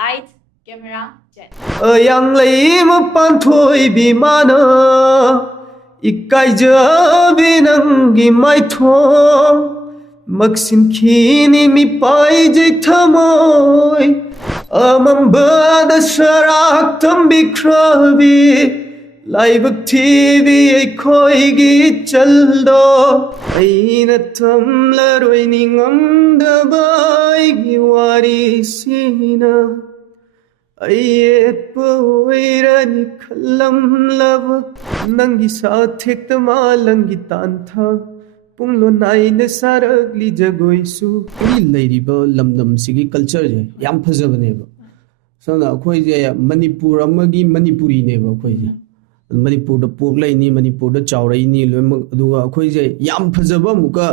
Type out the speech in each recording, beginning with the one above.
Light, camera, jet. Yang lay mapan thôi bi mana ikai jabi nangi mai thong maksin kini mi pai jik thamoi amambada sarak tambi krabi laibak TV ai khoi gi chaldo aina tamlaroi ningamdabai gi wari sina Ayetpoirani kalam lava nangi sathek tamalangi tantha punglo naine saragli jagoisu ini leiriba lamdam sigi culture je yam phajabane ba sona khoi je manipur amagi manipuri ne ba khoi je manipur da poklai ni manipur da chaurai ni loim aduga khoi je yam phajaba muka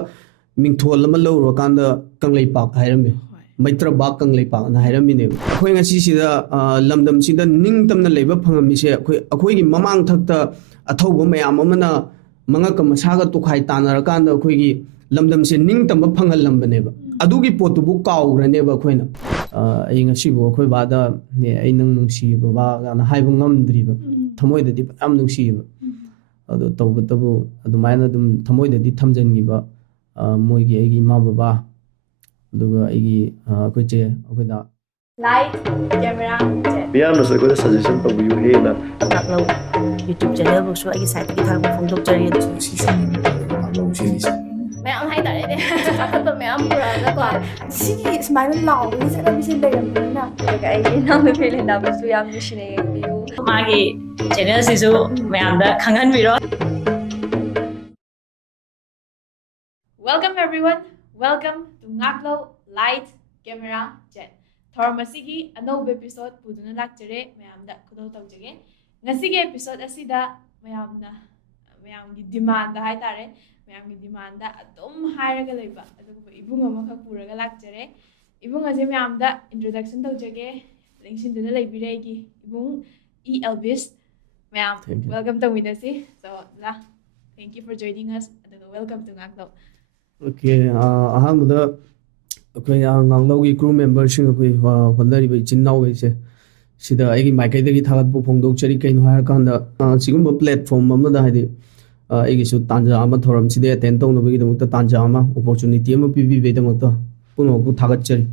mingthol ama lawro kanda kanglei pak hairame Maitra Bak Kang Leipa na Hiramine. Akoi ngasi sida lamdam sida ningtamna leiba phangamise akoi gi mamang thakta athauba mayam amana mangaka masaga tukhai tanarakan akoi gi lamdam se ningtamba phangal lambane ba adugi potu bu kaurane ba khoina ai ngasi bo akoi bada ne ai nang nungsi ba na haiba ngamdri ba thamoi da di am nungsi ba adu tawba tabu adumaina dum thamoi da di thamjangi ba moi gi ai gi ma baba aduga aigi koche akoida Light, camera, jet. Miyamna so akoida suggestion tabiyu hena Ngaklo YouTube channel bu so agi site ki thang bu phongdok jari season ngaklo series Mayam haitare de. Akatto mayam puraga ko. Sigi smile lawi sa labi sin legamna. Daga ai nang pele na basu yam nishine view. magi channel sisu mayam da khangan biro Welcome everyone. Welcome to Ngaklo Light, Camera, Jet. Thormasigi another episode puduna lakjare mayamda kudo tawjage. Ngasige episode asida mayamna mayamgi demand da haitare mayamgi demand da adum hairaga leiba adugo ibung amaka puraga lakjare. Ibung aje mayamda introduction tawjage. Lingsin duna leibiregi ibung E Elvis. Mayam welcome to Winasi. So la thank you for joining us. Adugo welcome to Ngaklo. Okay ahamda akoi nganglogi crew members sing akoi hondari bai chinnau bai se sida aigi maikai dagi thagat bu phongdok chari kain har kanda sigumba platform amada haidi aigi su tanja ama thoram side attend tong no bagi damukta tanja ama opportunity ama pibi be damukta puno bu thagat chari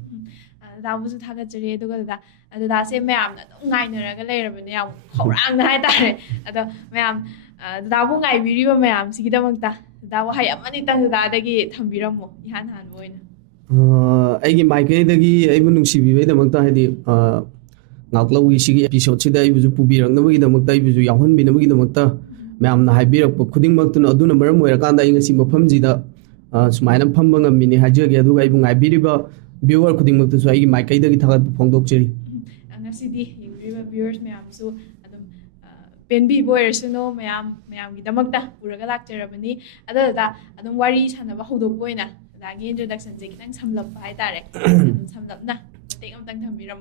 다부수 타가지리 에도가다 아도 다세 매암나 너무 nga이너라가 레이러버네 야 호랑나 하이다레 아도 매암 다부 nga이비리바 매암 시기다막다 다부 하이 아마니 땅 다다기 탐비람모 이한한 보이나 aigi maikai dagi aibu nungsibi bai damukta haidi ngaklogi sigi episode sida aibu ju pubirang na bagi damukta aibu ju yahon bi na bagi damukta ma'am हाइबिरप खुदिंगमक्तुन अदुना मरम ओइरकांदा इंगसी मफमजिदा सुमाइना फम्बा ngамमिनि हाजगे अदुगा इबु ngaibiriba viewer खुदिंगमक्तुसु आइगी माइकाइदगी थागत फोंदोकचेरि ngасidi yingriba viewers मैम सु अदम पेनबी बोयरसुनो मैम मैम की दमकता पुरगा लाक्चरबनी अददा अदम वारी सानबा हौदोकबोइना दागी इंट्रोडक्शन जे कितंग समलप हाइतारे अदम समलपना टेक अमतंग थंबिरम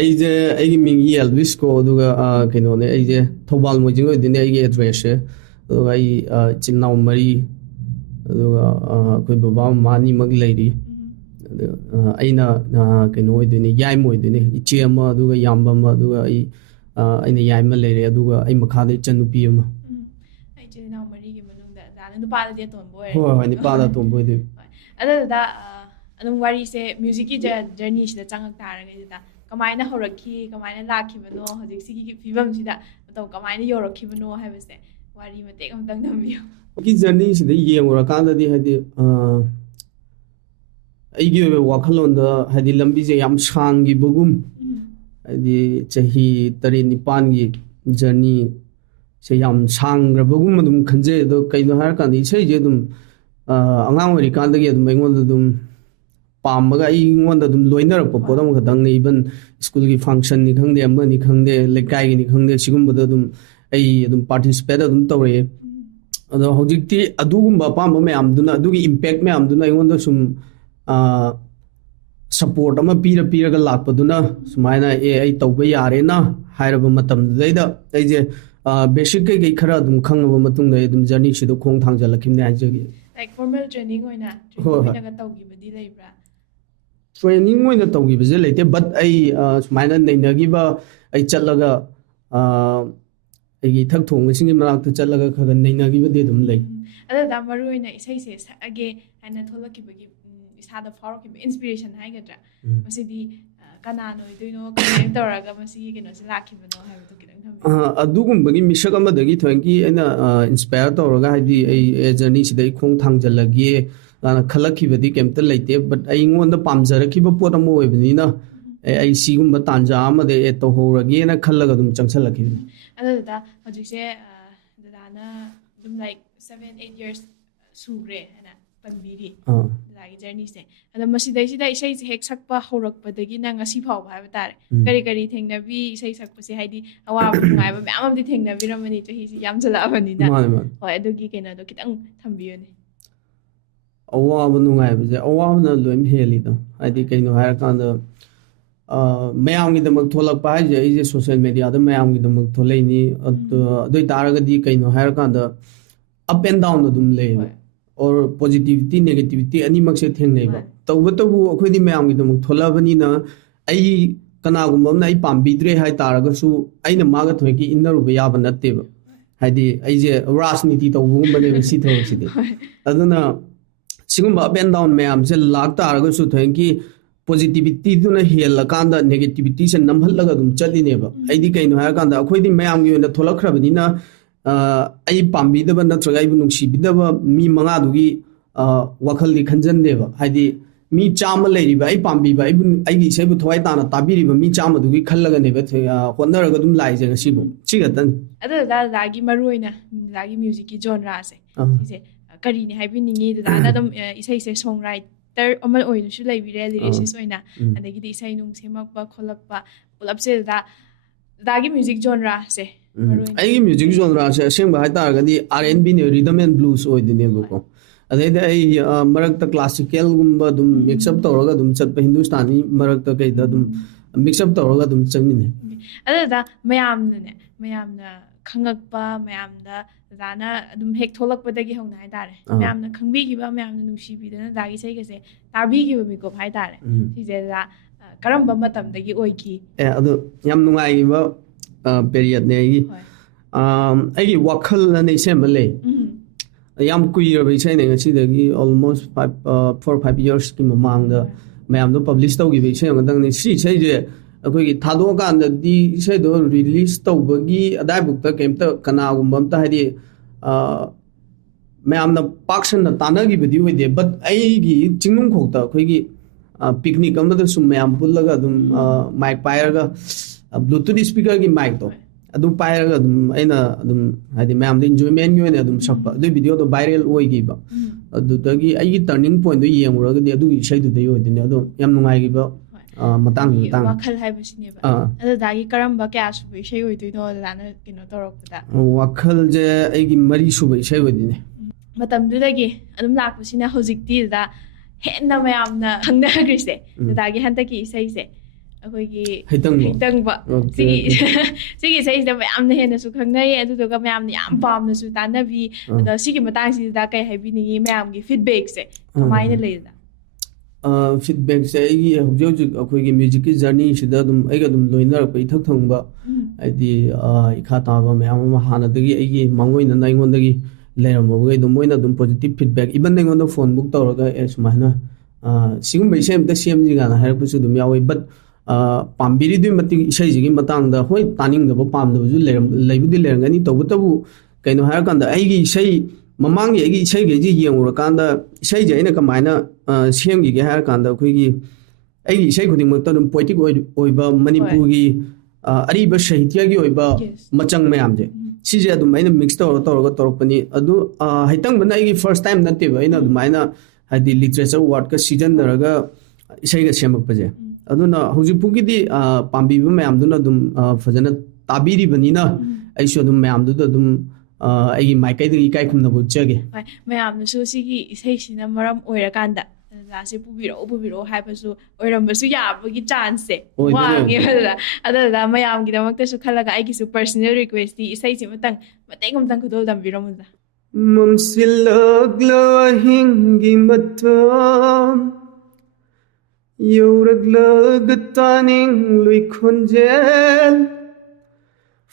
अइजे अइगी मिंगी एल्विस को अदुगा केनोने अइजे थौबाल मोजिंग ओइदिने अइगी एड्रेस से अदुगा अइ चिन्नाव मरी अदुगा कोइ बाबा मानी मग लैरी अइना केनो ओइदिने याइम ओइदिने इचे अमा अदुगा याम्बा अमा अदुगा अइ अइना याइम लैरे अदुगा अइ मखादे चनुपी अमा अइ चिन्नाव मरी के मनुंगदा दाना नुपादा जे तोंबोय हो हो निपादा तोंबोय दे अददा अदम वारी से म्यूजिक की जर्नी सिदा चंगक तारगैदा कमाइना होरखी कमाइना लाखिबनो हजिक सिगी फिबम सिदा तो कमाइना योरखिबनो हाइबसे वारी मते अमतंग नम्बियो की जर्नी सिदा येंगोरा कांदादी हाइदि अइगी वाखलोंदा हाइदि लंबी जे याम सांगी बगुम हाइदि चही तरे निपान की जर्नी से याम सांग्र बगुम अदुम खंजे दो कइनो हार कांदि छै जे अदुम अंगांग ओरि कांदगी अदुम एंगोंद अदुम पामगा इंगोंद अदुम लोइनरप पोदम खदंग इवन स्कूल की फंक्शन नि खंगदे अमनि खंगदे लेकाई नि खंगदे सिगुम अदुम अइ अदुम पार्टिसिपेट अदुम तवरे अदो हौजिकति अदुगुम पाम मैम दुना अदुगी इंपैक्ट मैम दुना इंगोंद सुम सपोर्ट अमा पीर पीरगा लाकपदुना सुमाइना ए अइ तौबा यारेना हाइरब मतम दैदा अइजे बेसिक कई खरा अदुम खंगब मतुंग दे अदुम जर्नी सिदो खोंग थांगजलखिमने हाइजगे लाइक फॉर्मल ट्रेनिंग होइना ट्रेनिंग होइना तौगिबदि लेब्रा ꯇ꯭ꯔꯦꯅꯤꯡ ꯑꯣꯏꯅ ꯇꯧꯈꯤꯕꯁꯦ ꯂꯩꯇꯦ ꯕꯠ ꯑꯩ ꯁꯨꯃꯥꯏꯅ ꯅꯩꯅꯈꯤꯕ ꯑꯩ ꯆꯠꯂꯒ ꯑꯩꯒꯤ ꯏꯊꯛ ꯊꯣꯡꯕꯁꯤꯡꯒꯤ ꯃꯅꯥꯛꯇ ꯆꯠꯂꯒ ꯈꯔ ꯅꯩꯅꯈꯤꯕꯗꯤ ꯑꯗꯨꯝ ꯂꯩ ꯑꯗꯨꯗ ꯃꯔꯨꯑꯣꯏꯅ ꯏꯁꯩꯁꯦ ꯁꯛꯑꯒꯦ ꯍꯥꯏꯅ ꯊꯣꯛꯂꯛꯈꯤꯕꯒꯤ ꯏꯁꯥꯗ ꯐꯥꯎꯔꯛꯈꯤꯕ ꯏꯟꯁꯄꯤꯔꯦꯁꯟ ꯍꯥꯏꯒꯗ꯭ꯔꯥ ꯃꯁꯤꯗꯤ ꯀꯅꯥꯅ ꯑꯣꯏꯗꯣꯏꯅꯣ ꯀꯃꯥꯏꯅ ꯇꯧꯔꯒ ꯃꯁꯤꯒꯤ ꯀꯩꯅꯣꯁꯦ ꯂꯥꯛꯈꯤꯕꯅꯣ ꯍꯥꯏꯕꯗꯨ ꯈꯤꯇꯪ ꯊꯝꯕꯤꯌꯨ ꯑꯗꯨꯒꯨꯝꯕꯒꯤ ꯃꯤꯁꯛ ꯑꯃꯗꯒꯤ ꯊꯣꯏꯅꯀꯤ ꯑꯩꯅ ꯏꯟꯁꯄꯥꯌꯔ ꯇꯧꯔꯒ ꯍꯥꯏꯗꯤ ꯑꯩ ꯖꯔꯅꯤꯁꯤꯗ ꯑꯩ ꯈꯣꯡ ꯊꯥꯡꯖꯜꯂꯒꯦ ꯀꯥꯏꯅ ꯈꯜꯂꯛꯈꯤꯕꯗꯤ ꯀꯩꯝꯇ ꯂꯩꯇꯦ ꯕꯠ ꯑꯩꯉꯣꯟꯗ ꯄꯥꯝꯖꯔꯛꯈꯤꯕ ꯄꯣꯠ ꯑꯃ ꯑꯣꯏꯕꯅꯤ나 ꯑꯩ ꯁꯤꯒꯨꯝꯕ ꯇꯥꯟꯖꯥ ꯑꯃꯗ ꯇꯧꯍꯧꯔꯒꯦꯅ ꯈꯜꯂꯒ ꯑꯗꯨꯝ ꯆꯪꯁꯜꯂꯛꯈꯤꯕꯅꯤ ꯑꯗꯨꯗ ꯍꯧꯖꯤꯛꯁꯦ ꯗꯗꯥꯅ ꯑꯗꯨꯝ ꯂꯥꯏꯛ 7-8 years ꯁꯨꯈ꯭ꯔꯦ ꯍꯥꯏꯅ ꯄꯟꯕꯤꯔꯤ ꯗꯗꯥꯒꯤ ꯖꯔꯅꯤꯁꯦ ꯑꯗꯣ ꯃꯁꯤꯗꯩꯁꯤꯗ ꯏꯁꯩꯁꯦ ꯍꯦꯛ ꯁꯛꯄ ꯍꯧꯔꯛꯄꯗꯒꯤꯅ ꯉꯁꯤ ꯐꯥꯎꯕ ꯍꯥꯏꯕ ꯇꯥꯔꯦ ꯀꯔꯤ ꯀꯔꯤ ꯊꯦꯡꯅꯕꯤ ꯏꯁꯩ ꯁꯛꯄꯁꯦ ꯍꯥꯏꯗꯤ ꯑꯋꯥꯕ ꯅꯨꯡꯉꯥꯏꯕ ꯃꯌꯥꯝ ꯑꯃꯗꯤ ꯊꯦꯡꯅꯕꯤꯔꯝꯃꯅꯤ ꯆꯍꯤꯁꯤ ꯌꯥꯝꯁꯜꯂꯛꯑꯕꯅꯤꯅ ꯍꯣꯏ ꯑꯗꯨꯒꯤ ꯀꯩꯅꯣꯗꯣ ꯈꯤꯇꯪ ꯊꯝꯕꯤꯌꯨꯅꯦ ꯑꯋꯥꯕ ꯅꯨꯡꯉꯥꯏꯕꯁꯦ ꯑꯋꯥꯕꯅ ꯂꯣꯏꯅ ꯍꯦꯜꯂꯤꯗ ꯍꯥꯏꯗꯤ ꯀꯩꯅꯣ ꯍꯥꯏꯔꯀꯥꯟꯗ ꯃꯌꯥꯝꯒꯤꯗꯃꯛ ꯊꯣꯛꯂꯛꯄ ꯍꯥꯏꯁꯦ ꯑꯩꯁꯦ ꯁꯣꯁꯤꯌꯦꯜ ꯃꯦꯗꯤꯌꯥꯗ ꯃꯌꯥꯝꯒꯤꯗꯃꯛ ꯊꯣꯛꯂꯛꯏꯅꯤ ꯑꯗꯨ ꯑꯣꯏ ꯇꯥꯔꯒꯗꯤ ꯀꯩꯅꯣ ꯍꯥꯏꯔꯀꯥꯟꯗ ꯑꯞ ꯑꯦꯟ ꯗꯥꯎꯟ ꯑꯗꯨꯝ ꯂꯩꯌꯦꯕ ꯑꯣꯔ ꯄꯣꯖꯤꯇꯤꯚꯤꯇꯤ ꯅꯦꯒꯦꯇꯤꯚꯤꯇꯤ ꯑꯅꯤꯃꯛꯁꯦ ꯊꯦꯡꯅꯩꯕ ꯇꯧꯕꯇꯕꯨ ꯑꯩꯈꯣꯏꯗꯤ ꯃꯌꯥꯝꯒꯤꯗꯃꯛ ꯊꯣꯛꯂꯛꯑꯕꯅꯤꯅ ꯑꯩ ꯀꯅꯥꯒꯨꯝꯕ ꯑꯃꯅ ꯑꯩ ꯄꯥꯝꯕꯤꯗ꯭ꯔꯦ ꯍꯥꯏ ꯇꯥꯔꯒꯁꯨ ꯑꯩꯅ ꯃꯥꯒ ꯊꯣꯏꯀꯤ ꯏꯟꯅꯔꯨꯕ ꯌꯥꯕ ꯅꯠꯇꯦꯕ ꯍꯥꯏꯗꯤ ꯑꯩꯁꯦ ꯔꯥꯖꯅꯤꯇꯤ ꯇꯧꯕꯒꯨꯝꯕꯅꯦꯕ ꯁꯤ ꯊꯕꯛꯁꯤꯗꯤ ꯑꯗꯨꯅ ꯁꯤꯒꯨꯝꯕ ꯑꯞ ꯑꯦꯟ ꯗꯥꯎꯟ ꯃꯌꯥꯝꯁꯦ ꯂꯥꯛ ꯇꯥꯔꯒꯁꯨ ꯊꯣꯏꯀꯤ ꯄꯣꯖꯤꯇꯤꯚꯤꯇꯤꯗꯨꯅ ꯍꯦꯜꯂꯀꯥꯟꯗ ꯅꯦꯒꯦꯇꯤꯚꯤꯇꯤꯁꯦ ꯅꯝꯍꯜꯂꯒ ꯑꯗꯨꯝ ꯆꯠꯂꯤꯅꯦꯕ ꯑꯩꯗꯤ ꯀꯩꯅꯣ ꯍꯥꯏꯔꯀꯥꯟꯗ ꯑꯩꯈꯣꯏꯗꯤ ꯃꯌꯥꯝꯒꯤ ꯑꯣꯏꯅ ꯊꯣꯛꯂꯛꯈ꯭ꯔꯕꯅꯤꯅ ꯑꯩ ꯄꯥꯝꯕꯤꯗꯕ ꯅꯠꯇ꯭ꯔꯒ ꯑꯩꯕꯨ ꯅꯨꯡꯁꯤꯕꯤꯗꯕ ꯃꯤ ꯃꯉꯥꯗꯨꯒꯤ ꯋꯥꯈꯜꯗꯤ ꯈꯟꯖꯟꯗꯦꯕ ꯍꯥꯏꯗꯤ ꯃꯤ ꯆꯥꯝꯃ ꯂꯩꯔꯤꯕ ꯑꯩ ꯄꯥꯝꯕꯤꯕ ꯑꯩꯒꯤ ꯏꯁꯩꯕꯨ ꯊꯋꯥꯏ ꯇꯥꯅ ꯇꯥꯕꯤꯔꯤꯕ ꯃꯤ ꯆꯥꯝꯃꯗꯨꯒꯤ ꯈꯜꯂꯒꯅꯦꯕ ꯍꯣꯠꯅꯔꯒ ꯑꯗꯨꯝ ꯂꯥꯛꯏꯁꯦ ꯉꯁꯤꯕꯨ ꯁꯤ ꯈꯛꯇꯅꯤ ꯑꯗꯣ ꯗꯗꯥꯒꯤ ꯃꯔꯨꯑꯣꯏꯅ ꯗꯗꯥꯒꯤ म्यूजिक ꯖꯣꯟꯔꯥꯁꯦ ꯁꯤꯁꯦ ꯀꯔꯤꯅꯤ ꯍꯥꯏꯕꯤꯅꯤꯡꯉꯤ ꯗꯗꯥꯅ ꯑꯗꯨꯝ ꯏꯁꯩꯁꯦ ꯁꯣꯡ ꯔꯥꯏꯇꯔ ꯑꯃ ꯑꯣꯏꯅꯁꯨ ꯂꯩꯕꯤꯔꯦ ꯂꯤꯔꯤꯁꯤꯁ ꯑꯣꯏꯅ ꯑꯗꯒꯤꯗꯤ ꯏꯁꯩ ꯅꯨꯡ ꯁꯦꯝꯃꯛꯄ ꯈꯣꯠꯂꯛꯄ ꯄꯨꯂꯞꯁꯦ ꯗꯗꯥꯒꯤ म्यूजिक ꯖꯣꯟꯔꯥꯁꯦ ꯑꯩꯒꯤ म्यूजिक ꯖꯣꯟꯔꯥꯁꯦ ꯑꯁꯦꯡꯕ ꯍꯥꯏꯇꯥꯔꯒꯗꯤ R&Bꯅꯦ ꯔꯤꯗꯝ ꯑꯦꯟ ꯕ꯭ꯂꯨꯁ ꯑꯣꯏꯗꯣꯏꯅꯦꯕꯀꯣ ꯑꯗꯩꯗ ꯑꯩ ꯃꯔꯛꯇ ꯀ꯭ꯂꯥꯁꯤꯀꯦꯜꯒꯨꯝꯕ ꯑꯗꯨꯝ ꯃꯤꯛꯁꯑꯞ ꯇꯧꯔꯒ ꯑꯗꯨꯝ ꯆꯠꯄ ꯍꯤꯟꯗꯨꯁꯇꯥꯅꯤ ꯃꯔꯛꯇ ꯀꯩꯗ ꯑꯗꯨꯝ ꯃꯤꯛꯁꯑꯞ ꯇꯧꯔꯒ ꯑꯗꯨꯝ ꯆꯪꯃꯤꯟꯅꯩ ꯑꯗꯨꯗ ꯃꯌꯥꯝꯅ ꯈꯪꯉꯛꯄ ꯃꯌꯥꯝꯗ ꯗꯗꯥꯅ ꯑꯗꯨꯝ ꯍꯦꯛ ꯊꯣꯛꯂꯛꯄꯗꯒꯤ ꯍꯧꯅ ꯍꯥꯏꯇꯥꯔꯦ ꯃꯌꯥꯝꯅ ꯈꯪꯕꯤꯈꯤꯕ ꯃꯌꯥꯝꯅ ꯅꯨꯡꯁꯤꯕꯤꯗꯅ ꯗꯗꯥꯒꯤ ꯏꯁꯩꯒꯁꯦ ꯇꯥꯕꯤꯈꯤꯕ ꯃꯤꯀꯨꯞ ꯍꯥꯏꯇꯥꯔꯦ ꯁꯤꯁꯦ ꯗꯗꯥ ꯀꯔꯝꯕ ꯃꯇꯝꯗꯒꯤ ꯑꯣꯏꯈꯤ ꯑꯗꯨ ꯌꯥꯝ ꯅꯨꯡꯉꯥꯏꯈꯤꯕ ꯄꯦꯔꯤꯌꯠꯅꯦ ꯑꯩꯒꯤ ꯋꯥꯈꯜ ꯑꯅ ꯏꯁꯩ ꯑꯃ ꯂꯩ ꯌꯥꯝ ꯀꯨꯏꯔꯕ ꯏꯁꯩꯅꯦ ꯉꯁꯤꯗꯒꯤ ꯑꯣꯜꯃꯣꯁ 4-5 yearsꯀꯤ ꯃꯃꯥꯡꯗ ꯃꯌꯥꯝꯗꯣ ꯄꯕ꯭ꯂꯤꯁ ꯇꯧꯈꯤꯕ ꯏꯁꯩ ꯑꯃꯇꯪꯅꯤ ꯁꯤ ꯏꯁꯩꯁꯦ ꯑꯩꯈꯣꯏꯒꯤ ꯊꯥꯗꯣꯛꯑꯀꯥꯟꯗꯗꯤ ꯏꯁꯩꯗꯣ ꯔꯤꯂꯤꯁ ꯇꯧꯕꯒꯤ ꯑꯗꯥꯏꯕꯨꯛꯇ ꯀꯩꯝꯇ ꯀꯅꯥꯒꯨꯝꯕ ꯑꯝꯇ ꯍꯥꯏꯗꯤ ꯃꯌꯥꯝꯅ ꯄꯥꯛꯁꯟꯅ ꯇꯥꯟꯅꯈꯤꯕꯗꯤ ꯑꯣꯏꯗꯦ ꯕꯠ ꯑꯩꯒꯤ ꯆꯤꯡꯅꯨꯡꯈꯣꯛꯇ ꯑꯩꯈꯣꯏꯒꯤ ꯄꯤꯛꯅꯤꯛ ꯑꯃꯗ ꯁꯨꯝ ꯃꯌꯥꯝ ꯄꯨꯜꯂꯒ ꯑꯗꯨꯝ ꯃꯥꯏꯛ ꯄꯥꯏꯔꯒ ꯕ꯭ꯂꯨꯇꯨꯠ ꯁ꯭ꯄꯤꯀꯔꯒꯤ ꯃꯥꯏꯛꯇꯣ ꯑꯗꯨ ꯄꯥꯏꯔꯒ ꯑꯗꯨꯝ ꯑꯩꯅ ꯑꯗꯨꯝ ꯍꯥꯏꯗꯤ ꯃꯌꯥꯝꯗ ꯏꯟꯖꯣꯏꯃꯦꯟꯒꯤ ꯑꯣꯏꯅ ꯑꯗꯨꯝ ꯁꯛꯄ ꯑꯗꯨꯒꯤ ꯚꯤꯗꯤꯑꯣꯗꯣ ꯚꯥꯏꯔꯦꯜ ꯑꯣꯏꯈꯤꯕ ꯑꯗꯨꯗꯒꯤ ꯑꯩꯒꯤ ꯇꯔꯅꯤꯡ ꯄꯣꯏꯟꯗꯣ ꯌꯦꯡꯉꯨꯔꯒꯗꯤ ꯑꯗꯨꯒꯤ ꯏꯁꯩꯗꯨꯗꯩ ꯑꯣꯏꯗꯣꯏꯅꯦ ꯑꯗꯣ ꯌꯥꯝ ꯅꯨꯡꯉꯥꯏꯈꯤꯕ ꯃꯇꯥꯡ ꯋꯥꯈꯜ ꯍꯥꯏꯕꯁꯤꯅꯦꯕ ꯗꯗꯥꯒꯤ ꯀꯔꯝꯕ ꯀꯌꯥ ꯁꯨꯕ ꯏꯁꯩ ꯑꯣꯏꯗꯣꯏꯅꯣ ꯗꯗꯥꯅ ꯀꯩꯅꯣ ꯇꯧꯔꯛꯄꯗ ꯋꯥꯈꯜꯁꯦ ꯑꯩꯒꯤ 3 ꯁꯨꯕ ꯏꯁꯩ ꯑꯣꯏꯗꯣꯏꯅꯦ ꯃꯇꯝꯗꯨꯗꯒꯤ ꯑꯗꯨꯝ ꯂꯥꯛꯄꯁꯤꯅ ꯍꯧꯖꯤꯛꯇꯤ ꯗꯗꯥ ꯍꯦꯟꯅ ꯃꯌꯥꯝꯅ ꯈꯪꯅꯈ꯭ꯔꯤꯁꯦ ꯗꯗꯥꯒꯤ ꯍꯟꯗꯛꯀꯤ ꯏꯁꯩꯁꯦ ꯑꯩꯈꯣꯏꯒꯤ ꯍꯩꯇꯪꯕ ꯁꯤꯒꯤ ꯏꯁꯩꯁꯤꯗ ꯃꯌꯥꯝꯅ ꯍꯦꯟꯅꯁꯨ ꯈꯪꯅꯩ ꯑꯗꯨꯗꯨꯒ ꯃꯌꯥꯝꯅ ꯌꯥꯝ ꯄꯥꯝꯅꯁꯨ ꯇꯥꯟꯅꯕꯤ ꯑꯗꯣ ꯁꯤꯒꯤ ꯃꯇꯥꯡꯁꯤꯗ ꯀꯩ ꯍꯥꯏꯕꯤꯅꯤꯡꯉꯤ ꯃꯌꯥꯝꯒꯤ ꯐꯤꯗꯕꯦꯛꯁꯦ ꯀꯃꯥꯏꯅ ꯂꯩꯗ ꯐꯤꯗꯕꯦꯛꯁꯦ ꯑꯩꯒꯤ ꯍꯧꯖꯤꯛ ꯑꯩꯈꯣꯏꯒꯤ ꯃ꯭ꯌꯨꯖꯤꯛꯀꯤ ꯖꯔꯅꯤꯁꯤꯗ ꯑꯗꯨꯝ ꯑꯩꯒ ꯑꯗꯨꯝ ꯂꯣꯏꯅꯔꯛꯄ ꯏꯊꯛ ꯊꯪꯕ ꯍꯥꯏꯗꯤ ꯏꯈꯥ ꯇꯥꯕ ꯃꯌꯥꯝ ꯑꯃ ꯍꯥꯟꯅꯗꯒꯤ ꯑꯩꯒꯤ ꯃꯥꯡꯑꯣꯏꯅꯅ ꯑꯩꯉꯣꯟꯗꯒꯤ ꯂꯩꯔꯝꯃꯕꯈꯩꯗꯣ ꯃꯣꯏꯅ ꯑꯗꯨꯝ ꯄꯣꯖꯤꯇꯤভ ꯐꯤꯗꯕꯦꯛ ꯏꯚꯟ ꯑꯩꯉꯣꯟꯗ ꯐꯣꯟ ꯕꯨꯛ ꯇꯧꯔꯒ ꯁꯨꯃꯥꯏꯅ ꯁꯤꯒꯨꯝꯕ ꯏꯁꯩ ꯑꯃꯇ ꯁꯦꯝꯁꯤ ꯀꯥꯏꯅ ꯍꯥꯏꯔꯛꯄꯁꯨ ꯑꯗꯨꯝ ꯌꯥꯎꯋꯤ ꯕꯠ ꯄꯥꯝꯕꯤꯔꯤꯗꯨꯒꯤ ꯃꯇꯤꯛ ꯏꯁꯩꯁꯤꯒꯤ ꯃꯇꯥꯡꯗ ꯍꯣꯏ ꯇꯥꯅꯤꯡꯗꯕ ꯄꯥꯝꯗꯕꯁꯨ ꯂꯩꯕꯨꯗꯤ ꯂꯩꯔꯝꯒꯅꯤ ꯇꯧꯕꯇꯕꯨ ꯀꯩꯅꯣ ꯍꯥꯏꯔꯀꯥꯟꯗ ꯑꯩꯒꯤ ꯏꯁꯩ ꯃꯃꯥꯡꯒꯤ ꯑꯩꯒꯤ ꯏꯁꯩꯈꯩꯁꯤ ꯌꯦꯡꯉꯨꯔꯀꯥꯟꯗ ꯏꯁꯩꯁꯦ ꯑꯩꯅ ꯀꯃꯥꯏꯅ ꯁꯦꯝꯈꯤꯒꯦ ꯍꯥꯏꯔꯀꯥꯟꯗ ꯑꯩꯈꯣꯏꯒꯤ ꯑꯩꯒꯤ ꯏꯁꯩ ꯈꯨꯗꯤꯡꯃꯛꯇ ꯑꯗꯨꯝ ꯄꯣꯏꯇꯤꯛ ꯑꯣꯏꯕ ꯃꯅꯤꯄꯨꯔꯒꯤ ꯑꯔꯤꯕ ꯁꯥꯍꯤꯇ꯭ꯌꯒꯤ ꯑꯣꯏꯕ ꯃꯆꯪ ꯃꯌꯥꯝꯁꯦ ꯁꯤꯁꯦ ꯑꯗꯨꯝ ꯑꯩꯅ ꯃꯤꯛꯁ ꯇꯧꯔꯒ ꯇꯧꯔꯛꯄꯅꯤ ꯑꯗꯨ ꯍꯩꯇꯪꯕꯅ ꯑꯩꯒꯤ ꯐꯥꯔꯁ ꯇꯥꯏꯝ ꯅꯠꯇꯦꯕ ꯑꯩꯅ ꯑꯗꯨꯃꯥꯏꯅ ꯍꯥꯏꯗꯤ ꯂꯤꯇꯔꯦꯆꯔ ꯋꯥꯔꯗꯀ ꯁꯤꯖꯤꯟꯅꯔꯒ ꯏꯁꯩꯒ ꯁꯦꯝꯃꯛꯄꯁꯦ ꯑꯗꯨꯅ ꯍꯧꯖꯤꯛꯐꯥꯎꯒꯤꯗꯤ ꯄꯥꯝꯕꯤꯕ ꯃꯌꯥꯝꯗꯨꯅ ꯑꯗꯨꯝ ꯐꯖꯅ ꯇꯥꯕꯤꯔꯤꯕꯅꯤꯅ ꯑꯩꯁꯨ ꯑꯗꯨꯝ ꯃꯌꯥꯝꯗꯨꯗ ꯑꯗꯨꯝ ꯑꯩꯒꯤ ꯃꯥꯏꯀꯩꯗꯒꯤ ꯏꯀꯥꯏ ꯈꯨꯝꯅꯕ ꯎꯠꯆꯒꯦ ꯍꯣꯏ ꯃꯌꯥꯝꯅꯁꯨ ꯁꯤꯒꯤ ꯏꯁꯩꯁꯤꯅ ꯃꯔꯝ ꯑꯣꯏꯔꯀꯥꯟꯗ ꯗꯗꯥꯁꯦ ꯄꯨꯕꯤꯔꯛꯑꯣ ꯍꯥꯏꯕꯁꯨ ꯑꯣꯏꯔꯝꯕꯁꯨ ꯌꯥꯕꯒꯤ ꯆꯥꯟꯁꯁꯦ ꯋꯥꯡꯉꯦꯕ ꯑꯗꯨꯗ ꯃꯌꯥꯝꯒꯤꯗꯃꯛꯇꯁꯨ ꯈꯜꯂꯒ ꯑꯩꯒꯤꯁꯨ ꯄꯔꯁꯣꯅꯦꯜ ꯔꯤꯀ꯭ꯋꯦꯁꯇꯤ ꯏꯁꯩꯁꯤ ꯃꯇꯦꯛ ꯑꯃꯇꯪ ꯈꯨꯗꯣꯜ ꯇꯝꯕꯤꯔꯝꯃꯨꯗ ꯃꯝꯁꯤꯜꯂꯛꯂ ꯑꯍꯤꯡꯒꯤ ꯃꯇꯝ ꯌꯧꯔꯛꯂꯒ ꯇꯥꯅꯤꯡꯂꯨꯏ ꯈꯣꯟꯖꯦꯜ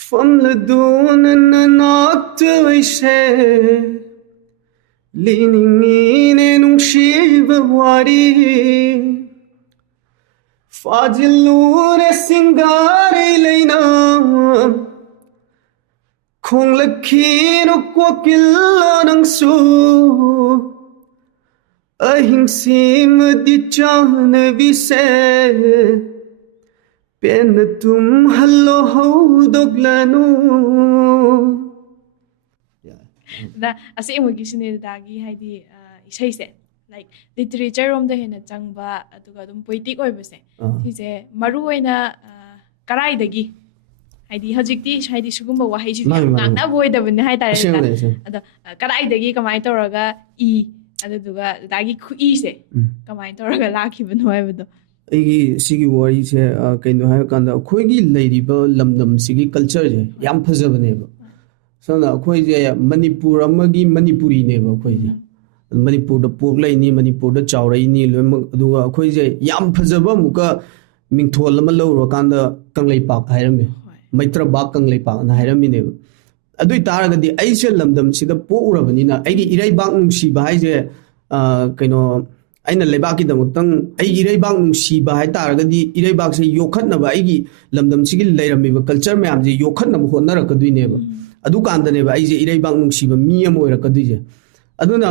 ꯐꯝꯂꯗꯨꯅ ꯅꯅꯥꯛꯇ ꯑꯩꯁꯦ ꯂꯤꯅꯤꯡꯉꯤꯅꯦ ꯅꯨꯡꯁꯤꯕ ꯋꯥꯔꯤ ꯐꯥꯖꯤꯜꯂꯨꯔꯦ ꯁꯤꯡꯒꯥꯔꯩ ꯂꯩꯅ ꯈꯣꯡꯂꯛꯈꯤꯅꯨ ꯀꯣꯀꯤꯜꯂꯥ ꯅꯪꯁꯨ ꯑꯍꯤꯡꯁꯤꯃꯗꯤ ꯆꯥꯅꯕꯤꯁꯦ ꯄꯦꯟꯅ ꯇꯨꯝꯍꯜꯂꯣ ꯍꯧꯗꯣꯛꯂꯅꯨ ꯗ ꯑꯁꯦꯡꯕꯒꯤ ꯁꯤꯅꯦꯗꯥꯒꯤ ꯍꯥꯏꯗꯤ ꯏꯁꯩꯁꯦ ꯂꯥꯏꯛ ꯂꯤꯇꯔꯦꯆꯔ ꯔꯣꯝꯗ ꯍꯦꯟꯅ ꯆꯪꯕ ꯑꯗꯨꯒ ꯑꯗꯨꯝ ꯄꯣꯏꯇꯤꯛ ꯑꯣꯏꯕꯁꯦ ꯁꯤꯁꯦ ꯃꯔꯨꯑꯣꯏꯅ ꯀꯔꯥꯏꯗꯒꯤ ꯍꯥꯏꯗꯤ ꯍꯧꯖꯤꯛꯇꯤ ꯍꯥꯏꯗꯤ ꯁꯤꯒꯨꯝꯕ ꯋꯥꯍꯩꯁꯤꯗꯤ ꯌꯥꯝ ꯉꯥꯡꯅꯕ ꯑꯣꯏꯗꯕꯅꯤ ꯍꯥꯏꯇꯥꯔꯦ ꯑꯗꯣ ꯀꯗꯥꯏꯗꯒꯤ ꯀꯃꯥꯏꯅ ꯇꯧꯔꯒ ꯑꯗꯨꯗꯨꯒ ꯗꯗꯥꯒꯤ ꯈꯨꯏꯁꯦ ꯀꯃꯥꯏꯅ ꯇꯧꯔꯒ ꯂꯥꯛꯈꯤꯕꯅꯣ ꯍꯥꯏꯕꯗꯣ ꯑꯩꯒꯤ ꯁꯤꯒꯤ ꯋꯥꯔꯤꯁꯦ ꯀꯩꯅꯣ ꯍꯥꯏꯔꯀꯥꯟꯗ ꯑꯩꯈꯣꯏꯒꯤ ꯂꯩꯔꯤꯕ ꯂꯝꯗꯝꯁꯤꯒꯤ ꯀꯜꯆꯔꯁꯦ ꯌꯥꯝ ꯐꯖꯕꯅꯦꯕ ꯁꯝꯅ ꯑꯩꯈꯣꯏꯁꯦ ꯃꯅꯤꯄꯨꯔ ꯑꯃꯒꯤ ꯃꯅꯤꯄꯨꯔꯤꯅꯦꯕ ꯑꯩꯈꯣꯏꯁꯦ ꯃꯅꯤꯄꯨꯔꯗ ꯄꯣꯛꯂꯛꯏꯅꯤ ꯃꯅꯤꯄꯨꯔꯗ ꯆꯥꯎꯔꯛꯏꯅꯤ ꯂꯣꯏꯅꯃꯛ ꯑꯗꯨꯒ ꯑꯩꯈꯣꯏꯁꯦ ꯌꯥꯝ ꯐꯖꯕ ꯑꯃꯨꯛꯀ ꯃꯤꯡꯊꯣꯜ ꯑꯃ ꯂꯧꯔꯨꯔꯀꯥꯟꯗ ꯀꯪꯂꯩꯄꯥꯛ ꯍꯥꯏꯔꯝꯃꯤ ꯃꯩꯇ꯭ꯔꯕꯥꯛ ꯀꯪꯂꯩꯄꯥꯛꯅ ꯍꯥꯏꯔꯝꯃꯤꯅꯦꯕ ꯑꯗꯨ ꯑꯣꯏꯇꯥꯔꯒꯗꯤ ꯑꯩꯁꯦ ꯂꯝꯗꯝꯁꯤꯗ ꯄꯣꯛꯎꯔꯕꯅꯤꯅ ꯑꯩꯒꯤ ꯏꯔꯩꯕꯥꯛ ꯅꯨꯡꯁꯤꯕ ꯍꯥꯏꯁꯦ ꯀꯩꯅꯣ ꯑꯩꯅ ꯂꯩꯕꯥꯛꯀꯤꯗꯃꯛꯇꯪ ꯑꯩ ꯏꯔꯩꯕꯥꯛ ꯅꯨꯡꯁꯤꯕ ꯍꯥꯏꯇꯥꯔꯒꯗꯤ ꯏꯔꯩꯕꯥꯛꯁꯦ ꯌꯣꯛꯈꯠꯅꯕ ꯑꯩꯒꯤ ꯂꯝꯗꯝꯁꯤꯒꯤ ꯂꯩꯔꯝꯃꯤꯕ ꯀꯜꯆꯔ ꯃꯌꯥꯝꯁꯦ ꯌꯣꯛꯈꯠꯅꯕ ꯍꯣꯠꯅꯔꯛꯀꯗꯣꯏꯅꯦꯕ ꯑꯗꯨꯀꯥꯟꯗꯅꯦꯕ ꯑꯩꯁꯦ ꯏꯔꯩꯕꯥꯛ ꯅꯨꯡꯁꯤꯕ ꯃꯤ ꯑꯃ ꯑꯣꯏꯔꯛꯀꯗꯣꯏꯁꯦ ꯑꯗꯨꯅ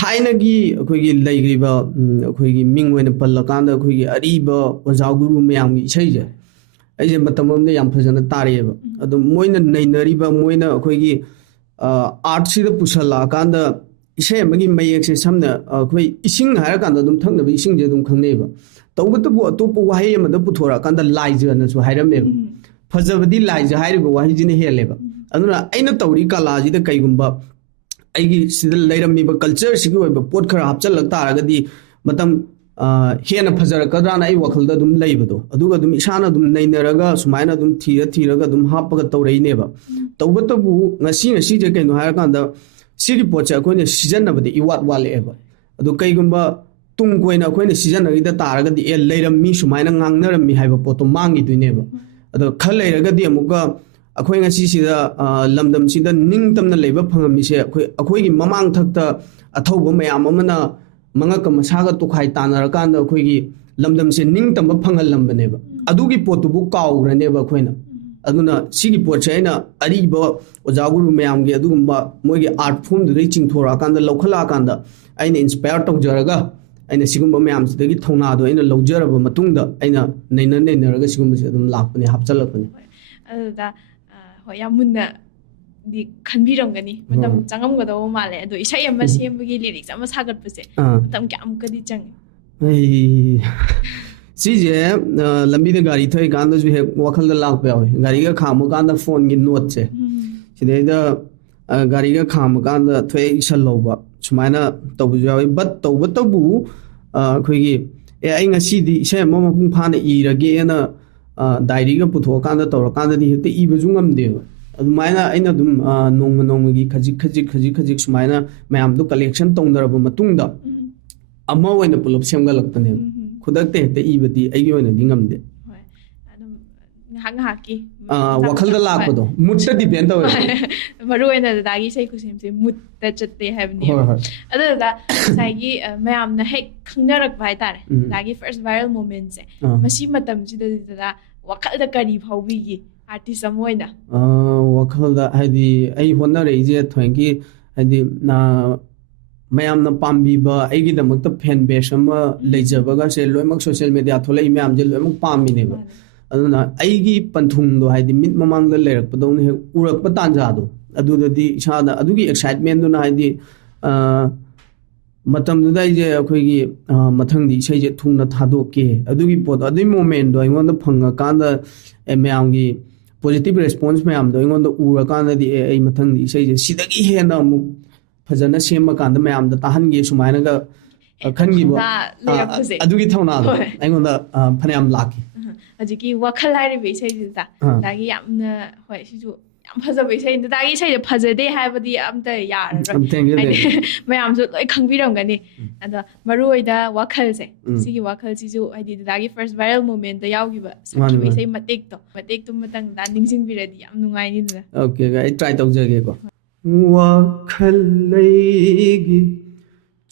ꯊꯥꯏꯅꯒꯤ ꯑꯩꯈꯣꯏꯒꯤ ꯂꯩꯈ꯭ꯔꯤꯕ ꯑꯩꯈꯣꯏꯒꯤ ꯃꯤꯡ ꯑꯣꯏꯅ ꯄꯜꯂꯀꯥꯟꯗ ꯑꯩꯈꯣꯏꯒꯤ ꯑꯔꯤꯕ ꯑꯣꯖꯥ ꯒꯨꯔꯨ ꯃꯌꯥꯝꯒꯤ ꯏꯁꯩꯁꯦ ꯑꯩꯁꯦ ꯃꯇꯝ ꯑꯃꯗ ꯌꯥꯝ ꯐꯖꯅ ꯇꯥꯔꯛꯑꯦꯕ ꯑꯗꯣ ꯃꯣꯏꯅ ꯅꯩꯅꯔꯤꯕ ꯃꯣꯏꯅ ꯑꯩꯈꯣꯏꯒꯤ ꯑꯥꯔꯠꯁꯤꯗ ꯄꯨꯁꯜꯂꯛꯑꯀꯥꯟꯗ ꯏꯁꯩ ꯑꯃꯒꯤ ꯃꯌꯦꯛꯁꯦ ꯁꯝꯅ ꯑꯩꯈꯣꯏ ꯏꯁꯤꯡ ꯍꯥꯏꯔꯀꯥꯟꯗ ꯑꯗꯨꯝ ꯊꯛꯅꯕ ꯏꯁꯤꯡꯁꯦ ꯑꯗꯨꯝ ꯈꯪꯅꯩꯑꯕ ꯇꯧꯕꯇꯕꯨ ꯑꯇꯣꯞꯄ ꯋꯥꯍꯩ ꯑꯃꯗ ꯄꯨꯊꯣꯔꯛꯑꯀꯥꯟꯗ ꯂꯥꯏꯖꯅꯁꯨ ꯍꯥꯏꯔꯝꯃꯦꯕ ꯐꯖꯕꯗꯤ ꯂꯥꯏꯖ ꯍꯥꯏꯔꯤꯕ ꯋꯥꯍꯩꯁꯤꯅ ꯍꯦꯜꯂꯦꯕ ꯑꯗꯨꯅ ꯑꯩꯅ ꯇꯧꯔꯤ ꯀꯂꯥꯁꯤꯗ ꯀꯩꯒꯨꯝꯕ ꯑꯩꯒꯤ ꯁꯤꯗ ꯂꯩꯔꯝꯃꯤꯕ ꯀꯜꯆꯔꯁꯤꯒꯤ ꯑꯣꯏꯕ ꯄꯣꯠ ꯈꯔ ꯍꯥꯞꯆꯤꯜꯂꯛ ꯇꯥꯔꯒꯗꯤ ꯃꯇꯝ ꯍꯦꯟꯅ ꯐꯖꯔꯛꯀꯗ꯭ꯔꯥꯅ ꯑꯩ ꯋꯥꯈꯜꯗ ꯑꯗꯨꯝ ꯂꯩꯕꯗꯣ ꯑꯗꯨꯒ ꯑꯗꯨꯝ ꯏꯁꯥꯅ ꯑꯗꯨꯝ ꯅꯩꯅꯔꯒ ꯁꯨꯃꯥꯏꯅ ꯑꯗꯨꯝ ꯊꯤꯔꯒ ꯑꯗꯨꯝ ꯍꯥꯞꯄꯒ ꯇꯧꯔꯛꯏꯅꯦꯕ ꯇꯧꯕꯇꯕꯨ ꯉꯁꯤꯁꯦ ꯀꯩꯅꯣ ꯍꯥꯏꯔꯀꯥꯟꯗ ꯁꯤꯒꯤ ꯄꯣꯠꯁꯦ ꯑꯩꯈꯣꯏꯅ ꯁꯤꯖꯤꯟꯅꯕꯗ ꯏꯋꯥꯠ ꯋꯥꯠꯂꯛꯑꯦꯕ ꯑꯗꯣ ꯀꯩꯒꯨꯝꯕ ꯇꯨꯡ ꯀꯣꯏꯅ ꯑꯩꯈꯣꯏꯅ ꯁꯤꯖꯤꯟꯅꯈꯤꯗ ꯇꯥꯔꯒꯗꯤ ꯂꯩꯔꯝꯃꯤ ꯁꯨꯃꯥꯏꯅ ꯉꯥꯡꯅꯔꯝꯃꯤ ꯍꯥꯏꯕ ꯄꯣꯠꯇꯣ ꯃꯥꯡꯈꯤꯗꯣꯏꯅꯦꯕ ꯑꯗꯣ ꯈꯔ ꯂꯩꯔꯒꯗꯤ ꯑꯃꯨꯛꯀ ꯑꯩꯈꯣꯏ ꯉꯁꯤꯁꯤꯗ ꯂꯝꯗꯝꯁꯤꯗ ꯅꯤꯡꯇꯝꯅ ꯂꯩꯕ ꯐꯪꯉꯝꯃꯤꯁꯦ ꯑꯩꯈꯣꯏꯒꯤ ꯃꯃꯥꯡ ꯊꯛꯇ ꯑꯊꯧꯕ ꯃꯌꯥꯝ ꯑꯃꯅ ꯃꯉꯛꯀ ꯃꯁꯥꯒ ꯇꯣꯈꯥꯏ ꯇꯥꯟꯅꯔꯀꯥꯟꯗ ꯑꯩꯈꯣꯏꯒꯤ ꯂꯝꯗꯝꯁꯦ ꯅꯤꯡꯇꯝꯕ ꯐꯪꯍꯜꯂꯝꯕꯅꯦꯕ ꯑꯗꯨꯒꯤ ꯄꯣꯠꯇꯨꯕꯨ ꯀꯥꯎꯈ꯭ꯔꯅꯦꯕ ꯑꯩꯈꯣꯏꯅ ꯑꯗꯨꯅ ꯁꯤꯒꯤ ꯄꯣꯠꯁꯦ ꯑꯩꯅ ꯑꯔꯤꯕ ꯑꯣꯖꯥ ꯒꯨꯔꯨ ꯃꯌꯥꯝꯒꯤ ꯑꯗꯨꯒꯨꯝꯕ ꯃꯣꯏꯒꯤ ꯑꯥꯔꯠ ꯐꯣꯝꯗꯨꯗꯩ ꯆꯤꯡꯊꯣꯔꯛꯑꯀꯥꯟꯗ ꯂꯧꯈꯠꯂꯛꯑꯀꯥꯟꯗ ꯑꯩꯅ ꯏꯟꯁꯄꯥꯌꯔ ꯇꯧꯖꯔꯒ ꯑꯩꯅ ꯁꯤꯒꯨꯝꯕ ꯃꯌꯥꯝꯁꯤꯗꯒꯤ ꯊꯧꯅꯥꯗꯣ ꯑꯩꯅ ꯂꯧꯖꯔꯕ ꯃꯇꯨꯡꯗ ꯑꯩꯅ ꯅꯩꯅꯔꯒ ꯁꯤꯒꯨꯝꯕꯁꯦ ꯑꯗꯨꯝ ꯂꯥꯛꯄꯅꯦ ꯍꯥꯞꯆꯤꯜꯂꯛꯄꯅꯦ ꯑꯗꯨꯗ ꯍꯣꯏ ꯌꯥꯝ ꯃꯨꯟꯅꯗꯤ ꯈꯟꯕꯤꯔꯝꯒꯅꯤ ꯃꯇꯝ ꯆꯪꯉꯝꯒꯗꯧꯕ ꯃꯥꯜꯂꯦ ꯑꯗꯣ ꯏꯁꯩ ꯑꯃ ꯁꯦꯝꯕꯒꯤ ꯂꯤꯔꯤꯛꯁ ꯑꯃ ꯁꯥꯒꯠꯄꯁꯦ ꯃꯇꯝ ꯀꯌꯥꯃꯨꯛꯀꯗꯤ ꯆꯪꯉꯤ ꯁꯤꯁꯦ ꯂꯝꯕꯤꯗ ꯒꯥꯔꯤ ꯊꯧꯔꯤꯀꯥꯟꯗꯁꯨ ꯍꯦꯛ ꯋꯥꯈꯜꯗ ꯂꯥꯛꯄ ꯌꯥꯎꯋꯤ ꯒꯥꯔꯤꯒ ꯈꯥꯝꯃꯀꯥꯟꯗ ꯐꯣꯟꯒꯤ ꯅꯣꯠꯁꯦ ꯁꯤꯗꯩꯗ ꯒꯥꯔꯤꯒ ꯈꯥꯝꯃꯀꯥꯟꯗ ꯊꯣꯛꯑꯦ ꯏꯁꯜꯍꯧꯕ ꯁꯨꯃꯥꯏꯅ ꯇꯧꯕꯁꯨ ꯌꯥꯎꯋꯤ ꯕꯠ ꯇꯧꯕꯇꯕꯨ ꯑꯩꯈꯣꯏꯒꯤ ꯑꯩ ꯉꯁꯤꯗꯤ ꯏꯁꯩ ꯑꯃ ꯃꯄꯨꯡ ꯐꯥꯅ ꯏꯔꯒꯦꯅ ꯗꯥꯏꯔꯤꯒ ꯄꯨꯊꯣꯛꯑꯀꯥꯟꯗ ꯇꯧꯔꯀꯥꯟꯗꯗꯤ ꯍꯦꯛꯇ ꯏꯕꯁꯨ ꯉꯝꯗꯦꯕ ꯑꯗꯨꯃꯥꯏꯅ ꯑꯩꯅ ꯑꯗꯨꯝ ꯅꯣꯡꯃꯒꯤ ꯈꯖꯤꯛ ꯁꯨꯃꯥꯏꯅ ꯃꯌꯥꯝꯗꯣ ꯀꯂꯦꯛꯁꯟ ꯇꯧꯅꯔꯕ ꯃꯇꯨꯡꯗ ꯑꯃ ꯑꯣꯏꯅ ꯄꯨꯂꯞ ꯁꯦꯝꯒꯠꯂꯛꯄꯅꯦꯕ ꯈꯨꯗꯛꯇ ꯍꯦꯛꯇ ꯏꯕꯗꯤ ꯑꯩꯒꯤ ꯑꯣꯏꯅꯗꯤ ꯉꯝꯗꯦ ꯍꯣꯏ ꯑꯗꯨꯝ ꯉꯥꯏꯍꯥꯛꯀꯤ ꯋꯥꯈꯜꯗ ꯂꯥꯛꯄꯗꯣ ꯃꯨꯠꯇ ꯗꯤꯄꯦꯟ ꯇꯧꯋꯦ ꯃꯔꯨ ꯑꯣꯏꯅ ꯗꯗꯥꯒꯤ ꯏꯁꯩ ꯈꯨꯠꯁꯦꯝꯁꯦ ꯃꯨꯠꯇ ꯆꯠꯇꯦ ꯍꯥꯏꯕꯅꯦꯕ ꯑꯗꯨꯗ ꯉꯁꯥꯏꯒꯤ ꯃꯌꯥꯝꯅ ꯍꯦꯛ ꯈꯪꯅꯔꯛꯄ ꯍꯥꯏꯇꯥꯔꯦ ꯗꯗꯥꯒꯤ ꯐꯥꯔꯁ ꯚꯥꯏꯔꯦꯜ ꯃꯣꯃꯦꯟꯠꯁꯦ ꯃꯁꯤ ꯃꯇꯝꯁꯤꯗꯗꯤ ꯗꯗꯥ ꯋꯥꯈꯜꯗ ꯀꯔꯤ ꯐꯥꯎꯕꯤꯒꯤ ꯑꯥꯔꯇꯤꯁ ꯑꯃ ꯑꯣꯏꯅ ꯋꯥꯈꯜꯗ ꯍꯥꯏꯗꯤ ꯑꯩ ꯍꯣꯠꯅꯔꯛꯏꯁꯦ ꯊꯣꯏꯒꯤ ꯍꯥꯏꯗꯤ ꯃꯌꯥꯝꯅ ꯄꯥꯝꯕꯤꯕ ꯑꯩꯒꯤꯗꯃꯛꯇ ꯐꯦꯟ ꯕꯦꯁ ꯑꯃ ꯂꯩꯖꯕꯒꯁꯦ ꯂꯣꯏꯅꯃꯛ ꯁꯣꯁꯤꯌꯦꯜ ꯃꯦꯗꯤꯌꯥ ꯊꯣꯛꯂꯛꯏ ꯃꯌꯥꯝꯁꯦ ꯂꯣꯏꯅꯃꯛ ꯄꯥꯝꯃꯤꯅꯦꯕ ꯑꯗꯨꯅ ꯑꯩꯒꯤ ꯄꯟꯊꯨꯡꯗꯣ ꯍꯥꯏꯗꯤ ꯃꯤꯠ ꯃꯃꯥꯡꯗ ꯂꯩꯔꯛꯄꯗꯧꯅ ꯍꯦꯛ ꯎꯔꯛꯄ ꯇꯥꯟꯖꯥꯗꯣ ꯑꯗꯨꯗꯗꯤ ꯏꯁꯥꯗ ꯑꯗꯨꯒꯤ ꯑꯦꯛꯁꯥꯏꯠꯃꯦꯟꯗꯨꯅ ꯍꯥꯏꯗꯤ ꯃꯇꯝꯗꯨꯗ ꯑꯩꯁꯦ ꯑꯩꯈꯣꯏꯒꯤ ꯃꯊꯪꯗꯤ ꯏꯁꯩꯁꯦ ꯊꯨꯅ ꯊꯥꯗꯣꯛꯀꯦ ꯑꯗꯨꯒꯤ ꯄꯣꯠꯇꯣ ꯑꯗꯨꯒꯤ ꯃꯣꯃꯦꯟꯗꯣ ꯑꯩꯉꯣꯟꯗ ꯐꯪꯉꯀꯥꯟꯗ ꯃꯌꯥꯝꯒꯤ ꯄꯣꯖꯤꯇꯤꯕ ꯔꯦꯁꯄꯣꯟꯁ ꯃꯌꯥꯝꯗꯣ ꯑꯩꯉꯣꯟꯗ ꯎꯔꯀꯥꯟꯗꯗꯤ ꯑꯩ ꯃꯊꯪꯗꯤ ꯏꯁꯩꯁꯦ ꯁꯤꯗꯒꯤ ꯍꯦꯟꯅ ꯑꯃꯨꯛ ꯐꯖꯅ ꯁꯦꯝꯃꯀꯥꯟꯗ ꯃꯌꯥꯝꯗ ꯇꯥꯍꯟꯒꯦ ꯁꯨꯃꯥꯏꯅꯒ ꯈꯟꯈꯤꯕ ꯑꯗꯨꯒꯤ ꯊꯧꯅꯥꯗꯣ ꯑꯩꯉꯣꯟꯗ ꯐꯅꯌꯥꯝ ꯂꯥꯛꯈꯤ ꯍꯧꯖꯤꯛꯀꯤ ꯋꯥꯈꯜ ꯍꯥꯏꯔꯤꯕ ꯏꯁꯩꯁꯤꯗ ꯗꯗꯥꯒꯤ ꯌꯥꯝꯅ ꯍꯣꯏ ꯁꯤꯁꯨ ꯌꯥꯝ ꯐꯖꯕ ꯏꯁꯩ ꯗꯗꯥꯒꯤ ꯏꯁꯩꯗ ꯐꯖꯗꯦ ꯍꯥꯏꯕꯗꯤ ꯑꯝꯇ ꯌꯥꯔꯔꯣꯏ Thank you, ꯍꯥꯏꯗꯤ thank ꯃꯌꯥꯝꯁꯨ ꯂꯣꯏ ꯈꯪꯕꯤꯔꯝꯒꯅꯤ ꯑꯗꯣ ꯃꯔꯨꯑꯣꯏꯅ ꯋꯥꯈꯜꯁꯦ ꯁꯤꯒꯤ ꯋꯥꯈꯜꯁꯤꯁꯨ ꯍꯥꯏꯗꯤ ꯗꯗꯥꯒꯤ ꯐꯥꯔꯁ ꯚꯥꯏꯔꯦꯜ ꯃꯣꯃꯦꯟꯇ ꯌꯥꯎꯈꯤꯕ ꯁꯛꯈꯤꯕ ꯃꯥꯅꯤ. ꯏꯁꯩ ꯃꯇꯦꯛꯇꯨꯃꯇꯪ ꯗꯗꯥ ꯅꯤꯡꯁꯤꯡꯕꯤꯔꯗꯤ ꯌꯥꯝ ꯅꯨꯡꯉꯥꯏꯅꯤꯗꯅ Okay, I try ꯇꯧꯖꯒꯦꯀꯣ. Wakhal ꯂꯩꯒꯤ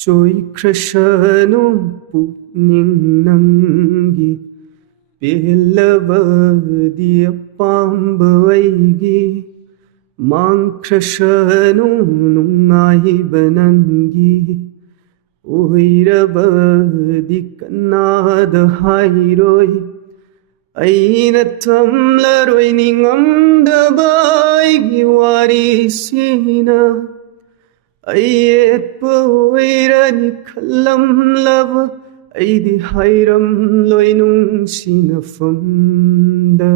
ꯆꯣꯏꯈ꯭ꯔꯁꯅꯨ ꯄꯨꯛꯅꯤꯡ ꯅꯪꯒꯤ ꯄꯦꯜꯂꯕꯗꯤ ꯑꯄꯥꯝꯕ ꯑꯩꯒꯤ ꯃꯥꯡꯈ꯭ꯔꯁꯅꯨ ꯅꯨꯡꯉꯥꯏꯕ ꯅꯪꯒꯤ ꯑꯣꯏꯔꯕꯗꯤ ꯀꯅꯥꯗ ꯍꯥꯏꯔꯣꯏ ꯑꯩꯅ ꯊꯝꯂꯔꯣꯏ ꯅꯤꯡꯉꯝꯗꯕ ꯑꯩꯒꯤ ꯋꯥꯔꯤꯁꯤꯅ ꯑꯌꯦꯠꯄ ꯑꯣꯏꯔꯅꯤ ꯈꯜꯂꯝꯂꯕ ꯑꯩꯗꯤ ꯍꯥꯏꯔꯝꯂꯣꯏ ꯅꯨꯡꯁꯤꯅꯐꯝꯗ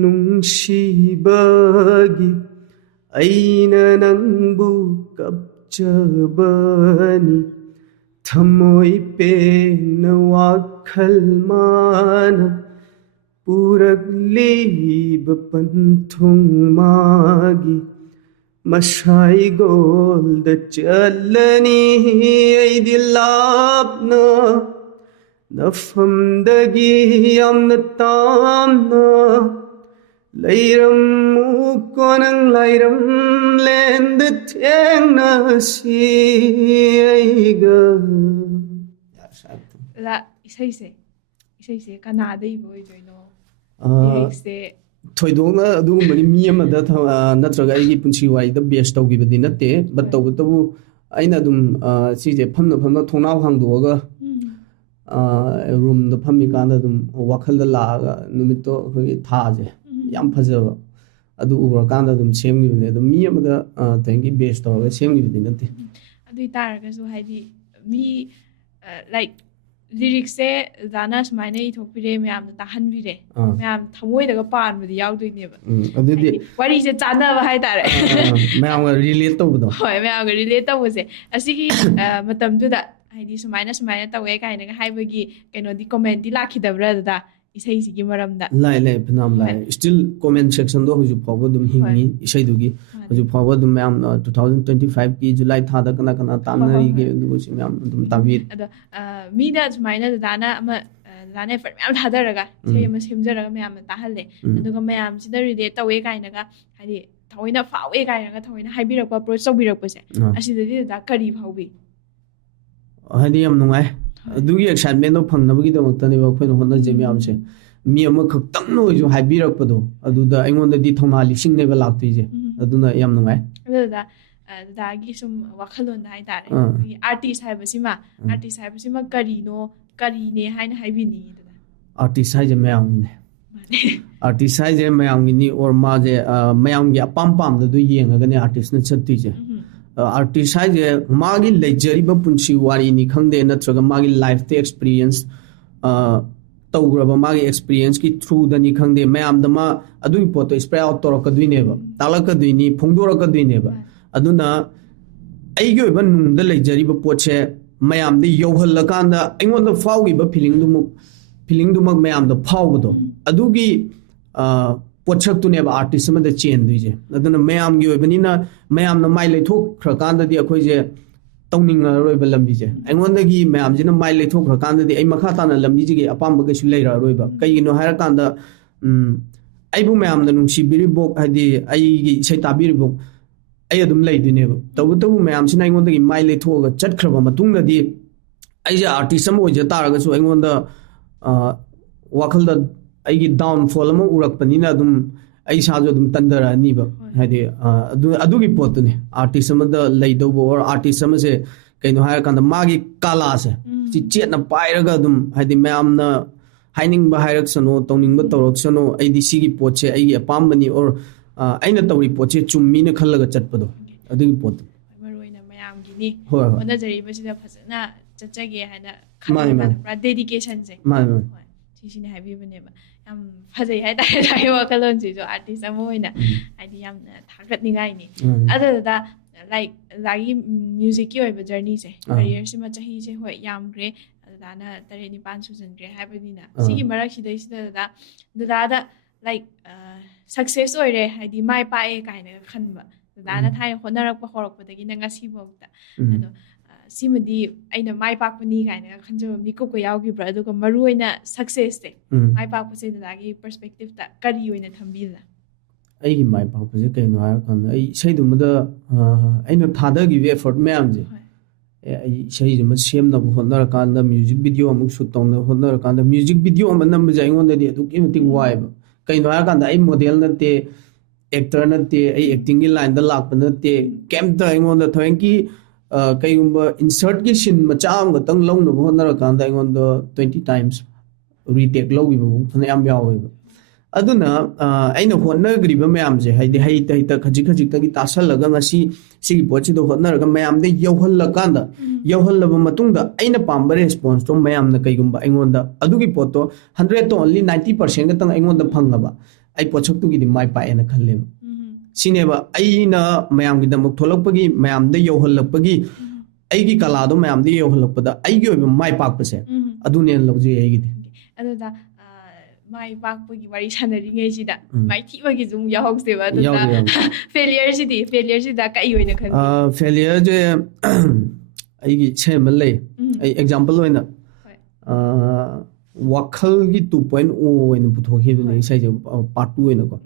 ꯅꯨꯡꯁꯤꯕꯒꯤ ꯑꯩꯅ ꯅꯪꯕꯨ ꯀꯞꯆꯕꯅꯤ ꯊꯃꯣꯏ ꯄꯦꯟꯅ ꯋꯥꯈꯜ ꯃꯥꯅ ꯄꯨꯔꯛꯂꯤꯕ ꯄꯟꯊꯨꯡ ꯃꯥꯒꯤ ꯃꯁꯥꯏꯒꯣꯜꯗ ꯆꯠꯂꯅꯤ ꯑꯩꯗꯤ ꯂꯥꯞꯅ ꯅꯐꯝꯗꯒꯤ ꯌꯥꯝꯅ ꯇꯥꯝꯅ ꯂꯩꯔꯝꯃꯨꯀꯣ ꯅꯪ ꯂꯩꯔꯝꯂꯦꯟꯗ ꯊꯦꯡꯅꯁꯤ ꯑꯩꯒ ꯗꯗꯥ ꯏꯁꯩꯁꯦ ꯀꯅꯥꯗ ꯏꯕ ꯑꯣꯏꯗꯣꯏꯅꯣ ꯂꯤꯔꯤꯛꯁꯦ ꯊꯣꯏꯗꯣꯛꯅ ꯑꯗꯨꯒꯨꯝꯕꯒꯤ ꯃꯤ ꯑꯃꯗ ꯅꯠꯇ꯭ꯔꯒ ꯑꯩꯒꯤ ꯄꯨꯟꯁꯤ ꯋꯥꯔꯤꯗ ꯕꯦꯁ ꯇꯧꯈꯤꯕꯗꯤ ꯅꯠꯇꯦ ꯕꯠ ꯇꯧꯕꯇꯕꯨ ꯑꯩꯅ ꯑꯗꯨꯝ ꯁꯤꯁꯦ ꯐꯝꯅ ꯊꯣꯡꯅꯥꯎ ꯍꯥꯡꯗꯣꯛꯑꯒ ꯔꯨꯝꯗ ꯐꯝꯃꯤꯀꯥꯟꯗ ꯑꯗꯨꯝ ꯋꯥꯈꯜꯗ ꯂꯥꯛꯑꯒ ꯅꯨꯃꯤꯠꯇꯣ ꯑꯩꯈꯣꯏꯒꯤ ꯊꯥꯁꯦ ꯌꯥꯝ ꯐꯖꯕ ꯑꯗꯨ ꯎꯔꯀꯥꯟꯗ ꯑꯗꯨꯝ ꯁꯦꯝꯈꯤꯕꯅꯦ ꯑꯗꯨꯝ ꯃꯤ ꯑꯃꯗ ꯊꯦꯡꯀꯤ ꯕꯦꯁ ꯇꯧꯔꯒ ꯁꯦꯝꯈꯤꯕꯗꯤ ꯅꯠꯇꯦ ꯑꯗꯨ ꯑꯣꯏꯇꯥꯔꯒꯁꯨ ꯍꯥꯏꯗꯤ ꯃꯤ ꯂꯥꯏꯛ ꯂꯤꯔꯤꯛꯁꯦ ꯗꯗꯥꯅ ꯁꯨꯃꯥꯏꯅ ꯏꯊꯣꯛꯄꯤꯔꯦ ꯃꯌꯥꯝꯅ ꯇꯥꯍꯟꯕꯤꯔꯦ ꯃꯌꯥꯝ ꯊꯃꯣꯏꯗꯒ ꯄꯥꯟꯕꯗꯤ ꯌꯥꯎꯗꯣꯏꯅꯦꯕ ꯑꯗꯨꯗꯤ ꯋꯥꯔꯤꯁꯦ ꯆꯥꯟꯅꯕ ꯍꯥꯏꯇꯥꯔꯦ ꯃꯌꯥꯝꯒ ꯔꯤꯂꯦꯠ ꯇꯧꯕꯗꯣ ꯍꯣꯏ ꯃꯌꯥꯝꯒ ꯔꯤꯂꯦꯠ ꯇꯧꯕꯁꯦ ꯑꯁꯤꯒꯤ ꯃꯇꯝꯗꯨꯗ ꯍꯥꯏꯗꯤ ꯁꯨꯃꯥꯏꯅ ꯇꯧꯋꯦ ꯀꯥꯏꯅꯒ ꯍꯥꯏꯕꯒꯤ ꯀꯩꯅꯣꯗꯤ ꯀꯣꯃꯦꯟꯇꯤ ꯂꯥꯛꯈꯤꯗꯕ꯭ꯔꯥ ꯑꯗꯨꯗ ꯏꯁꯩꯁꯤꯒꯤ ꯃꯔꯝꯗ ꯂꯥꯛꯑꯦ ꯐꯅꯌꯥꯝ ꯂꯥꯛꯑꯦ ꯁ꯭ꯇꯤꯜ ꯀꯣꯃꯦꯟ ꯁꯦꯛꯁꯟꯗꯣ ꯍꯧꯖꯤꯛ ꯐꯥꯎꯕ ꯑꯗꯨꯝ ꯍꯤꯡꯉꯤ ꯏꯁꯩꯗꯨꯒꯤ ꯍꯧꯖꯤꯛ ꯐꯥꯎꯕ ꯑꯗꯨꯝ ꯃꯌꯥꯝ 2025ꯀꯤ ꯖꯨꯂꯥꯏ ꯊꯥꯗ ꯀꯅꯥ ꯇꯥꯟꯅꯔꯤꯒꯦ ꯑꯗꯨꯒꯁꯨ ꯃꯌꯥꯝ ꯑꯗꯨꯝ ꯇꯥꯕꯤꯔꯤ ꯑꯗꯣ ꯃꯤꯅ ꯁꯨꯃꯥꯏꯅ ꯗꯗꯥꯅ ꯑꯦꯐꯔꯠ ꯃꯌꯥꯝ ꯊꯥꯗꯔꯒ ꯏꯁꯩ ꯑꯃ ꯁꯦꯝꯖꯔꯒ ꯃꯌꯥꯝꯅ ꯇꯥꯍꯜꯂꯦ ꯑꯗꯨꯒ ꯃꯌꯥꯝꯁꯤꯗ ꯔꯤꯂꯦꯠ ꯇꯧꯋꯦ ꯀꯥꯏꯅꯒ ꯍꯥꯏꯗꯤ ꯊꯑꯣꯏꯅ ꯐꯥꯎꯋꯦ ꯀꯥꯏꯅꯒ ꯊꯑꯣꯏꯅ ꯍꯥꯏꯕꯤꯔꯛꯄ ꯑꯦꯄ꯭ꯔꯣꯆ ꯇꯧꯕꯤꯔꯛꯄꯁꯦ ꯑꯁꯤꯗꯗꯤ ꯗꯗꯥ ꯀꯔꯤ ꯐꯥꯎꯕꯤ ꯍꯥꯏꯗꯤ ꯌꯥꯝ ꯅꯨꯡꯉꯥꯏ ꯑꯗꯨꯒꯤ ꯑꯦꯛꯁꯥꯏꯠꯃꯦꯟꯗꯣ ꯐꯪꯅꯕꯒꯤꯗꯃꯛꯇꯅꯦꯕ ꯑꯩꯈꯣꯏꯅ ꯍꯣꯠꯅꯖꯩ ꯃꯌꯥꯝꯁꯦ ꯃꯤ ꯑꯃꯈꯛꯇꯪꯅ ꯑꯣꯏꯁꯨ ꯍꯥꯏꯕꯤꯔꯛꯄꯗꯣ ꯑꯗꯨꯗ ꯑꯩꯉꯣꯟꯗꯗꯤ ꯊꯧꯅꯥ ꯂꯤꯁꯤꯡꯅꯦꯕ ꯂꯥꯛꯇꯣꯏꯁꯦ ꯑꯗꯨꯅ ꯌꯥꯝ ꯅꯨꯡꯉꯥꯏ ꯑꯗꯨꯗ ꯗꯗꯥꯒꯤ ꯁꯨꯝ ꯋꯥꯈꯜꯂꯣꯟꯗ ꯍꯥꯏꯇꯥꯔꯦ ꯑꯩꯈꯣꯏꯒꯤ ꯑꯥꯔꯇꯤꯁ ꯍꯥꯏꯕꯁꯤꯃ ꯀꯔꯤꯅꯦ ꯍꯥꯏꯅ ꯍꯥꯏꯕꯤꯅꯤꯡꯉꯤ ꯗꯗꯥ ꯑꯥꯔꯇꯤꯁ ꯍꯥꯏꯁꯦ ꯃꯌꯥꯝꯒꯤꯅꯦ ꯑꯥꯔꯇꯤꯁ ꯍꯥꯏꯁꯦ ꯃꯌꯥꯝꯒꯤꯅꯤ ꯑꯣꯔ ꯃꯥꯁꯦ ꯃꯌꯥꯝꯒꯤ ꯑꯄꯥꯝ ꯄꯥꯝꯗꯗꯨ ꯌꯦꯡꯉꯒꯅꯦ ꯑꯥꯔꯇꯤꯁꯅ ꯆꯠꯇꯣꯏꯁꯦ ꯑꯥꯔꯇꯤꯁ ꯍꯥꯏꯁꯦ ꯃꯥꯒꯤ ꯂꯩꯖꯔꯤꯕ ꯄꯨꯟꯁꯤ ꯋꯥꯔꯤꯅꯤ ꯈꯪꯗꯦ ꯅꯠꯇ꯭ꯔꯒ ꯃꯥꯒꯤ ꯂꯥꯏꯐꯇ ꯑꯦꯛꯁꯄꯤꯔꯤꯌꯦꯟꯁ ꯇꯧꯈ꯭ꯔꯕ ꯃꯥꯒꯤ ꯑꯦꯛꯁꯄꯤꯔꯤꯌꯦꯟꯁꯀꯤ ꯊ꯭ꯔꯨꯗꯅꯤ ꯈꯪꯗꯦ ꯃꯌꯥꯝꯗ ꯃꯥ ꯑꯗꯨꯒꯤ ꯄꯣꯠꯇꯣ ꯏꯟꯁꯄꯥꯌꯔ ꯑꯥꯎꯠ ꯇꯧꯔꯛꯀꯗꯣꯏꯅꯦꯕ ꯇꯥꯛꯂꯛꯀꯗꯣꯏꯅꯤ ꯐꯣꯡꯗꯣꯔꯛꯀꯗꯣꯏꯅꯦꯕ ꯑꯗꯨꯅ ꯑꯩꯒꯤ ꯑꯣꯏꯕ ꯅꯨꯡꯗ ꯂꯩꯖꯔꯤꯕ ꯄꯣꯠꯁꯦ ꯃꯌꯥꯝꯗ ꯌꯧꯍꯜꯂꯀꯥꯟꯗ ꯑꯩꯉꯣꯟꯗ ꯐꯥꯎꯈꯤꯕ ꯐꯤꯂꯤꯡꯗꯨꯃꯛ ꯃꯌꯥꯝꯗ ꯐꯥꯎꯕꯗꯣ ꯑꯗꯨꯒꯤ ꯄꯣꯠꯁꯛꯇꯨꯅꯦꯕ ꯑꯥꯔꯇꯤꯁ ꯑꯃꯗ ꯆꯦꯟꯗꯣꯏꯁꯦ ꯑꯗꯨꯅ ꯃꯌꯥꯝꯒꯤ ꯑꯣꯏꯕꯅꯤ나 ꯃꯌꯥꯝꯅ ꯃꯥꯏ ꯂꯩꯊꯣꯛꯈ꯭ꯔꯀꯥꯟꯗꯗꯤ ꯑꯩꯈꯣꯏꯁꯦ ꯇꯧꯅꯤꯡꯉꯔꯣꯏꯕ ꯂꯝꯕꯤꯁꯦ ꯑꯩꯉꯣꯟꯗꯒꯤ ꯃꯌꯥꯝꯁꯤꯅ ꯃꯥꯏ ꯂꯩꯊꯣꯛꯈ꯭ꯔꯀꯥꯟꯗꯗꯤ ꯑꯩ ꯃꯈꯥ ꯇꯥꯅ ꯂꯝꯕꯤꯁꯤꯒꯤ ꯑꯄꯥꯝꯕ ꯀꯩꯁꯨ ꯂꯩꯔꯛꯑꯔꯣꯏꯕ ꯀꯩꯒꯤꯅꯣ ꯍꯥꯏꯔꯀꯥꯟꯗ ꯑꯩꯕꯨ ꯃꯌꯥꯝꯅ ꯅꯨꯡꯁꯤꯕꯤꯔꯤꯕꯣ ꯍꯥꯏꯗꯤ ꯑꯩꯒꯤ ꯏꯁꯩ ꯇꯥꯕꯤꯔꯤꯕꯣ ꯑꯩ ꯑꯗꯨꯝ ꯂꯩꯗꯣꯏꯅꯦꯕ ꯇꯧꯕꯇꯕꯨ ꯃꯌꯥꯝꯁꯤꯅ ꯑꯩꯉꯣꯟꯗꯒꯤ ꯃꯥꯏ ꯂꯩꯊꯣꯛꯑꯒ ꯆꯠꯈ꯭ꯔꯕ ꯃꯇꯨꯡꯗꯗꯤ ꯑꯩꯁꯦ ꯑꯥꯔꯇꯤꯁ ꯑꯃ ꯑꯣꯏꯖ ꯇꯥꯔꯒꯁꯨ ꯑꯩꯉꯣꯟꯗ ꯋꯥꯈꯜꯗ ꯑꯩꯒꯤ ꯗꯥꯎꯟꯐꯣꯜ ꯑꯃ ꯎꯔꯛꯄꯅꯤꯅ ꯑꯗꯨꯝ ꯑꯩ ꯏꯁꯥꯁꯨ ꯑꯗꯨꯝ ꯇꯟꯊꯔꯛꯑꯅꯤꯕ ꯍꯥꯏꯗꯤ ꯑꯗꯨꯒꯤ ꯄꯣꯠꯇꯨꯅꯦ ꯑꯥꯔꯇꯤꯁ ꯑꯃꯗ ꯂꯩꯗꯧꯕ ꯑꯣꯔ ꯑꯥꯔꯇꯤꯁ ꯑꯃꯁꯦ ꯀꯩꯅꯣ ꯍꯥꯏꯔꯀꯥꯟꯗ ꯃꯥꯒꯤ ꯀꯂꯥꯁꯦ ꯁꯤ ꯆꯦꯠꯅ ꯄꯥꯏꯔꯒ ꯑꯗꯨꯝ ꯍꯥꯏꯗꯤ ꯃꯌꯥꯝꯅ ꯍꯥꯏꯅꯤꯡꯕ ꯍꯥꯏꯔꯛꯁꯅꯣ ꯇꯧꯅꯤꯡꯕ ꯇꯧꯔꯛꯁꯅꯣ ꯑꯩꯗꯤ ꯁꯤꯒꯤ ꯄꯣꯠꯁꯦ ꯑꯩꯒꯤ ꯑꯄꯥꯝꯕꯅꯤ ꯑꯣꯔ ꯑꯩꯅ ꯇꯧꯔꯤ ꯄꯣꯠꯁꯦ ꯆꯨꯝꯃꯤꯅ ꯈꯜꯂꯒ ꯆꯠꯄꯗꯣ ꯑꯗꯨꯒꯤ ꯄꯣꯠꯇꯣ ꯃꯔꯨꯑꯣꯏꯅ ꯃꯌꯥꯝꯒꯤꯅꯤ ꯍꯣꯏ ꯍꯣꯠꯅꯖꯔꯤꯕꯁꯤꯗ ꯐꯖꯅ ꯆꯠꯆꯒꯦ ꯍꯥꯏꯅ ꯈꯜꯂꯒ ꯄꯨꯔꯥ ꯗꯦꯗꯤꯀꯦꯁꯟꯁꯦ ꯍꯣꯏ ꯁꯤꯁꯤꯅꯦ ꯍꯥꯏꯕꯤꯕꯅꯦꯕ ꯌꯥꯝ ꯐꯖꯩ ꯍꯥꯏꯇꯥꯔꯦ ꯗꯗꯥꯒꯤ ꯋꯥꯈꯜꯂꯣꯟꯁꯤꯁꯨ ꯑꯥꯔꯇꯤꯁ ꯑꯃ ꯑꯣꯏꯅ ꯍꯥꯏꯗꯤ ꯌꯥꯝꯅ ꯊꯥꯒꯠꯅꯤꯡꯉꯥꯏꯅꯤ ꯑꯗꯨꯗ ꯂꯥꯏꯛ ꯗꯗꯥꯒꯤ ꯃ꯭ꯌꯨꯖꯤꯛꯀꯤ ꯑꯣꯏꯕ ꯖꯔꯅꯤꯁꯦ ꯀꯔꯤꯌꯔꯁꯤꯃ ꯆꯍꯤꯁꯦ ꯍꯣꯏ ꯌꯥꯝꯈ꯭ꯔꯦ ꯗꯗꯥꯅ 8-9 ꯁꯨꯖꯟꯈ꯭ꯔꯦ ꯍꯥꯏꯕꯅꯤꯅ ꯁꯤꯒꯤ ꯃꯔꯛꯁꯤꯗꯩꯁꯤꯗ ꯗꯗꯥꯗ ꯂꯥꯏꯛ ꯁꯛꯁꯦꯁ ꯑꯣꯏꯔꯦ ꯍꯥꯏꯗꯤ ꯃꯥꯏ ꯄꯥꯛꯑꯦ ꯀꯥꯏꯅꯒ ꯈꯟꯕ ꯗꯗꯥꯅ ꯊꯥꯏꯅ ꯍꯣꯠꯅꯔꯛꯄ ꯍꯧꯔꯛꯄꯗꯒꯤꯅ ꯉꯁꯤꯐꯥꯎꯗ ꯑꯗꯣ ꯁꯤꯃꯗꯤ ꯑꯩꯅ ꯃꯥꯏ ꯄꯥꯛꯄꯅꯤ ꯀꯥꯏꯅꯒ ꯈꯟꯖꯕ ꯃꯤꯀꯨꯞꯀ ꯌꯥꯎꯈꯤꯕ꯭ꯔꯥ ꯑꯗꯨꯒ ꯃꯔꯨꯑꯣꯏꯅ ꯁꯛꯁꯦꯁꯁꯦ ꯃꯥꯏ ꯄꯥꯛꯄꯁꯦ ꯗꯗꯥꯒꯤ ꯄꯔꯁꯄꯦꯛꯇꯤꯞꯇ ꯀꯔꯤ ꯑꯣꯏꯅ ꯊꯝꯕꯤꯗꯅ ꯑꯩꯒꯤ ꯃꯥꯏ ꯄꯥꯛꯄꯁꯦ ꯀꯩꯅꯣ ꯍꯥꯏꯔꯀꯥꯟꯗ ꯑꯩ ꯏꯁꯩꯗꯨꯃꯗ ꯑꯩꯅ ꯊꯥꯗꯈꯤꯕ ꯑꯦꯐꯔꯠ ꯃꯌꯥꯝꯁꯦ ꯑꯩ ꯏꯁꯩꯁꯤꯃ ꯁꯦꯝꯅꯕ ꯍꯣꯠꯅꯔꯀꯥꯟꯗ ꯃ꯭ꯌꯨꯖꯤꯛ ꯚꯤꯗꯤꯑꯣ ꯑꯃꯨꯛ ꯁꯨꯠ ꯇꯧꯅꯕ ꯍꯣꯠꯅꯔꯀꯥꯟꯗ ꯃ꯭ꯌꯨꯖꯤꯛ ꯚꯤꯗꯤꯑꯣ ꯑꯃ ꯅꯝꯕꯁꯦ ꯑꯩꯉꯣꯟꯗꯗꯤ ꯑꯗꯨꯛꯀꯤ ꯃꯇꯤꯛ ꯋꯥꯏꯑꯦꯕ ꯀꯩꯅꯣ ꯍꯥꯏꯔꯀꯥꯟꯗ ꯑꯩ ꯃꯣꯗꯦꯜ ꯅꯠꯇꯦ ꯑꯦꯛꯇꯔ ꯅꯠꯇꯦ ꯑꯩ ꯑꯦꯛꯇꯤꯡꯒꯤ ꯂꯥꯏꯟꯗ ꯂꯥꯛꯄ ꯅꯠꯇꯦ ꯀꯩꯝꯇ ꯑꯩꯉꯣꯟꯗ ꯊꯣꯏꯅꯀꯤ ꯀꯩꯒꯨꯝꯕ ꯏꯟꯁꯔꯠꯀꯤ ꯁꯤꯟ ꯃꯆꯥ ꯑꯃꯈꯛꯇꯪ ꯂꯧꯅꯕ ꯍꯣꯠꯅꯔꯀꯥꯟꯗ ꯑꯩꯉꯣꯟꯗ 20 times ꯔꯤꯇꯦꯛ ꯂꯧꯈꯤꯕ ꯐꯅꯌꯥꯝ ꯌꯥꯎꯋꯦꯕ ꯑꯗꯨꯅ ꯑꯩꯅ ꯍꯣꯠꯅꯈ꯭ꯔꯤꯕ ꯃꯌꯥꯝꯁꯦ ꯍꯥꯏꯗꯤ ꯍꯩꯇ ꯈꯖꯤꯛꯇꯒꯤ ꯇꯥꯁꯜꯂꯒ ꯉꯁꯤ ꯁꯤꯒꯤ ꯄꯣꯠꯁꯤꯗ ꯍꯣꯠꯅꯔꯒ ꯃꯌꯥꯝꯗ ꯌꯧꯍꯜꯂꯀꯥꯟda ꯌꯧꯍꯜꯂꯕ ꯃꯇꯨꯡꯗ ꯑꯩꯅ ꯄꯥꯝꯕ ꯔꯦꯁꯄꯣꯟꯁꯇꯣ ꯃꯌꯥꯝꯅ ꯀꯩꯒꯨꯝꯕ ꯑꯩꯉꯣꯟꯗ ꯑꯗꯨꯒꯤ ꯄꯣꯠꯇꯣ 100ꯇ ꯑꯣꯟꯂꯤ 90% ꯈꯛꯇꯪ ꯑꯩꯉꯣꯟꯗ ꯐꯪꯉꯕ ꯑꯩ ꯄꯣꯠꯁꯛꯇꯨꯒꯤꯗꯤ ꯃꯥꯏ ꯄꯥꯛꯑꯦꯅ ꯈꯜꯂꯦꯕ ꯁꯤꯅꯦꯕ ꯑꯩꯅ ꯃꯌꯥꯝꯒꯤꯗꯃꯛ ꯊꯣꯛꯂꯛꯄꯒꯤ ꯃꯌꯥꯝꯗ ꯌꯧꯍꯜꯂꯛꯄꯒꯤ ꯑꯩꯒꯤ ꯀꯂꯥꯗꯣ ꯃꯌꯥꯝꯗ ꯌꯧꯍꯜꯂꯛꯄꯗ ꯑꯩꯒꯤ ꯑꯣꯏꯕ ꯃꯥꯏ ꯄꯥꯛꯄꯁꯦ ꯑꯗꯨꯅꯦꯅ ꯂꯧꯖꯩ ꯑꯩꯒꯤꯗꯤ ꯑꯗꯨꯗ ꯃꯥꯏ ꯄꯥꯛꯄꯒꯤ ꯋꯥꯔꯤ ꯁꯥꯟꯅꯔꯤꯉꯩꯁꯤꯗ ꯃꯥꯏꯊꯤꯕꯒꯤꯁꯨ ꯑꯃꯨꯛ ꯌꯥꯎꯍꯧꯁꯦꯕ ꯑꯗꯨꯗ ꯐꯦꯂꯤꯌꯔꯁꯤꯗ ꯀꯩ ꯑꯣꯏꯅ ꯈꯟꯕꯤ ꯐꯦꯂꯤꯌꯔꯁꯦ ꯑꯩꯒꯤ ꯏꯁꯩ ꯑꯃ ꯂꯩ ꯑꯩ ꯑꯦꯛꯖꯥꯝꯄꯜ ꯑꯣꯏꯅ ꯋꯥꯈꯜꯒꯤ 2.0 ꯑꯣꯏꯅ ꯄꯨꯊꯣꯛꯈꯤꯕꯅꯦ ꯏꯁꯩꯁꯦ ꯄꯥꯔꯠ 2 ꯑꯣꯏꯅꯀꯣ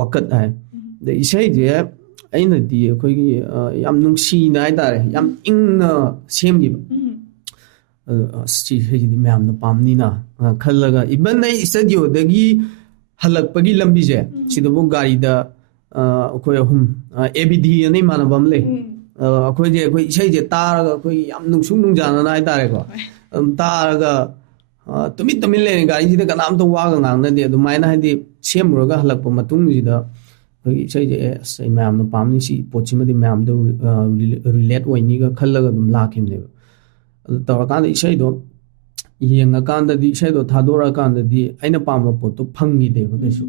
ꯋꯥꯀꯠ ꯍꯥꯏ ꯑꯗ ꯏꯁꯩꯁꯦ ꯑꯩꯅꯗꯤ ꯑꯩꯈꯣꯏꯒꯤ ꯌꯥꯝ ꯅꯨꯡꯁꯤꯅ ꯍꯥꯏꯇꯥꯔꯦ ꯌꯥꯝ ꯏꯪꯅ ꯁꯦꯝꯈꯤꯕ ꯁꯤ ꯏꯁꯩꯁꯤꯗꯤ ꯃꯌꯥꯝꯅ ꯄꯥꯝꯅꯤꯅ ꯈꯜꯂꯒ ꯏꯚꯟ ꯑꯩ ꯁ꯭ꯇꯨꯗꯤꯑꯣꯗꯒꯤ ꯍꯜꯂꯛꯄꯒꯤ ꯂꯝꯕꯤꯁꯦ ꯁꯤꯗꯕꯨ ꯒꯥꯔꯤꯗ ꯑꯩꯈꯣꯏ ꯑꯍꯨꯝ ABD ꯑꯅ ꯏꯃꯥꯟꯅꯕ ꯑꯃ ꯂꯩ ꯑꯩꯈꯣꯏ ꯏꯁꯩꯁꯦ ꯇꯥꯔꯒ ꯑꯩꯈꯣꯏ ꯌꯥꯝ ꯅꯨꯡꯁꯨꯛ ꯅꯨꯡꯖꯥꯅꯅ ꯍꯥꯏꯇꯥꯔꯦꯀꯣ ꯑꯗꯨꯝ ꯇꯥꯔꯒ ꯇꯨꯃꯤꯟ ꯂꯩꯔꯦ ꯒꯥꯔꯤꯁꯤꯗ ꯀꯅꯥꯝꯇ ꯋꯥꯒ ꯉꯥꯡꯅꯗꯦ ꯑꯗꯨꯃꯥꯏꯅ ꯍꯥꯏꯗꯤ ꯁꯦꯝꯃꯨꯔꯒ ꯍꯜꯂꯛꯄ ꯃꯇꯨꯡꯁꯤꯗ ꯑꯩꯈꯣꯏꯒꯤ ꯏꯁꯩꯁꯦ ꯑꯁ ꯑꯩ ꯃꯌꯥꯝꯅ ꯄꯥꯝꯅꯤ ꯁꯤ ꯄꯣꯠꯁꯤꯃꯗꯤ ꯃꯌꯥꯝꯗ ꯔꯤꯂꯦꯠ ꯑꯣꯏꯅꯤꯒ ꯈꯜꯂꯒ ꯑꯗꯨꯝ ꯂꯥꯛꯈꯤꯕꯅꯦꯕ ꯑꯗꯨ ꯇꯧꯔꯀꯥꯟꯗ ꯏꯁꯩꯗꯣ ꯌꯦꯡꯉꯀꯥꯟꯗꯗꯤ ꯏꯁꯩꯗꯣ ꯊꯥꯗꯣꯔꯛꯑꯀꯥꯟꯗꯗꯤ ꯑꯩꯅ ꯄꯥꯝꯕ ꯄꯣꯠꯇꯣ ꯐꯪꯈꯤꯗꯦꯕ ꯀꯩꯁꯨ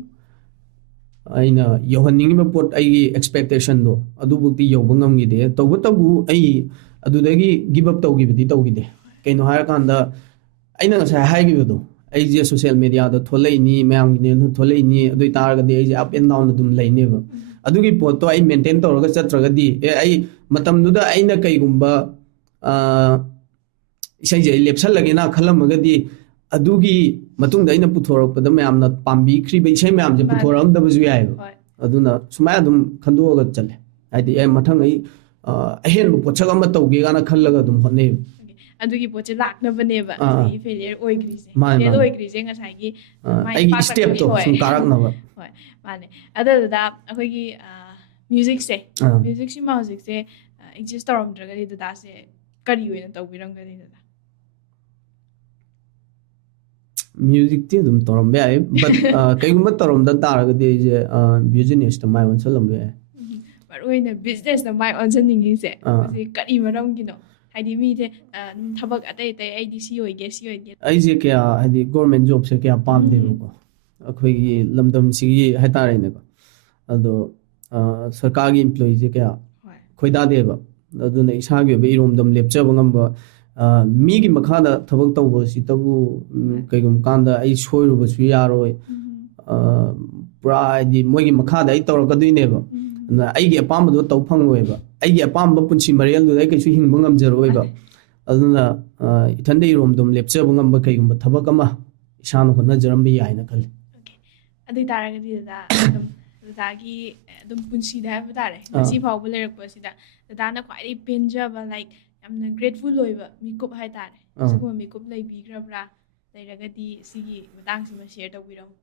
ꯑꯩꯅ ꯌꯧꯍꯟꯅꯤꯡꯉꯤꯕ ꯄꯣꯠ ꯑꯩꯒꯤ ꯑꯦꯛꯁꯄꯦꯛꯇꯦꯁꯟꯗꯣ ꯑꯗꯨꯕꯨꯛꯇꯤ ꯌꯧꯕ ꯉꯝꯈꯤꯗꯦ ꯇꯧꯕꯇꯕꯨ ꯑꯩ ꯑꯗꯨꯗꯒꯤ ꯒꯤꯞ ꯑꯞ ꯇꯧꯈꯤꯗꯦ ꯀꯩꯅꯣ ꯍꯥꯏꯔꯀꯥꯟꯗ ꯑꯩꯅ ꯉꯁꯥꯏ ꯍꯥꯏꯈꯤꯕꯗꯣ ꯑꯩꯁꯦ ꯁꯣꯁꯤꯌꯦꯜ ꯃꯦꯗꯤꯌꯥꯗ ꯊꯣꯛꯂꯛꯏꯅꯤ ꯃꯌꯥꯝꯒꯤꯅꯦꯅ ꯊꯣꯛꯂꯛꯏꯅꯤ ꯑꯗꯨ ꯑꯣꯏꯇꯥꯔꯒꯗꯤ ꯑꯩꯁꯦ ꯑꯞ ꯑꯦꯟ ꯗꯥꯎꯟ ꯑꯗꯨꯝ ꯂꯩꯅꯦꯕ ꯑꯗꯨꯒꯤ ꯄꯣꯠꯇꯣ ꯑꯩ ꯃꯦꯟꯇꯦꯟ ꯇꯧꯔꯒ ꯆꯠꯇ꯭ꯔꯒꯗꯤ ꯑꯩ ꯃꯇꯝꯗꯨꯗ ꯑꯩꯅ ꯀꯩꯒꯨꯝꯕ ꯏꯁꯩꯁꯦ ꯑꯩ ꯂꯦꯞꯁꯜꯂꯒꯦꯅ ꯈꯜꯂꯝꯃꯒꯗꯤ ꯑꯗꯨꯒꯤ ꯃꯇꯨꯡꯗ ꯑꯩꯅ ꯄꯨꯊꯣꯔꯛꯄꯗ ꯃꯌꯥꯝꯅ ꯄꯥꯝꯕꯤꯈ꯭ꯔꯤꯕ ꯏꯁꯩ ꯃꯌꯥꯝꯁꯦ ꯄꯨꯊꯣꯔꯛꯑꯝꯗꯕꯁꯨ ꯌꯥꯏꯑꯕ ꯑꯗꯨꯅ ꯁꯨꯃꯥꯏꯅ ꯑꯗꯨꯝ ꯈꯟꯗꯣꯛꯑꯒ ꯆꯠꯂꯦ ꯍꯥꯏꯗꯤ ꯃꯊꯪ ꯑꯩ ꯑꯍꯦꯟꯕ ꯄꯣꯠꯁꯛ ꯑꯃ ꯇꯧꯒꯦꯒꯥꯅ ꯈꯜꯂꯒ ꯑꯗꯨꯝ ꯍꯣꯠꯅꯩꯕ ꯑꯗꯨꯒꯤ ꯄꯣꯠꯁꯦ ꯂꯥꯛꯅꯕꯅꯦꯕ ꯉꯁꯥꯏꯒꯤ ꯐꯦꯂꯤꯌꯔ ꯑꯣꯏꯈ꯭ꯔꯤꯁꯦ ꯐꯦꯜ ꯑꯣꯏꯈ꯭ꯔꯤꯁꯦ ꯉꯁꯥꯏꯒꯤ ꯑꯩꯒꯤ ꯁ꯭ꯇꯦꯞꯇꯣ ꯁꯨꯝ ꯀꯥꯔꯛꯅꯕ ꯍꯣꯏ ꯃꯥꯅꯦ ꯑꯗꯨꯗꯨꯗ ꯑꯩꯈꯣꯏꯒꯤ ꯃ꯭ꯌꯨꯖꯤꯛꯁꯤꯃ ꯍꯧꯖꯤꯛꯁꯦ ꯑꯦꯛꯖꯤꯁ ꯇꯧꯔꯝꯗ꯭ꯔꯒꯗꯤ ꯗꯗꯥꯁꯦ ꯀꯔꯤ ꯑꯣꯏꯅ ꯇꯧꯕꯤꯔꯝꯒꯅꯤ ꯗꯗꯥ ꯃ꯭ꯌꯨꯖꯤꯛꯇꯤ ꯑꯗꯨꯝ ꯇꯧꯔꯝꯕ ꯌꯥꯏ ꯕꯠ ꯀꯩꯒꯨꯝꯕ ꯇꯧꯔꯝꯗ ꯇꯥꯔꯒꯗꯤ ꯑꯩꯁꯦ ꯕꯤꯖꯤꯅꯦꯁꯇ ꯃꯥꯏ ꯑꯣꯟꯁꯜꯂꯝꯕ ꯌꯥꯏ ꯃꯔꯨꯑꯣꯏꯅ ꯕꯤꯖꯤꯅꯦꯁꯇ ꯃꯥꯏ ꯑꯣꯟꯁꯤꯟꯅꯤꯡꯉꯤꯁꯦ ꯃꯁꯤ ꯀꯔꯤ ꯃꯔꯝꯒꯤꯅꯣ ꯍꯥꯏꯗꯤ ꯃꯤꯁꯦ ꯊꯕꯛ ꯑꯇꯩ ꯑꯩꯗꯤ ꯁꯤ ꯑꯣꯏꯒꯦ ꯑꯩꯁꯦ ꯀꯌꯥ ꯍꯥꯏꯗꯤ ꯒꯣꯔꯃꯦꯟ ꯖꯣꯕꯁꯦ ꯀꯌꯥ ꯄꯥꯝꯗꯦꯕꯀꯣ ꯑꯩꯈꯣꯏꯒꯤ ꯂꯝꯗꯝꯁꯤꯒꯤ ꯍꯥꯏꯇꯥꯔꯦꯅꯦꯀꯣ ꯑꯗꯣ ꯁꯔꯀꯥꯔꯒꯤ ꯏꯝꯄ꯭ꯂꯣꯌꯤꯁꯦ ꯀꯌꯥ ꯈꯣꯏꯗꯥꯗꯦꯕ ꯑꯗꯨꯅ ꯏꯁꯥꯒꯤ ꯑꯣꯏꯕ ꯏꯔꯣꯝꯗꯣꯝ ꯂꯦꯞꯆꯕ ꯉꯝꯕ ꯃꯤꯒꯤ ꯃꯈꯥꯗ ꯊꯕꯛ ꯇꯧꯕꯁꯤꯇꯕꯨ ꯀꯩꯒꯨꯝꯕ ꯀꯥꯟꯗ ꯑꯩ ꯁꯣꯏꯔꯨꯕꯁꯨ ꯌꯥꯔꯣꯏ ꯄꯨꯔꯥ ꯍꯥꯏꯗꯤ ꯃꯣꯏꯒꯤ ꯃꯈꯥꯗ ꯑꯩ ꯇꯧꯔꯛꯀꯗꯣꯏꯅꯦꯕ ꯑꯗꯨꯅ ꯑꯩꯒꯤ ꯑꯄꯥꯝꯕꯗꯣ ꯇꯧ ꯐꯪꯉꯣꯏꯕ ꯑꯩꯒꯤ ꯑꯄꯥꯝꯕ ꯄꯨꯟꯁꯤ ꯃꯔꯦꯜꯗꯨꯗ ꯑꯩ ꯀꯩꯁꯨ ꯍꯤꯡꯕ ꯉꯝꯖꯔꯣꯏꯕ ꯑꯗꯨꯅ ꯏꯊꯟꯗ ꯏꯔꯣꯝꯗꯣꯝ ꯂꯦꯞꯆꯕ ꯉꯝꯕ ꯀꯩꯒꯨꯝꯕ ꯊꯕꯛ ꯑꯃ ꯏꯁꯥꯅ ꯍꯣꯠꯅꯖꯔꯝꯕ ꯌꯥꯏꯅ ꯈꯜꯂꯤ ꯑꯗꯨ ꯑꯣꯏꯇꯥꯔꯒꯗꯤ ꯗꯗꯥꯒꯤ ꯑꯗꯨꯝ ꯄꯨꯟꯁꯤꯗ ꯍꯥꯏꯕ ꯇꯥꯔꯦ ꯉꯁꯤ ꯐꯥꯎꯕ ꯂꯩꯔꯛꯄꯁꯤꯗ ꯗꯗꯥꯅ ꯈ꯭ꯋꯥꯏꯗꯒꯤ ꯄꯦꯟꯖꯕ ꯌꯥꯝꯅ ꯒ꯭ꯔꯦꯠꯐꯨꯜ ꯑꯣꯏꯕ ꯃꯤꯀꯨꯞ ꯍꯥꯏꯇꯥꯔꯦ ꯁꯤꯒꯨꯝꯕ ꯃꯤꯀꯨꯞ ꯂꯩꯕꯤꯈ꯭ꯔꯕ꯭ꯔꯥ ꯂꯩꯔꯒꯗꯤ ꯁꯤꯒꯤ ꯃꯇꯥꯡꯁꯤꯃ ꯁꯦꯌꯔ ꯇꯧꯕꯤꯔꯝꯃꯨ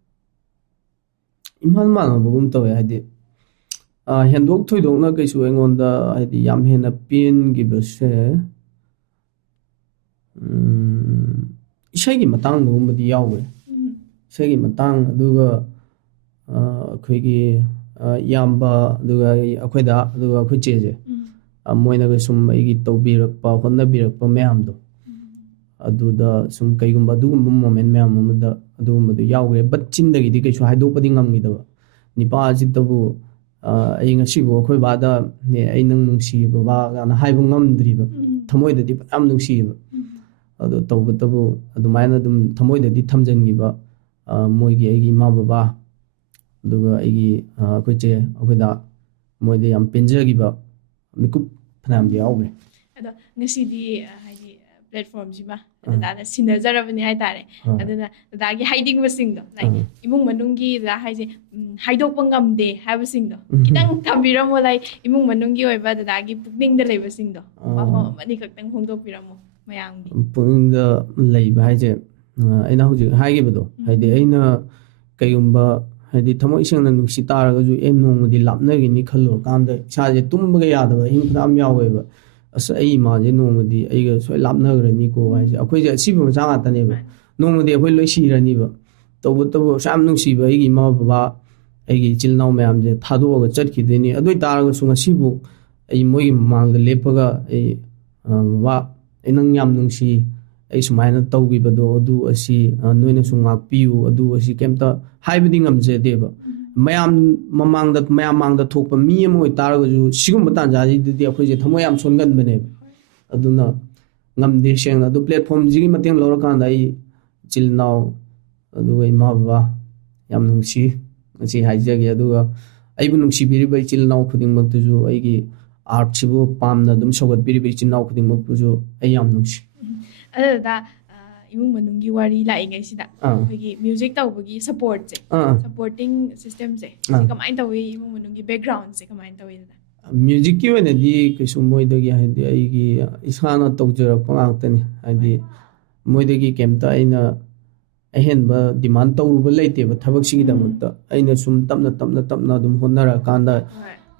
ꯏꯝꯐꯥꯜ ꯃꯥꯟꯅꯕꯒꯨꯝ ꯇꯧꯋꯦ ꯍꯥꯏꯗꯤ ꯍꯦꯟꯗꯣꯛ ꯊꯣꯏꯗꯣꯛꯅ ꯀꯩꯁꯨ ꯑꯩꯉꯣꯟꯗ ꯍꯥꯏꯗꯤ ꯌꯥꯝ ꯍꯦꯟꯅ ꯄꯦꯟꯈꯤꯕꯁꯦ ꯏꯁꯩꯒꯤ ꯃꯇꯥꯡꯗꯒꯨꯝꯕꯗꯤ ꯌꯥꯎꯋꯦ ꯏꯁꯩꯒꯤ ꯃꯇꯥꯡ ꯑꯗꯨꯒ ꯑꯩꯈꯣꯏꯒꯤ ꯏꯌꯥꯝꯕ ꯑꯗꯨꯒ ꯑꯩꯈꯣꯏꯗ ꯑꯗꯨꯒ ꯑꯩꯈꯣꯏ ꯆꯦꯁꯦ ꯃꯣꯏꯅꯒ ꯁꯨꯝ ꯑꯩꯒꯤ ꯇꯧꯕꯤꯔꯛꯄ ꯍꯣꯠꯅꯕꯤꯔꯛꯄ ꯃꯌꯥꯝꯗꯣ ꯑꯗꯨꯗ ꯁꯨꯝ ꯀꯩꯒꯨꯝꯕ ꯑꯗꯨꯒꯨꯝꯕ ꯃꯣꯃꯦꯟ ꯃꯌꯥꯝ ꯑꯃꯗ ꯑꯗꯨꯒꯨꯝꯕꯗꯣ ꯌꯥꯎꯈ꯭ꯔꯦ ꯕꯠ ꯆꯤꯟꯗꯒꯤꯗꯤ ꯀꯩꯁꯨ ꯍꯥꯏꯗꯣꯛꯄꯗꯤ ꯉꯝꯈꯤꯗꯕ ꯅꯤꯄꯥꯁꯤꯇꯕꯨ ꯑꯩ ꯉꯁꯤꯕꯨ ꯑꯩꯈꯣꯏ ꯕꯥꯗ ꯑꯩ ꯅꯪ ꯅꯨꯡꯁꯤꯌꯦ ꯕꯕꯥ ꯀꯥꯏꯅ ꯍꯥꯏꯕ ꯉꯝꯗ꯭ꯔꯤꯕ ꯊꯃꯣꯏꯗꯗꯤ ꯐꯅꯌꯥꯝ ꯅꯨꯡꯁꯤꯌꯦꯕ ꯑꯗꯣ ꯇꯧꯕꯇꯕꯨ ꯑꯗꯨꯃꯥꯏꯅ ꯑꯗꯨꯝ ꯊꯃꯣꯏꯗꯗꯤ ꯊꯝꯖꯤꯟꯈꯤꯕ ꯃꯣꯏꯒꯤ ꯑꯩꯒꯤ ꯏꯃꯥ ꯕꯕꯥ ꯑꯗꯨꯒ ꯑꯩꯒꯤ ꯑꯩꯈꯣꯏ ꯆꯦ ꯑꯩꯈꯣꯏꯗ ꯃꯣꯏꯗ ꯌꯥꯝ ꯄꯦꯟꯖꯈꯤꯕ ꯃꯤꯀꯨꯞ ꯐꯅꯌꯥꯝꯗꯤ ꯌꯥꯎꯈ꯭ꯔꯦ ꯑꯗꯣ ꯉꯁꯤꯗꯤ ꯍꯥꯏꯗꯤ ꯄ꯭ꯂꯦꯠꯐꯣꯝꯁꯤꯃ ꯗꯗꯥꯅ ꯁꯤꯟꯅꯖꯔꯕꯅꯤ ꯍꯥꯏꯇꯥꯔꯦ ꯑꯗꯨꯅ ꯗꯗꯥꯒꯤ ꯍꯥꯏꯅꯤꯡꯕꯁꯤꯡꯗꯣ ꯂꯥꯏꯛ ꯏꯃꯨꯡ ꯃꯅꯨꯡꯒꯤ ꯗꯗꯥ ꯍꯥꯏꯁꯦ ꯍꯥꯏꯗꯣꯛꯄ ꯉꯝꯗꯦ ꯍꯥꯏꯕꯁꯤꯡꯗꯣ ꯈꯤꯇꯪ ꯊꯝꯕꯤꯔꯝꯃꯣ ꯂꯥꯏꯛ ꯏꯃꯨꯡ ꯃꯅꯨꯡꯒꯤ ꯑꯣꯏꯕ ꯗꯗꯥꯒꯤ ꯄꯨꯛꯅꯤꯡꯗ ꯂꯩꯕꯁꯤꯡꯗꯣ ꯋꯥꯐꯝ ꯑꯃꯅꯤ ꯈꯛꯇꯪ ꯐꯣꯡꯗꯣꯛꯄꯤꯔꯝꯃꯣ ꯃꯌꯥꯝꯒꯤ ꯄꯨꯛꯅꯤꯡꯗ ꯂꯩꯕ ꯍꯥꯏꯁꯦ ꯑꯩꯅ ꯍꯧꯖꯤꯛ ꯍꯥꯏꯈꯤꯕꯗꯣ ꯍꯥꯏꯗꯤ ꯑꯩꯅ ꯀꯩꯒꯨꯝꯕ ꯍꯥꯏꯗꯤ ꯊꯃꯣꯏ ꯁꯦꯡꯅ ꯅꯨꯡꯁꯤ ꯇꯥꯔꯒꯁꯨ ꯅꯣꯡꯃꯗꯤ ꯂꯥꯞꯅꯒꯤꯅꯤ ꯈꯜꯂꯨꯔꯀꯥꯟꯗ ꯏꯁꯥꯁꯦ ꯇꯨꯝꯕꯒ ꯌꯥꯗꯕ ꯑꯍꯤꯡ ꯐꯅꯌꯥꯝ ꯌꯥꯎꯋꯦꯕ ꯑꯁ ꯑꯩ ꯏꯃꯥꯁꯦ ꯅꯣꯡꯃꯗꯤ ꯑꯩꯒ ꯁꯣꯏ ꯂꯥꯞꯅꯈ꯭ꯔꯅꯤꯀꯣ ꯍꯥꯏꯁꯦ ꯑꯩꯈꯣꯏꯁꯦ ꯑꯁꯤꯕ ꯃꯆꯥ ꯉꯥꯛꯇꯅꯦꯕ ꯅꯣꯡꯃꯗꯤ ꯑꯩꯈꯣꯏ ꯂꯣꯏ ꯁꯤꯔꯅꯤꯕ ꯇꯧꯕꯇꯕꯨ ꯑꯁꯨꯛ ꯌꯥꯝ ꯅꯨꯡꯁꯤꯕ ꯑꯩꯒꯤ ꯏꯃꯥ ꯕꯕꯥ ꯑꯩꯒꯤ ꯏꯆꯤꯜ ꯏꯅꯥꯎ ꯃꯌꯥꯝꯁꯦ ꯊꯥꯗꯣꯛꯑꯒ ꯆꯠꯈꯤꯗꯣꯏꯅꯤ ꯑꯗꯨ ꯑꯣꯏ ꯇꯥꯔꯒꯁꯨ ꯉꯁꯤꯕꯨ ꯑꯩ ꯃꯣꯏꯒꯤ ꯃꯃꯥꯡꯗ ꯂꯦꯞꯄꯒ ꯑꯩ ꯕꯕꯥ ꯑꯩ ꯅꯪ ꯌꯥꯝ ꯅꯨꯡꯁꯤ ꯑꯩ ꯁꯨꯃꯥꯏꯅ ꯇꯧꯈꯤꯕꯗꯣ ꯑꯗꯨ ꯑꯁꯤ ꯅꯣꯏꯅꯁꯨ ꯉꯥꯛꯄꯤꯌꯨ ꯑꯗꯨ ꯑꯁꯤ ꯀꯩꯝꯇ ꯍꯥꯏꯕꯗꯤ ꯉꯝꯖꯗꯦꯕ ꯃꯌꯥꯝ ꯃꯥꯡꯗ ꯊꯣꯛꯄ ꯃꯤ ꯑꯃ ꯑꯣꯏꯇꯥꯔꯒꯁꯨ ꯁꯤꯒꯨꯝꯕ ꯇꯥꯟꯖꯥꯁꯤꯗꯗꯤ ꯑꯩꯈꯣꯏꯁे ꯊꯃꯣꯏ ꯌꯥꯝ ꯁꯣꯟꯒꯟꯕꯅꯦꯕ ꯑꯗꯨꯅ ꯉꯝꯗꯦ ꯁꯦꯡꯅ ꯑꯗꯨ ꯄ꯭ꯂꯦꯠꯐꯣꯝꯁꯤꯒꯤ ꯃꯇꯦꯡ ꯂꯧꯔꯀꯥꯟꯗ ꯑꯩ ꯏꯆꯤꯜ ꯏꯅꯥꯎ ꯑꯗꯨꯒ ꯏꯃꯥ ꯕꯕꯥ ꯌꯥꯝ ꯅꯨꯡꯁꯤ ꯉꯁꯤ ꯍꯥꯏꯖꯒꯦ ꯑꯗꯨꯒ ꯑꯩꯕꯨ ꯅꯨꯡꯁꯤꯕꯤꯔꯤꯕ ꯏꯆꯤꯜ ꯏꯅꯥꯎ ꯈꯨꯗꯤꯡꯃꯛꯇꯨꯁꯨ ꯑꯩꯒꯤ ꯑꯥꯔꯠꯁꯤꯕꯨ ꯄꯥꯝꯅ ꯑꯗꯨꯝ ꯁꯧꯒꯠꯄꯤꯔꯤꯕ ꯏꯆꯤꯜ ꯏꯅꯥꯎ ꯈꯨꯗꯤꯡꯃꯛꯄꯨꯁꯨ ꯑꯩ ꯌꯥꯝ ꯅꯨꯡꯁꯤ ꯑꯗꯨꯗ ꯏꯃꯨꯡ ꯃꯅꯨꯡꯒꯤ ꯋꯥꯔꯤ ꯂꯥꯛꯏꯉꯩꯁꯤꯗ ꯑꯩꯈꯣꯏꯒꯤ ꯃ꯭ꯌꯨꯖꯤꯛ ꯇꯧꯕꯒꯤ ꯁꯞꯄꯣꯔꯠꯁꯦ ꯁꯞꯄꯣꯔꯇꯤꯡ ꯁꯤꯁꯇꯦꯝꯁꯦ ꯁꯤ ꯀꯃꯥꯏꯅ ꯇꯧꯏ ꯏꯃꯨꯡ ꯃꯅꯨꯡꯒꯤ ꯕꯦꯛꯒ꯭ꯔꯥꯎꯟꯁꯦ ꯀꯃꯥꯏꯅ ꯇꯧꯏ ꯃ꯭ꯌꯨꯖꯤꯛꯀꯤ ꯑꯣꯏꯅꯗꯤ ꯀꯩꯁꯨ ꯃꯣꯏꯗꯒꯤ ꯍꯥꯏꯗꯤ ꯑꯩꯒꯤ ꯏꯁꯥꯅ ꯇꯧꯖꯔꯛꯄ ꯉꯥꯛꯇꯅꯤ ꯍꯥꯏꯗꯤ ꯃꯣꯏꯗꯒꯤ ꯀꯩꯝꯇ ꯑꯩꯅ ꯑꯍꯦꯟꯕ ꯗꯤꯃꯥꯟ ꯇꯧꯔꯨꯕ ꯂꯩꯇꯦꯕ ꯊꯕꯛꯁꯤꯒꯤꯗꯃꯛꯇ ꯑꯩꯅ ꯁꯨꯝ ꯇꯞꯅ ꯑꯗꯨꯝ ꯍꯣꯠꯅꯔꯀꯥꯟꯗ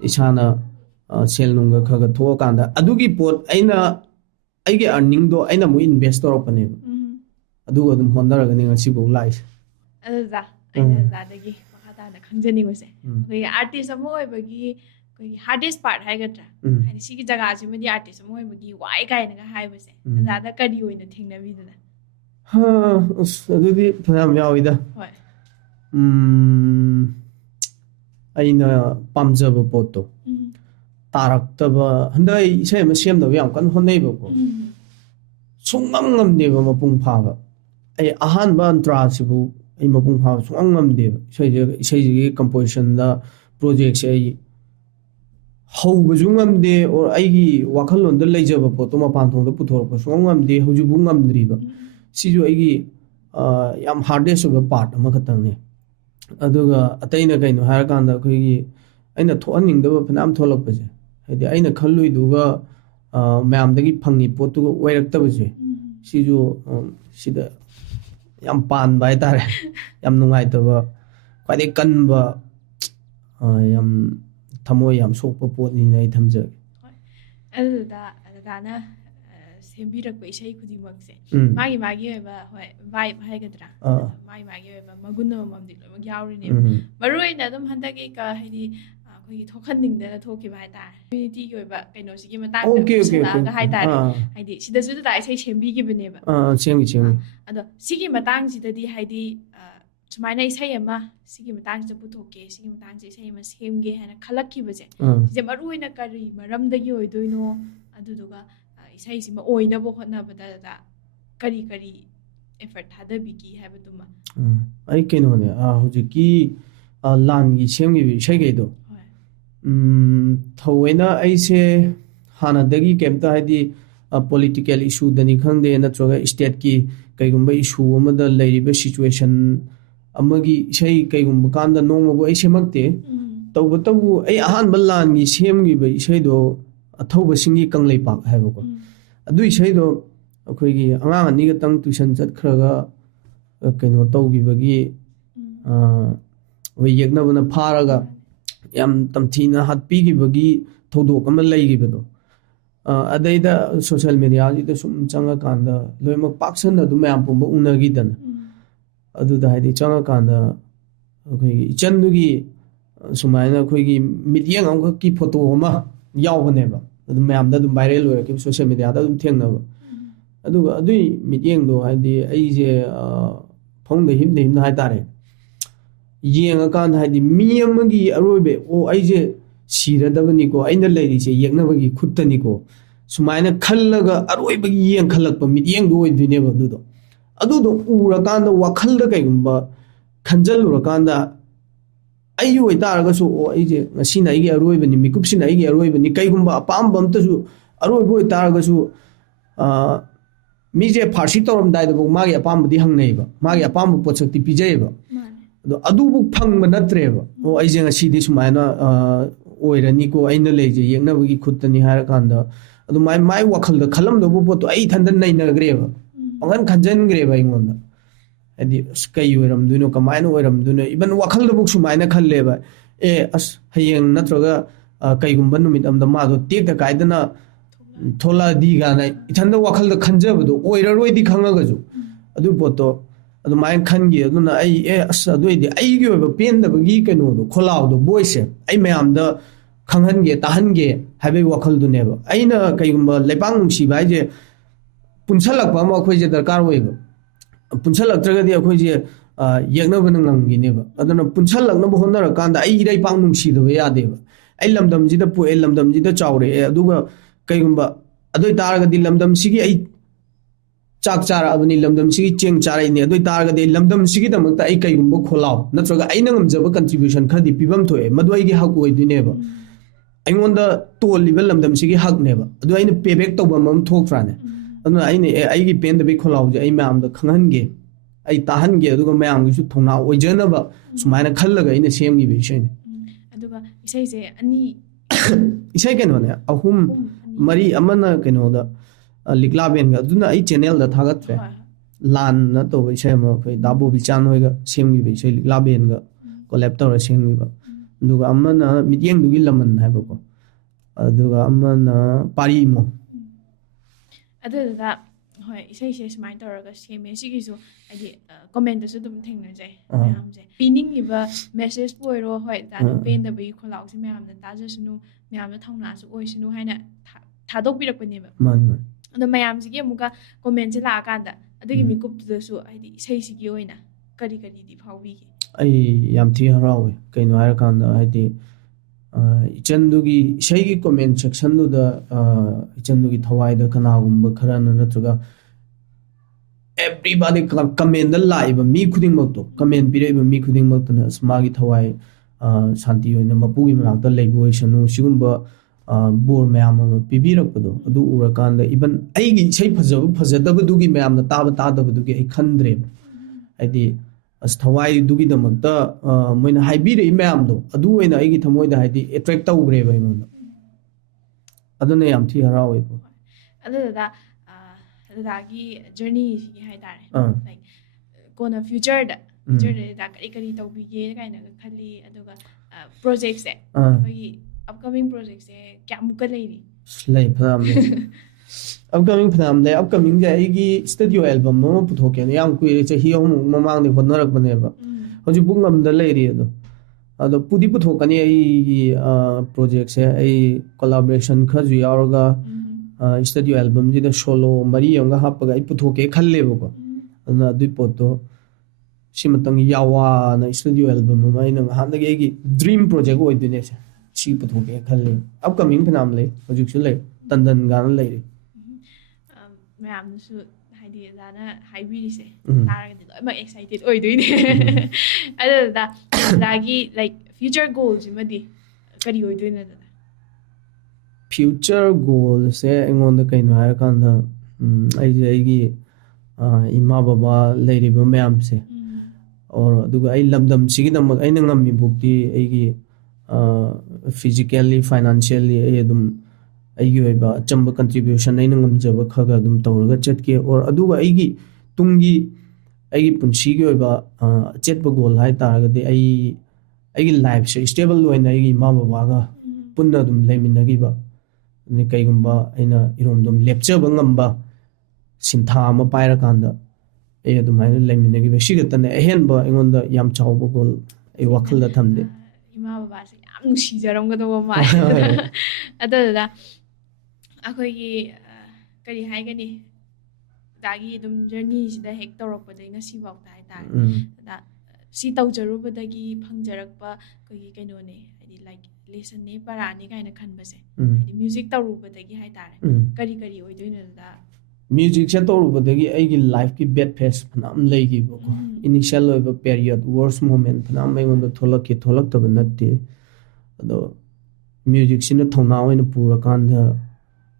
ꯏꯁꯥꯅ ꯁꯦꯜ ꯅꯨꯡꯒ ꯈꯔ ꯊꯣꯛꯑꯀꯥꯟꯗ ꯑꯗꯨꯒꯤ ꯄꯣꯠ ꯑꯩꯒꯤ ꯑꯔꯅꯤꯡꯗꯣ ꯑꯩꯅ ꯑꯃꯨꯛ ꯏꯟꯚꯦꯁ ꯇꯧꯔꯛꯄꯅꯦꯕ ꯑꯗꯨꯒ ꯑꯗꯨꯝ ꯍꯣꯠꯅꯔꯒꯅꯤ ꯉꯁꯤꯐꯥꯎ ꯂꯥꯛꯏꯁꯦ ꯑꯗꯨꯗ ꯑꯩꯅ ꯗꯗꯥꯗꯒꯤ ꯃꯈꯥ ꯇꯥꯅ ꯈꯪꯖꯅꯤꯡꯕꯁꯦ ꯑꯩꯈꯣꯏꯒꯤ ꯑꯥꯔꯇꯤꯁ ꯑꯃ ꯑꯣꯏꯕꯒꯤ ꯑꯩꯈꯣꯏꯒꯤ ꯍꯥꯔꯗꯦꯁ ꯄꯥꯔꯠ ꯍꯥꯏꯒꯗ꯭ꯔꯥ ꯍꯥꯏꯗꯤ ꯁꯤꯒꯤ ꯖꯒꯥꯁꯤꯃꯗꯤ ꯑꯥꯔꯇꯤꯁ ꯑꯃ ꯑꯣꯏꯕꯒꯤ ꯋꯥꯏ ꯀꯥꯏꯅꯒ ꯍꯥꯏꯕꯁꯦ ꯗꯗꯥꯗ ꯀꯔꯤ ꯑꯣꯏꯅ ꯊꯦꯡꯅꯕꯤꯗꯅ ꯑꯁ ꯑꯗꯨꯗꯤ ꯐꯅꯌꯥꯝ ꯌꯥꯎꯋꯤꯗ ꯍꯣꯏ ꯑꯩꯅ ꯄꯥꯝꯖꯕ ꯄꯣꯠꯇꯣ తాꯔꯛꯇꯕ ꯍꯟꯗꯛ ꯑꯩ ꯏꯁꯩ ꯑꯃ ꯁꯦꯝꯅꯕ ꯌꯥꯝ ꯀꯟꯅ ꯍꯣꯠꯅꯩꯕꯀꯣ ꯁꯨꯡꯉꯝ ꯉꯝꯗꯦꯕ ꯃꯄꯨꯡ ꯐꯥꯕ ꯑꯩ ꯑꯍꯥꯟꯕ ꯑꯟꯇ꯭ꯔꯥꯁꯤꯕꯨ ꯑꯩ ꯃꯄꯨꯡ ꯐꯥꯕ ꯁꯨꯡꯉꯝ ꯉꯝꯗꯦꯕ ꯏꯁꯩꯁꯤꯒꯤ ꯀꯝꯄꯣꯖꯤꯁꯟꯗ ꯄ꯭ꯔꯣꯖꯦꯛꯁꯦ ꯑꯩ ꯍꯧꯕꯁꯨ ꯉꯝꯗꯦ ꯑꯣꯔ ꯑꯩꯒꯤ ꯋꯥꯈꯜꯂꯣꯟꯗ ꯂꯩꯖꯕ ꯄꯣꯠꯇꯣ ꯃꯄꯥꯟ ꯊꯣꯡꯗ ꯄꯨꯊꯣꯔꯛꯄ ꯁꯨꯡꯉꯝ ꯉꯝꯗꯦ ꯍꯧꯖꯤꯛꯐꯥꯎ ꯉꯝꯗ꯭ꯔꯤꯕ ꯁꯤꯁꯨ ꯑꯩꯒꯤ ꯌꯥꯝ ꯍꯥꯔꯗꯦꯁ ꯑꯣꯏꯕ ꯄꯥꯔꯠ ꯑꯃꯈꯛꯇꯪꯅꯦ ꯑꯗꯨꯒ ꯑꯇꯩꯅ ꯀꯩꯅꯣ ꯍꯥꯏꯔꯀꯥꯟꯗ ꯑꯩꯈꯣꯏꯒꯤ ꯑꯩꯅ ꯊꯣꯛꯍꯟꯅꯤꯡꯗꯕ ꯐꯅꯌꯥꯝ ꯊꯣꯛꯂꯛꯄꯁꯦ ꯍꯥꯏꯗꯤ ꯑꯩꯅ ꯈꯜꯂꯨꯏꯗꯨꯒ ꯃꯌꯥꯝꯗꯒꯤ ꯐꯪꯉꯤ ꯄꯣꯠꯇꯨꯒ ꯑꯣꯏꯔꯛꯇꯕꯁꯦ ꯁꯤꯁꯨ ꯁꯤꯗ ꯌꯥꯝ ꯄꯥꯟꯕ ꯍꯥꯏꯇꯥꯔꯦ ꯌꯥꯝ ꯅꯨꯡꯉꯥꯏꯇꯕ ꯈ꯭ꯋꯥꯏꯗꯒꯤ ꯀꯟꯕ ꯌꯥꯝ ꯊꯃꯣꯏ ꯌꯥꯝ ꯁꯣꯛꯄ ꯄꯣꯠꯅꯤꯅ ꯑꯩ ꯊꯝꯖꯒꯦ ꯑꯗꯨꯗ ꯗꯗꯥꯅ ꯁꯦꯝꯕꯤꯔꯛꯄ ꯏꯁꯩ ꯈꯨꯗꯤꯡꯃꯛꯁꯦ ꯃꯥꯒꯤ ꯑꯣꯏꯕ ꯍꯣꯏ ꯚꯥꯏꯞ ꯍꯥꯏꯒꯗ꯭ꯔꯥ ꯃꯥꯒꯤ ꯑꯣꯏꯕ ꯃꯒꯨꯟ ꯑꯃꯃꯝꯗꯤ ꯂꯣꯏꯅꯃꯛ ꯌꯥꯎꯔꯤꯅꯦꯕ ꯃꯔꯨꯑꯣꯏꯅ ꯑꯗꯨꯝ ꯍꯟꯗꯛꯀꯤ ꯍꯥꯏꯗꯤ ꯑꯩꯈꯣꯏꯒꯤ ꯊꯣꯛꯍꯟꯅꯤꯡꯗꯅ ꯊꯣꯛꯈꯤꯕ ꯍꯥꯏꯇꯥꯔꯦ ꯀꯝꯃ꯭ꯌꯨꯅꯤꯇꯤꯒꯤ ꯑꯣꯏꯕ ꯀꯩꯅꯣꯁꯤꯒꯤ ꯃꯇꯥꯡꯗ ꯄꯨꯁꯜꯂꯛꯑꯒ ꯍꯥꯏꯇꯥꯔꯦ ꯍꯥꯏꯗꯤ ꯁꯤꯗꯁꯨ ꯗꯗꯥ ꯏꯁꯩ ꯁꯦꯝꯕꯤꯈꯤꯕꯅꯦꯕ ꯁꯦꯝꯃꯤ ꯑꯗꯣ ꯁꯤꯒꯤ ꯃꯇꯥꯡꯁꯤꯗꯗꯤ ꯍꯥꯏꯗꯤ ꯁꯨꯃꯥꯏꯅ ꯏꯁꯩ ꯑꯃ ꯁꯤꯒꯤ ꯃꯇꯥꯡꯁꯤꯗ ꯄꯨꯊꯣꯛꯀꯦ ꯁꯤꯒꯤ ꯃꯇꯥꯡꯁꯤꯗ ꯏꯁꯩ ꯑꯃ ꯁꯦꯝꯒꯦ ꯍꯥꯏꯅ ꯈꯜꯂꯛꯈꯤꯕꯁꯦ ꯁꯤꯁꯦ ꯃꯔꯨꯑꯣꯏꯅ ꯀꯔꯤ ꯃꯔꯝꯗꯒꯤ ꯑꯣꯏꯗꯣꯏꯅೋ ꯑꯗꯨꯗꯨꯒ ꯏꯁꯩꯁꯤꯃ ꯑꯣꯏꯅꯕ ꯍꯣꯠꯅꯕꯗ ꯀꯔꯤ ꯑꯦꯐꯔꯠ ꯊꯥꯗꯕꯤꯒꯦ ꯍꯥꯏꯕꯗꯨꯃ ꯑꯩ ꯀꯩꯅꯣꯅꯦ ꯍꯧꯖꯤꯛꯀꯤ ꯂꯥꯟꯒꯤ ꯁꯦꯝꯈꯤꯕ ꯏꯁꯩꯈꯩꯗꯣ ꯊꯑꯣꯏꯅ ꯑꯩꯁꯦ ꯍꯥꯟꯅꯗꯒꯤ ꯀꯩꯝꯇ ꯍꯥꯏꯗꯤ ꯄꯣꯂꯤꯇꯤꯀꯦꯜ ꯏꯁꯨꯗꯅꯤ ꯈꯪꯗꯦ ꯅꯠꯇ꯭ꯔꯒ ꯏꯁꯇꯦꯠꯀꯤ ꯀꯩꯒꯨꯝꯕ ꯏꯁꯨ ꯑꯃꯗ ꯂꯩꯔꯤꯕ ꯁꯤꯆꯨꯋꯦꯁꯟ ꯑꯃꯒꯤ ꯏꯁꯩ ꯀꯩꯒꯨꯝꯕ ꯀꯥꯟꯗ ꯅꯣꯡꯃꯕꯨ ꯑꯩ ꯁꯦꯝꯃꯛꯇꯦ ꯇꯧꯕꯇꯕꯨ ꯑꯩ ꯑꯍꯥꯟꯕ ꯂꯥꯟꯒꯤ ꯁꯦꯝꯈꯤꯕ ꯏꯁꯩꯗꯣ ꯑꯊꯧꯕꯁꯤꯡꯒꯤ ꯀꯪꯂꯩꯄꯥꯛ ꯍꯥꯏꯕꯀꯣ ꯑꯗꯨ ꯏꯁꯩꯗꯣ ꯑꯩꯈꯣꯏꯒꯤ ꯑꯉꯥꯡ ꯑꯅꯤꯈꯛꯇꯪ ꯇꯨꯏꯁꯟ ꯆꯠꯈ꯭ꯔꯒ ꯀꯩꯅꯣ ꯇꯧꯈꯤꯕꯒꯤ ꯑꯩꯈꯣꯏ ꯌꯦꯛꯅꯕꯅ ꯐꯥꯔꯒ ꯌꯥꯝ ꯇꯝꯊꯤꯅ ꯍꯥꯠꯄꯤꯈꯤꯕꯒꯤ ꯊꯧꯗꯣꯛ ꯑꯃ ꯂꯩꯈꯤꯕꯗꯣ ꯑꯗꯩꯗ ꯁꯣꯁꯤꯌꯦꯜ ꯃꯦꯗꯤꯌꯥꯁꯤꯗ ꯁꯨꯝ ꯆꯪꯉꯀꯥꯟꯗ ꯂꯣꯏꯅꯃꯛ ꯄꯥꯛꯁꯟꯅ ꯑꯗꯨꯝ ꯃꯌꯥꯝ ꯄꯨꯝꯕ ꯎꯅꯈꯤꯗꯅ ꯑꯗꯨꯗ ꯍꯥꯏꯗꯤ ꯆꯪꯉꯀꯥꯟꯗ ꯑꯩꯈꯣꯏꯒꯤ ꯏꯆꯟꯗꯨꯒꯤ ꯁꯨꯃꯥꯏꯅ ꯑꯩꯈꯣꯏꯒꯤ ꯃꯤꯠꯌꯦꯡ ꯑꯃꯈꯛꯀꯤ ꯐꯣꯇꯣ ꯑꯃ ꯌꯥꯎꯕꯅꯦꯕ ꯑꯗꯨꯝ ꯃꯌꯥꯝꯗ ꯑꯗꯨꯝ ꯚꯥꯏꯔꯦꯜ ꯑꯣꯏꯔꯛꯈꯤꯕ ꯁꯣꯁꯤꯌꯦꯜ ꯃꯦꯗꯤꯌꯥꯗ ꯑꯗꯨꯝ ꯊꯦꯡꯅꯕ ꯑꯗꯨꯒ ꯑꯗꯨꯏ ꯃꯤꯠꯌꯦꯡꯗꯣ ꯍꯥꯏꯗꯤ ꯑꯩꯁꯦ ꯐꯃꯨꯡꯗ ꯍꯤꯞꯅ ꯍꯥꯏꯇꯥꯔꯦ ꯌꯦꯡꯉꯀꯥꯟꯗ ꯍꯥꯏꯗꯤ ꯃꯤ ꯑꯃꯒꯤ ꯑꯔꯣꯏꯕ ꯑꯩꯁꯦ ꯁꯤꯔꯗꯕꯅꯤꯀꯣ ꯑꯩꯅ ꯂꯩꯔꯤꯁꯦ ꯌꯦꯛꯅꯕꯒꯤ ꯈꯨꯠꯇꯅꯤꯀோ ꯁꯨꯃꯥꯏꯅ ꯈꯜꯂꯒ ꯑꯔꯣꯏꯕꯒꯤ ꯌꯦꯡꯈꯠꯂꯛꯄ ꯃꯤꯠꯌꯦꯡꯗꯣ ꯑꯣꯏꯗꯣꯏꯅꯦꯕ ꯑꯗꯨꯗꯣ ꯎꯔꯀꯥꯟꯗ ꯋꯥꯈꯜꯗ ꯀꯩꯒꯨꯝꯕ ꯈꯟꯖꯜꯂꯨꯔꯀꯥꯟꯗ ꯑꯩ ꯑꯣꯏꯇꯥꯔꯒꯁꯨ ꯑꯩꯁꯦ ꯉꯁꯤꯅ ꯑꯩꯒꯤ ꯑꯔꯣꯏꯕꯅꯤ ꯃꯤꯀꯨꯞꯁꯤꯅ ꯑꯩꯒꯤ ꯑꯔꯣꯏꯕꯅꯤ ꯀꯩꯒꯨꯝꯕ ꯑꯄꯥꯝꯕ ꯑꯝꯇꯁꯨ ꯑꯔꯣꯏꯕ ꯑꯣꯏꯇꯥꯔꯒꯁꯨ ꯃꯤꯁꯦ ꯐꯥꯔꯁꯤ ꯇꯧꯔꯝꯗꯥꯏꯗꯐꯥꯎ ꯃꯥꯒꯤ ꯑꯄꯥꯝꯕꯗꯤ ꯍꯪꯅꯩꯑꯕ ꯃꯥꯒꯤ ꯑꯄꯥꯝꯕ ꯄꯣꯠꯁꯛꯇꯤ ꯄꯤꯖꯩꯑꯕ ꯑꯗꯣ ꯑꯗꯨꯕꯨ ꯐꯪꯕ ꯅꯠꯇ꯭ꯔꯦꯕ ꯑꯩꯁꯦ ꯉꯁꯤꯗꯤ ꯁꯨꯃꯥꯏꯅ ꯑꯣꯏꯔꯅꯤꯀꯣ ꯑꯩꯅ ꯂꯩꯁꯦ ꯌꯦꯛꯅꯕꯒꯤ ꯈꯨꯠꯇꯅꯤ ꯍꯥꯏꯔꯀꯥꯟꯗ ꯑꯗꯨ ꯃꯥꯏ ꯋꯥꯈꯜꯗ ꯈꯜꯂꯝꯗꯧꯕ ꯄꯣꯠꯇꯣ ꯑꯩ ꯏꯊꯟꯇ ꯅꯩꯅꯈ꯭ꯔꯦꯕ ꯄꯥꯡꯈꯟ ꯈꯟꯖꯟꯈ꯭ꯔꯦꯕ ꯑꯩꯉꯣꯟꯗ ꯍꯥꯏꯗꯤ ꯑꯁ ꯀꯩ ꯑꯣꯏꯔꯝꯗꯣꯏꯅꯣ ꯀꯃꯥꯏꯅ ꯑꯣꯏꯔꯝꯗꯣꯏꯅꯣ ꯏꯚꯟ ꯋꯥꯈꯜꯗꯐꯥꯎ ꯁꯨꯃꯥꯏꯅ ꯈꯜꯂꯦꯕ ꯑꯁ ꯍꯌꯦꯡ ꯅꯠꯇ꯭ꯔꯒ ꯀꯩꯒꯨꯝꯕ ꯅꯨꯃꯤꯠ ꯑꯃꯗ ꯃꯥꯗꯣ ꯇꯦꯛꯇ ꯀꯥꯏꯗꯅ ꯊꯣꯛꯂꯛꯑꯗꯤ ꯀꯥꯏꯅ ꯏꯊꯟꯇ ꯋꯥꯈꯜꯗ ꯈꯟꯖꯕꯗꯣ ꯑꯣꯏꯔꯔꯣꯏꯗꯤ ꯈꯪꯉꯒꯁꯨ ꯑꯗꯨ ꯄꯣꯠꯇꯣ ꯑꯗꯨꯃꯥꯏꯅ ꯈꯟꯈꯤ ꯑꯗꯨꯅ ꯑꯩ ꯑꯁ ꯑꯗꯨꯑꯣꯏꯗꯤ ꯑꯩꯒꯤ ꯑꯣꯏꯕ ꯄꯦꯟꯗꯕꯒꯤ ꯀꯩꯅꯣꯗꯣ ꯈꯣꯜꯂꯥꯎꯗꯣ ꯚꯣꯏꯁꯁꯦ ꯑꯩ ꯃꯌꯥꯝꯗ ꯈꯪꯍꯟꯒꯦ ꯇꯥꯍꯟꯒꯦ ꯍꯥꯏꯕꯒꯤ ꯋꯥꯈꯜꯗꯨꯅꯦꯕ ꯑꯩꯅ ꯀꯩꯒꯨꯝꯕ ꯂꯩꯄꯥꯛ ꯅꯨꯡꯁꯤꯕ ꯍꯥꯏꯁꯦ ꯄꯨꯟꯁꯜꯂꯛꯄ ꯑꯃ ꯑꯩꯈꯣꯏꯁꯦ ꯗꯔꯀꯥꯔ ꯑꯣꯏꯌꯦꯕ ꯄꯨꯟꯁꯜꯂꯛꯇ꯭ꯔꯒꯗꯤ ꯑꯩꯈꯣꯏꯁꯦ ꯌꯦꯛꯅꯕꯅ ꯉꯝꯈꯤꯅꯦꯕ ꯑꯗꯨꯅ ꯄꯨꯟꯁꯜꯂꯛꯅꯕ ꯍꯣꯠꯅꯔꯀꯥꯟꯗ ꯑꯩ ꯏꯔꯩꯄꯥꯛ ꯅꯨꯡꯁꯤꯗꯕ ꯌꯥꯗꯦꯕ ꯑꯩ ꯂꯝꯗꯝꯁꯤꯗ ꯄꯣꯛꯑꯦ ꯂꯝꯗꯝꯁꯤꯗ ꯆꯥꯎꯔꯛꯑꯦ ꯑꯗꯨꯒ ꯀꯩꯒꯨꯝꯕ ꯑꯗꯨ ꯑꯣꯏꯇꯥꯔꯒꯗꯤ ꯂꯝꯗꯝꯁꯤꯒꯤ ꯑꯩ ꯆꯥꯛ ꯆꯥꯔꯛꯑꯕꯅꯤ ꯂꯝꯗꯝꯁꯤꯒꯤ ꯆꯦꯡ ꯆꯥꯔꯛꯏꯅꯤ ꯑꯗꯨ ꯑꯣꯏꯇꯥꯔꯒꯗꯤ ꯂꯝꯗꯝꯁꯤꯒꯤꯗꯃꯛꯇ ꯑꯩ ꯀꯩꯒꯨꯝꯕ ꯈꯣꯜꯂꯥꯎ ꯅꯠꯇ꯭ꯔꯒ ꯑꯩꯅ ꯉꯝꯖꯕ ꯀꯟꯇ꯭ꯔꯤꯕ꯭ꯌꯨꯁꯟ ꯈꯔꯗꯤ ꯄꯤꯐꯝ ꯊꯣꯛꯑꯦ ꯃꯗꯨ ꯑꯩꯒꯤ ꯍꯛ ꯑꯣꯏꯗꯣꯏꯅꯦꯕ ꯑꯩꯉꯣꯟꯗ ꯇꯣꯜꯂꯤꯕ ꯂꯝꯗꯝꯁꯤꯒꯤ ꯍꯛꯅꯦꯕ ꯑꯗꯨ ꯑꯩꯅ ꯄꯦꯕꯦꯛ ꯇꯧꯕ ꯑꯃ ꯊꯣꯛꯇ꯭ꯔꯥꯅꯦ ꯑꯗꯨꯅ ꯑꯩꯅ ꯑꯩꯒꯤ ꯄꯦꯟꯗꯕꯒꯤ ꯈꯣꯜꯂꯥꯎꯁꯦ ꯑꯩ ꯃꯌꯥꯝꯗ ꯈꯪꯍꯟꯒꯦ ꯑꯩ ꯇꯥꯍꯟꯒꯦ ꯑꯗꯨꯒ ꯃꯌꯥꯝꯒꯤꯁꯨ ꯊꯧꯅꯥ ꯑꯣꯏꯖꯅꯕ ꯁꯨꯃꯥꯏꯅ ꯈꯜꯂꯒ ꯑꯩꯅ ꯁꯦꯝꯈꯤꯕ ꯏꯁꯩꯅꯤ ꯑꯗꯨꯒ ꯏꯁꯩꯁꯦ ꯑꯅꯤ ꯏꯁꯩ ꯀꯩꯅꯣꯅꯦ ꯑꯍꯨꯝ ꯃꯔꯤ ꯑꯃꯅ ꯀꯩꯅꯣꯗ ꯂꯤꯛꯂꯥꯕꯦꯟꯒ ꯑꯗꯨꯅ ꯑꯩ ꯆꯦꯅꯦꯜꯗ ꯊꯥꯒꯠꯇ꯭ꯔꯦ ꯂꯥꯟꯅ ꯇꯧꯕ ꯏꯁꯩ ꯑꯃ ꯑꯩꯈꯣꯏ ꯗꯥ ꯕꯣꯕꯤꯆꯥꯟ ꯍꯣꯏꯒ ꯁꯦꯝꯈꯤꯕ ꯏꯁꯩ ꯂꯤꯛꯂꯥꯕꯦꯟꯒ ꯀꯣꯂꯦꯞ ꯇꯧꯔ ꯁꯦꯝꯈꯤꯕ ꯑꯗꯨꯒ ꯑꯃꯅ ꯃꯤꯠꯌꯦꯡꯗꯨꯒꯤ ꯂꯃꯟ ꯍꯥꯏꯕꯀꯣ ꯑꯗꯨꯒ ꯑꯃꯅ ꯄꯥꯔꯤ ꯏꯃꯣ ꯑꯗꯨꯗꯨꯗ ꯍꯣꯏ ꯏꯁꯩꯁꯦ ꯁꯨꯃꯥꯏꯅ ꯇꯧꯔꯒ ꯁꯦꯝꯃꯦ ꯁꯤꯒꯤꯁꯨ ꯍꯥꯏꯗꯤ ꯀꯣꯃꯦꯟꯇꯁꯨ ꯑꯗꯨꯝ ꯊꯦꯡꯅꯖꯩ ꯃꯌꯥꯝꯁꯦ ꯄꯤꯅꯤꯡꯉꯤꯕ ꯃꯦꯁꯦꯖꯄꯨ ꯑꯣꯏꯔꯣ ꯍꯣꯏ ꯗꯥꯅ ꯄꯦꯟꯗꯕꯒꯤ ꯈꯣꯜꯂꯥꯎꯁꯦ ꯃꯌꯥꯝꯅ ꯇꯥꯖꯁꯅꯨ ꯃꯌꯥꯝꯅ ꯊꯧꯅꯥꯁꯨ ꯑꯣꯏꯁꯅꯨ ꯍꯥꯏꯅ ꯊꯥꯗꯣꯛꯄꯤꯔꯛꯄꯅꯦꯕ ꯑꯗꯣ ꯃꯌꯥꯝꯁꯤꯒꯤ ꯑꯃꯨꯛꯀ ꯀꯣꯃꯦꯟꯁꯦ ꯂꯥꯛꯑꯀꯥꯟꯗ ꯑꯗꯨꯒꯤ ꯃꯤꯀꯨꯞꯇꯨꯗꯁꯨ ꯍꯥꯏꯗꯤ ꯏꯁꯩꯁꯤꯒꯤ ꯑꯣꯏꯅ ꯀꯔꯤꯗꯤ ꯐꯥꯎꯕꯤꯒꯦ ꯑꯩ ꯌꯥꯝ ꯊꯤ ꯍꯔꯥꯎꯋꯦ ꯀꯩꯅꯣ ꯍꯥꯏꯔꯀꯥꯟꯗ ꯍꯥꯏꯗꯤ ꯏꯆꯟꯗꯨꯒꯤ ꯏꯁꯩꯒꯤ ꯀꯣꯃꯦꯟ ꯁꯦꯛꯁꯟꯗꯨꯗ ꯏꯆꯟꯗꯨꯒꯤ ꯊꯋꯥꯏꯗ ꯀꯅꯥꯒꯨꯝꯕ ꯈꯔꯅ ꯅꯠꯇ꯭ꯔꯒ ꯑꯦꯕ꯭ꯔꯤꯕꯥꯗꯤ ꯀꯃꯦꯟꯗ ꯂꯥꯛꯏꯕ ꯃꯤ ꯈꯨꯗꯤꯡꯃꯛꯇꯣ ꯀꯃꯦꯟ ꯄꯤꯔꯛꯏꯕ ꯃꯤ ꯈꯨꯗꯤꯡꯃꯛꯇꯨꯅ ꯑꯁ ꯃꯥꯒꯤ ꯊꯋꯥꯏ ꯁꯥꯟꯇꯤ ꯑꯣꯏꯅ ꯃꯄꯨꯒꯤ ꯃꯅꯥꯛꯇ ꯂꯩꯕ ꯑꯣꯏꯁꯅꯨ ꯁꯤꯒꯨꯝꯕ ꯕꯣꯔ ꯃꯌꯥꯝ ꯑꯃ ꯄꯤꯕꯤꯔꯛꯄꯗꯣ ꯑꯗꯨ ꯎꯔꯀꯥꯟꯗ ꯏꯚꯟ ꯑꯩꯒꯤ ꯏꯁꯩ ꯐꯖꯕ ꯐꯖꯗꯕꯗꯨꯒꯤ ꯃꯌꯥꯝꯅ ꯇꯥꯕ ꯇꯥꯗꯕꯗꯨꯒꯤ ꯑꯩ ꯈꯟꯗ꯭ꯔꯦꯕ ꯍꯥꯏꯗꯤ ꯑꯁ ꯊꯋꯥꯏꯗꯨꯒꯤꯗꯃꯛꯇ ꯃꯣꯏꯅ ꯍꯥꯏꯕꯤꯔꯛꯏ ꯃꯌꯥꯝꯗꯣ ꯑꯗꯨ ꯑꯣꯏꯅ ꯑꯩꯒꯤ ꯊꯃꯣꯏꯗ ꯍꯥꯏꯗꯤ ꯑꯦꯇ꯭ꯔꯦꯛ ꯇꯧꯈ꯭ꯔꯦꯕ ꯑꯩꯉꯣꯟꯗ ꯑꯗꯨꯅ ꯌꯥꯝ ꯊꯤ ꯍꯔꯥꯎꯋꯦꯕ ꯑꯗꯨꯗꯨꯗ ꯗꯗꯥꯒꯤ ꯖꯔꯅꯤꯁꯤꯒꯤ ꯍꯥꯏꯇꯥꯔꯦ ꯂꯥꯏꯛ ꯀꯣꯟꯅ ꯐ꯭ꯌꯨꯆꯔꯗ ꯗꯗꯥ ꯀꯔꯤ ꯇꯧꯕꯤꯒꯦ ꯀꯥꯏꯅꯒ ꯈꯜꯂꯤ ꯑꯗꯨꯒ ꯄ꯭ꯔꯣꯖꯦꯛꯁꯦ ꯑꯩꯈꯣꯏꯒꯤ ꯑꯞꯀꯃꯤꯡ ꯄ꯭ꯔꯣꯖꯦꯛꯁꯦ ꯀꯌꯥꯃꯨꯛꯀ ꯂꯩꯔꯤ ꯂꯩ ꯐꯅꯌꯥꯝ ꯂꯩ ꯑꯞꯀꯃꯤꯡ ꯐꯅꯌꯥꯝ ꯂꯩ ꯑꯞꯀꯃꯤꯡꯁꯦ ꯑꯩꯒꯤ ꯁ꯭ꯇꯨꯗꯤꯑꯣ ꯑꯦꯜꯕꯝ ꯑꯃ ꯄꯨꯊꯣꯛꯀꯦꯅ ꯌꯥꯝ ꯀꯨꯏꯔꯦ ꯆꯍꯤ 3 ꯃꯃꯥꯡꯗꯩ ꯍꯣꯠꯅꯔꯛꯄꯅꯦꯕ ꯍꯧꯖꯤꯛꯄꯨ ꯉꯝꯗ ꯂꯩꯔꯤ ꯑꯗꯣ ꯄꯨꯊꯣꯛꯀꯅꯤ ꯑꯩꯒꯤ ꯄ꯭ꯔꯣꯖꯦꯛꯁꯦ ꯑꯩ ꯀꯣꯂꯥꯕꯣꯔꯦꯁꯟ ꯈꯔꯁꯨ ꯌꯥꯎꯔꯒ ꯁ꯭ꯇꯨꯗꯤꯑꯣ ꯑꯦꯜꯕꯝꯁꯤꯗ ꯁꯣꯂꯣ 4 ꯑꯃꯒ ꯍꯥꯞꯄꯒ ꯑꯩ ꯄꯨꯊꯣꯛꯀꯦ ꯈꯜꯂꯦꯕꯀꯣ ꯑꯗꯨꯅ ꯑꯗꯨꯏ ꯄꯣꯠꯇꯣ ꯁꯤꯃꯇꯪ ꯌꯥꯋꯥꯅ ꯁ꯭ꯇꯨꯗꯤꯑꯣ ꯑꯦꯜꯕꯝ ꯑꯃ ꯑꯩꯅ ꯉꯍꯥꯟꯗꯒꯤ ꯑꯩꯒꯤ ꯗ꯭ꯔꯤꯝ ꯄ꯭ꯔꯣꯖꯦꯛ ꯑꯣꯏꯗꯣꯏꯅꯦ ꯁꯤ ꯄꯨꯊꯣꯛꯀꯦ ꯈꯜꯂꯤ ꯑꯞꯀꯃꯤꯡ ꯐꯅꯌꯥꯝ ꯂꯩ ꯍꯧꯖꯤꯛꯁꯨ ꯂꯩ ꯇꯟꯗꯟ ꯒꯥꯅ ꯂꯩꯔꯤ ꯃꯌꯥꯝꯅꯁꯨ ꯍꯥꯏꯗꯤ ꯑꯣꯖꯥꯅ ꯍꯥꯏꯕꯤꯔꯤꯁꯦ ꯇꯥꯔꯒꯗꯤ ꯂꯣꯏꯅꯃꯛ ꯑꯦꯛꯁꯥꯏꯇꯦꯠ ꯑꯣꯏꯗꯣꯏꯅꯦ ꯑꯗꯨꯗ ꯑꯣꯖꯥꯒꯤ ꯂꯥꯏꯛ ꯐ꯭ꯌꯨꯆꯔ ꯒꯣꯜꯁꯤꯃꯗꯤ ꯀꯔꯤ ꯑꯣꯏꯗꯣꯏꯅꯣ ꯗꯗꯥ ꯐ꯭ꯌꯨꯆꯔ ꯒꯣꯜꯁꯦ ꯑꯩꯉꯣꯟꯗ ꯀꯩꯅꯣ ꯍꯥꯏꯔꯀꯥꯟꯗ ꯑꯩꯁꯦ ꯑꯩꯒꯤ ꯏꯃꯥ ꯕꯕꯥ ꯂꯩꯔꯤꯕ ꯃꯌꯥꯝꯁꯦ ꯑꯗꯨꯒ ꯑꯩ ꯂꯝꯗꯝꯁꯤꯒꯤꯗꯃꯛ ꯑꯩꯅ ꯉꯝꯃꯤꯕꯨꯛꯇꯤ ꯑꯩꯒꯤ ꯐꯤꯖꯤꯀꯦꯜꯂꯤ ꯐꯥꯏꯅꯥꯟꯁꯤꯌꯦꯜꯂꯤ ꯑꯩ ꯑꯗꯨꯝ ꯑꯩꯒꯤ ꯑꯣꯏꯕ ꯑꯆꯝꯕ ꯀꯟꯇ꯭ꯔꯤꯕ꯭ꯌꯨꯁꯟ ꯑꯩꯅ ꯉꯝꯖꯕ ꯈꯔ ꯑꯗꯨꯝ ꯇꯧꯔꯒ ꯆꯠꯀꯦ ꯑꯗꯨꯒ ꯑꯩꯒꯤ ꯇꯨꯡꯒꯤ ꯑꯩꯒꯤ ꯄꯨꯟꯁꯤꯒꯤ ꯑꯣꯏꯕ ꯑꯆꯦꯠꯄ ꯒꯣꯜ ꯍꯥꯏ ꯇꯥꯔꯒꯗꯤ ꯑꯩꯒꯤ ꯂꯥꯏꯐꯁꯦ ꯁ꯭ꯇꯦꯕꯜ ꯑꯣꯏꯅ ꯑꯩꯒꯤ ꯏꯃꯥ ꯕꯕꯥꯒ ꯄꯨꯟꯅ ꯑꯗꯨꯝ ꯂꯩꯃꯤꯟꯅꯈꯤꯕ ꯀꯩꯒꯨꯝꯕ ꯑꯩꯅ ꯏꯔꯣꯝꯗꯣꯝ ꯂꯦꯞꯆꯕ ꯉꯝꯕ ꯁꯤꯟꯊꯥ ꯑꯃ ꯄꯥꯏꯔꯀꯥꯟꯗ ꯑꯩ ꯑꯗꯨꯃꯥꯏꯅ ꯂꯩꯃꯤꯟꯅꯈꯤꯕ ꯁꯤꯈꯛꯇꯅꯦ ꯑꯍꯦꯟꯕ ꯑꯩꯉꯣꯟda ꯌꯥꯝ ꯆꯥꯎꯕ ꯒꯣꯜ ꯑꯩ ꯋꯥꯈꯜꯗ ꯊꯝꯗꯦ ꯏꯃꯥ ꯕꯕꯥꯁꯦ ꯌꯥꯝ ꯅꯨꯡꯁꯤꯖꯔꯝꯒꯗꯧꯕ ꯃꯥꯜꯂꯦ ꯑꯗꯨꯗꯨꯅ ꯑꯩꯈꯣꯏꯒꯤ ꯀꯔꯤ ꯍꯥꯏꯒꯅꯤ ꯗꯥꯒꯤ ꯑꯗꯨꯝ ꯖꯔꯅꯤꯁꯤꯗ ꯍꯦꯛ ꯇꯧꯔꯛꯄꯗꯒꯤ ꯉꯁꯤꯐꯥꯎꯗ ꯍꯥꯏꯇꯥꯔꯦ ꯑꯗ ꯁꯤ ꯇꯧꯖꯔꯨꯕꯗꯒꯤ ꯐꯪꯖꯔꯛꯄ ꯑꯩꯈꯣꯏꯒꯤ ꯀꯩꯅꯣꯅꯦ ꯍꯥꯏꯗꯤ ꯂꯥꯏꯛ ꯂꯦꯁꯟꯅꯦ ꯄꯔꯥꯅꯦ ꯀꯥꯏꯅ ꯈꯟꯕꯁꯦ ꯍꯥꯏꯗꯤ ꯃ꯭ꯌꯨꯖꯤꯛ ꯇꯧꯔꯨꯕꯗꯒꯤ ꯍꯥꯏꯇꯥꯔꯦ ꯀꯔꯤ ꯑꯣꯏꯗꯣꯏꯅꯣ ꯗꯗꯥ ꯃ꯭ꯌꯨꯖꯤꯛꯁꯦ ꯇꯧꯔꯨꯕꯗꯒꯤ ꯑꯩꯒꯤ ꯂꯥꯏꯐꯀꯤ ꯕꯦꯠ ꯐꯦꯁ ꯐꯅꯌꯥꯝ ꯂꯩꯈꯤꯕꯀꯣ ꯏꯅꯤꯁꯤꯌꯦꯜ ꯑꯣꯏꯕ ꯄꯦꯔꯤꯌꯗ ꯋꯔꯁ ꯃꯣꯃꯦꯟ ꯐꯅꯌꯥꯝ ꯑꯩꯉꯣꯟꯗ ꯊꯣꯛꯂꯛꯇꯕ ꯅꯠꯇꯦ ꯑꯗꯣ ꯃ꯭ꯌꯨꯖꯤꯛꯁꯤꯅ ꯊꯧꯅꯥ ꯑꯣꯏꯅ ꯄꯨꯔꯀꯥꯟꯗ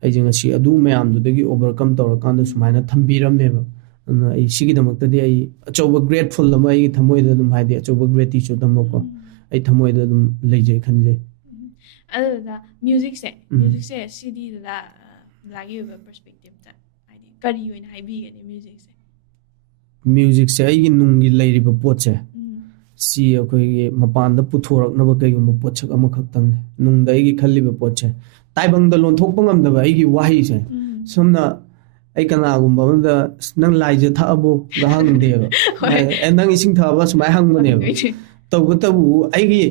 ꯑꯩꯁꯦ ꯉꯁꯤ ꯑꯗꯨ ꯃꯌꯥꯝꯗꯨꯗꯒꯤ ꯑꯣꯚꯔꯀꯝ ꯇꯧꯔꯀꯥꯟꯗ ꯁꯨꯃꯥꯏꯅ ꯊꯝꯕꯤꯔꯝꯃꯦꯕ ꯑꯗꯨꯅ ꯑꯩ ꯁꯤꯒꯤꯗꯃꯛꯇꯗꯤ ꯑꯩ ꯑꯆꯧꯕ ꯒ꯭ꯔꯦꯠꯐꯨꯜ ꯑꯃ ꯑꯩꯒꯤ ꯊꯃꯣꯏꯗ ꯑꯗꯨꯝ ꯍꯥꯏꯗꯤ ꯑꯆꯧꯕ ꯒ꯭ꯔꯦꯇꯤꯆꯨꯠ ꯑꯃꯀꯣ ꯑꯩ ꯊꯃꯣꯏꯗ ꯑꯗꯨꯝ ꯂꯩꯖꯩ ꯈꯟꯖꯩ ꯑꯗꯨꯗ ꯃ꯭ꯌꯨꯖꯤꯛꯁꯦ ꯁꯤꯗꯤꯗꯨꯗ ꯂꯥꯒꯤ ꯑꯣꯏꯕ ꯄꯔꯁꯄꯦꯛꯇꯤꯞꯇ ꯍꯥꯏꯗꯤ ꯀꯔꯤ ꯑꯣꯏꯅ ꯍꯥꯏꯕꯤꯒꯅꯤ ꯃ꯭ꯌꯨꯖꯤꯛꯁꯦ ꯑꯩꯒꯤ ꯅꯨꯡꯒꯤ ꯂꯩꯔꯤꯕ ꯄꯣꯠꯁꯦ ꯁꯤ ꯑꯩꯈꯣꯏꯒꯤ ꯃꯄꯥꯟꯗ ꯄꯨꯊꯣꯔꯛꯅꯕ ꯀꯩꯒꯨꯝꯕ ꯄꯣꯠꯁꯛ ꯑꯃꯈꯛꯇꯪꯅꯤ ꯅꯨꯡꯗ ꯑꯩꯒꯤ ꯈꯜꯂꯤꯕ ꯄꯣꯠꯁꯦ ꯇꯥꯏꯕꯪꯗ ꯂꯣꯟꯊꯣꯛꯄ ꯉꯝꯗꯕ ꯑꯩꯒꯤ ꯋꯥꯍꯩꯁꯦ ꯁꯣꯝꯅ ꯑꯩ ꯀꯅꯥꯒꯨꯝꯕ ꯑꯃꯗ ꯅꯪ ꯂꯥꯏꯖꯦ ꯊꯛꯑꯕꯣꯒ ꯍꯪꯗꯦꯕ ꯅꯪ ꯏꯁꯤꯡ ꯊꯛꯑꯕ ꯁꯨꯃꯥꯏꯅ ꯍꯪꯕꯅꯦꯕ ꯇꯧꯕꯇꯕꯨ ꯑꯩꯒꯤ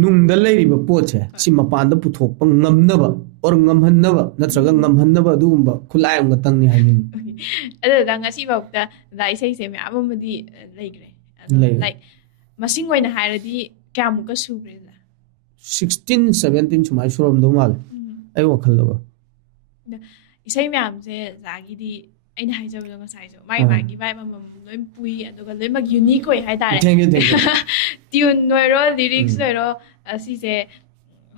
ꯅꯨꯡꯗ ꯂꯩꯔꯤꯕ ꯄꯣꯠꯁꯦ ꯁꯤ ꯃꯄꯥꯟꯗ ꯄꯨꯊꯣꯛꯄ ꯉꯝꯅꯕ ꯑꯣꯔ ꯉꯝꯍꯟꯅꯕ ꯅꯠꯇ꯭ꯔꯒ ꯉꯝꯍꯟꯅꯕ ꯑꯗꯨꯒꯨꯝꯕ ꯈꯨꯠꯂꯥꯏ ꯑꯃꯈꯛꯇꯪꯅꯤ ꯍꯥꯏꯅꯤꯡꯉꯤ ꯑꯗꯨꯗ ꯉꯁꯤꯐꯥꯎꯗ ꯏꯁꯩꯁꯦ ꯃꯌꯥꯝ ꯑꯃꯗꯤ ꯂꯩꯈ꯭ꯔꯦ ꯂꯥꯏꯛ ꯃꯁꯤꯡ ꯑꯣꯏꯅ ꯍꯥꯏꯔꯗꯤ ꯀꯌꯥꯃꯨꯛꯀ ꯁꯨꯈ꯭ꯔꯦꯗ 16-17 ꯁꯨꯃꯥꯏꯅ ꯁꯨꯔꯝꯗꯧ ꯃꯥꯜꯂꯦ ꯑꯩ ꯋꯥꯈꯜꯗꯀꯣ ꯏꯁꯩ ꯃꯌꯥꯝꯁꯦ ꯖꯥꯒꯤꯗꯤ ꯑꯩꯅ ꯍꯥꯏꯖꯕꯗꯣ ꯉꯁꯥꯏꯁꯨ ꯃꯥꯒꯤ ꯚꯥꯏꯕ ꯑꯃꯃꯝ ꯂꯣꯏ ꯄꯨꯏ ꯑꯗꯨꯒ ꯂꯣꯏꯅꯃꯛ ꯌꯨꯅꯤꯛ ꯑꯣꯏ ꯍꯥꯏꯇꯥꯔꯦ ꯇ꯭ꯌꯨꯟ ꯑꯣꯏꯔꯣ ꯂꯤꯔꯤꯛꯁ ꯑꯣꯏꯔో ꯑꯁꯤꯁꯦ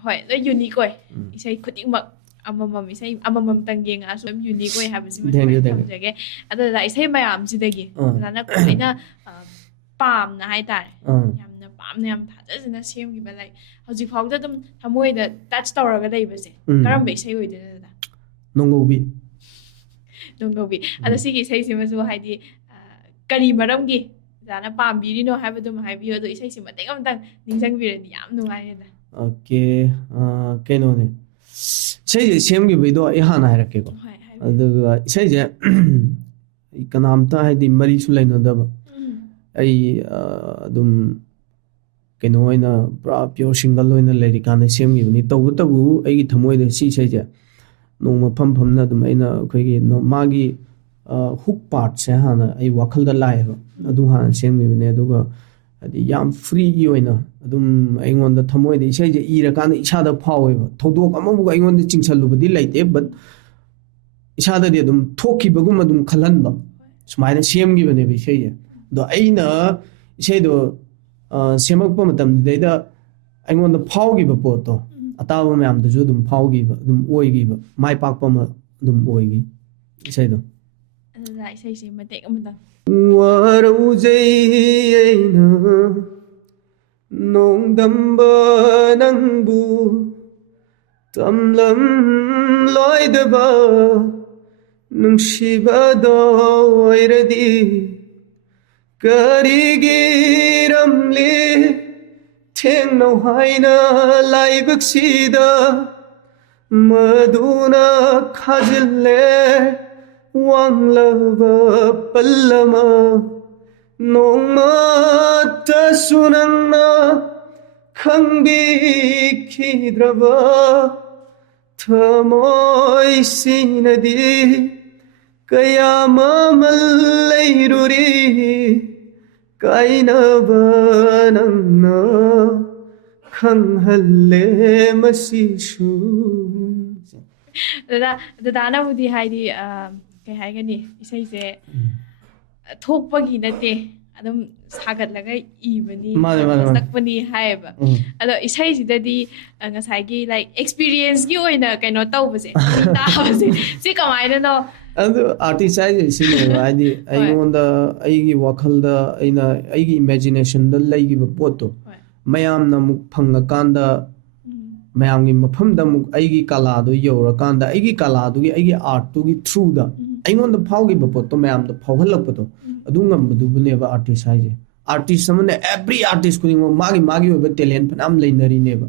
ꯍꯣꯏ ꯂꯣꯏ ꯌꯨꯅꯤꯛ ꯑꯣꯏ ꯏꯁꯩ ꯈꯨꯗꯤꯡꯃꯛ ꯑꯃꯃꯝ ꯏꯁꯩ ꯑꯃꯃꯝꯇꯪ ꯌꯦꯡꯉꯛꯑꯁꯨ ꯑꯗꯨꯝ ꯌꯨꯅꯤꯛ ꯑꯣꯏ ꯍꯥꯏꯕꯁꯤꯃ ꯊꯝꯖꯒꯦ ꯑꯗꯨꯗ ꯏꯁꯩ ꯃꯌꯥꯝꯁꯤꯗꯒꯤ ꯑꯗꯨꯅ ꯈ꯭ꯋꯥꯏꯅ ꯄꯥꯝꯅ ꯍꯥꯏꯇꯥꯔꯦ ꯌꯥꯝꯅ ꯄꯥꯝꯅ ꯌꯥꯝ ꯊꯥꯖꯖꯅ ꯁꯦꯝꯈꯤꯕ ꯂꯥꯏꯛ ꯍꯧꯖꯤꯛ ꯐꯥꯎꯗ ꯑꯗꯨꯝ ꯊꯃꯣꯏꯗ ꯇꯆ ꯇꯧꯔꯒ ꯂꯩꯕꯁꯦ ꯀꯔꯝꯕ ꯏꯁꯩ ꯑꯣꯏꯗꯣꯏꯅꯣ ꯅꯣꯡꯒꯧꯕꯤ ꯑꯗꯣ ꯁꯤꯒꯤ ꯏꯁꯩꯁꯤꯃꯁꯨ ꯍꯥꯏꯗꯤ ꯀꯔꯤ ꯃꯔꯝꯒꯤ ꯑꯣꯖꯥꯅ ꯄꯥꯝꯕꯤꯔꯤꯅꯣ ꯍꯥꯏꯕꯗꯨꯃ ꯍꯥꯏꯕꯤꯌꯨ ꯑꯗꯣ ꯏꯁꯩꯁꯤ ꯃꯇꯦꯛ ꯑꯃꯇꯪ ꯅꯤꯡꯁꯤꯡꯕꯤꯔꯗꯤ ꯌꯥꯝ ꯅꯨꯡꯉꯥꯏꯔꯦꯗ ꯑꯣꯀꯦ ꯀꯩꯅꯣꯅꯦ ꯏꯁꯩꯁꯦ ꯁꯦꯝꯈꯤꯕꯩꯗꯣ ꯑꯩ ꯍꯥꯟꯅ ꯍꯥꯏꯔꯛꯀꯦꯀꯣ ꯑꯗꯨꯒ ꯏꯁꯩꯁꯦ ꯀꯅꯥꯝꯇ ꯍꯥꯏꯗꯤ ꯃꯔꯤꯁꯨ ꯂꯩꯅꯗꯕ ꯑꯩ ꯑꯗꯨꯝ ꯀꯩꯅꯣ ꯑꯣꯏꯅ ꯄꯨꯔꯥ ꯄꯤꯌꯣꯔ ꯁꯤꯡꯒꯜ ꯑꯣꯏꯅ ꯂꯩꯔꯤꯀꯥꯟꯗ ꯁꯦꯝꯈꯤꯕꯅꯤ ꯇꯧꯕꯇꯕꯨ ꯑꯩꯒꯤ ꯊꯃꯣꯏꯗ ꯁꯤ ꯏꯁꯩꯁꯦ ꯅꯣꯡꯃ ꯐꯝꯅ ꯑꯗꯨꯝ ꯑꯩꯅ ꯑꯩꯈꯣꯏꯒꯤ ꯃꯥꯒꯤ ꯍꯨꯛ ꯄꯥꯔꯠꯁꯦ ꯍꯥꯟꯅ ꯑꯩ ꯋꯥꯈꯜꯗ ꯂꯥꯛꯑꯦꯕ ꯑꯗꯨ ꯍꯥꯟꯅ ꯁꯦꯝꯈꯤꯕꯅꯦ ꯑꯗꯨꯒ ꯍꯥꯏꯗꯤ ꯌꯥꯝ ꯐ꯭ꯔꯤꯒꯤ ꯑꯣꯏꯅ ꯑꯗꯨꯝ ꯑꯩꯉꯣꯟꯗ ꯊꯃꯣꯏꯗ ꯏꯁꯩꯁꯦ ꯏꯔꯀꯥꯟꯗ ꯏꯁꯥꯗ ꯐꯥꯎꯋꯦꯕ ꯊꯧꯗꯣꯛ ꯑꯃꯕꯨ ꯑꯩꯉꯣꯟꯗ ꯆꯤꯡꯁꯜꯂꯨꯕꯗꯤ ꯂꯩꯇꯦ ꯕꯠ ꯏꯁꯥꯗꯗꯤ ꯑꯗꯨꯝ ꯊꯣꯛꯈꯤꯕꯒꯨꯝ ꯑꯗꯨꯝ ꯈꯜꯍꯟꯕ ꯁꯨꯃꯥꯏꯅ ꯁꯦꯝꯈꯤꯕꯅꯦꯕ ꯏꯁꯩꯁꯦ ꯑꯗꯣ ꯑꯩꯅ ꯏꯁꯩꯗꯣ ꯁꯦꯝꯃꯛꯄ ꯃꯇꯝꯗꯨꯗꯩꯗ ꯑꯩꯉꯣꯟꯗ ꯐꯥꯎꯈꯤꯕ ꯄꯣꯠꯇꯣ ꯑꯇꯥꯕ ꯃꯌꯥꯝꯗꯁꯨ ꯑꯗꯨꯝ ꯐꯥꯎꯈꯤꯕ ꯑꯗꯨꯝ ꯑꯣꯏꯈꯤꯕ ꯃꯥꯏ ꯄꯥꯛꯄ ꯑꯃ ꯑꯗꯨꯝ ꯑꯣꯏꯈꯤ ꯏꯁꯩꯗꯣ ꯑꯗꯨꯗ ꯏꯁꯩꯁꯤ ꯃꯇꯦꯛ ꯑꯃꯇꯪ ꯋꯥꯔꯧꯖꯩ ꯑꯩꯅ ꯅꯣꯡꯗꯝꯕ ꯅꯪꯕꯨ ꯇꯝꯂꯝꯂꯣꯏꯗꯕ ꯅꯨꯡꯁꯤꯕꯗꯣ ꯑꯣꯏꯔꯗꯤ ꯀꯔꯤꯒꯤꯔꯝꯂꯤ ꯊꯦꯡꯅꯧ ꯍꯥꯏꯅ ꯂꯥꯏꯕꯛꯁꯤꯗ ꯃꯗꯨꯅ ꯈꯥꯖꯤꯜꯂꯦ ꯋꯥꯡꯂꯕ ꯄꯜꯂꯃ ꯅꯣꯡꯃꯇꯁꯨ ꯅꯪꯅ ꯈꯪꯕꯤꯈꯤꯗ꯭ꯔꯕ ꯊꯃꯣꯏꯁꯤꯅꯗꯤ ꯀꯌꯥ ꯃꯃꯜ ꯂꯩꯔꯨꯔꯤ ꯀꯥꯏꯅꯕ ꯅꯪꯅ ꯈꯪꯍꯜꯂꯦ ꯃꯁꯤꯁꯨ ꯗꯗꯥꯅꯕꯨꯗꯤ ꯍꯥꯏꯗꯤ ꯀꯩ ꯍꯥꯏꯒꯅꯤ ꯏꯁꯩꯁꯦ ꯊꯣꯛꯄꯒꯤ ꯅꯠꯇꯦ ꯑꯗꯨꯝ ꯁꯥꯒꯠꯂꯒ ꯏꯕꯅꯤ ꯁꯛꯄꯅꯤ ꯍꯥꯏꯌꯦꯕ ꯑꯗꯣ ꯏꯁꯩꯁꯤꯗꯗꯤ ꯉꯁꯥꯏꯒꯤ ꯂꯥꯏꯛ ꯑꯦꯛꯁꯄꯤꯔꯤꯌꯦꯟꯁꯀꯤ ꯑꯣꯏꯅ ꯀꯩꯅꯣ ꯇꯧꯕꯁꯦ ꯇꯥꯕꯁꯦ ꯁꯤ ꯀꯃꯥꯏꯅꯅꯣ ꯑꯗꯨ ꯑꯥꯔꯇꯤꯁ ꯍꯥꯏꯁꯦ ꯁꯤꯅꯦꯕ ꯍꯥꯏꯗꯤ ꯑꯩꯉꯣꯟꯗ ꯑꯩꯒꯤ ꯋꯥꯈꯜꯗ ꯑꯩꯅ ꯑꯩꯒꯤ ꯏꯃꯦꯖꯤꯅꯦꯁꯟꯗ ꯂꯩꯈꯤꯕ ꯄꯣꯠꯇꯣ ꯃꯌꯥꯝꯅ ꯑꯃꯨꯛ ꯐꯪꯉꯀꯥꯟꯗ ꯃꯌꯥꯝꯒꯤ ꯃꯐꯝꯗ ꯑꯃꯨꯛ ꯑꯩꯒꯤ ꯀꯂꯥꯗꯣ ꯌꯧꯔꯀꯥꯟꯗ ꯑꯩꯒꯤ ꯀꯂꯥꯗꯨꯒꯤ ꯑꯩꯒꯤ ꯑꯥꯔꯠꯇꯨꯒꯤ ꯊ꯭ꯔꯨꯗ ꯑꯩꯉꯣꯟꯗ ꯐꯥꯎꯈꯤꯕ ꯄꯣꯠꯇꯣ ꯃꯌꯥꯝꯗ ꯐꯥꯎꯍꯜꯂꯛꯄꯗꯣ ꯑꯗꯨ ꯉꯝꯕꯗꯨꯕꯨꯅꯦꯕ ꯑꯥꯔꯇꯤꯁ ꯍꯥꯏꯁꯦ ꯑꯥꯔꯇꯤꯁ ꯑꯃꯅ ꯑꯦꯕ꯭ꯔꯤ ꯑꯥꯔꯇꯤꯁ ꯈꯨꯗꯤꯡꯃꯛ ꯃꯥꯒꯤ ꯑꯣꯏꯕ ꯇꯦꯂꯦꯟ ꯐꯅꯌꯥꯝ ꯂꯩꯅꯔꯤꯅꯦꯕ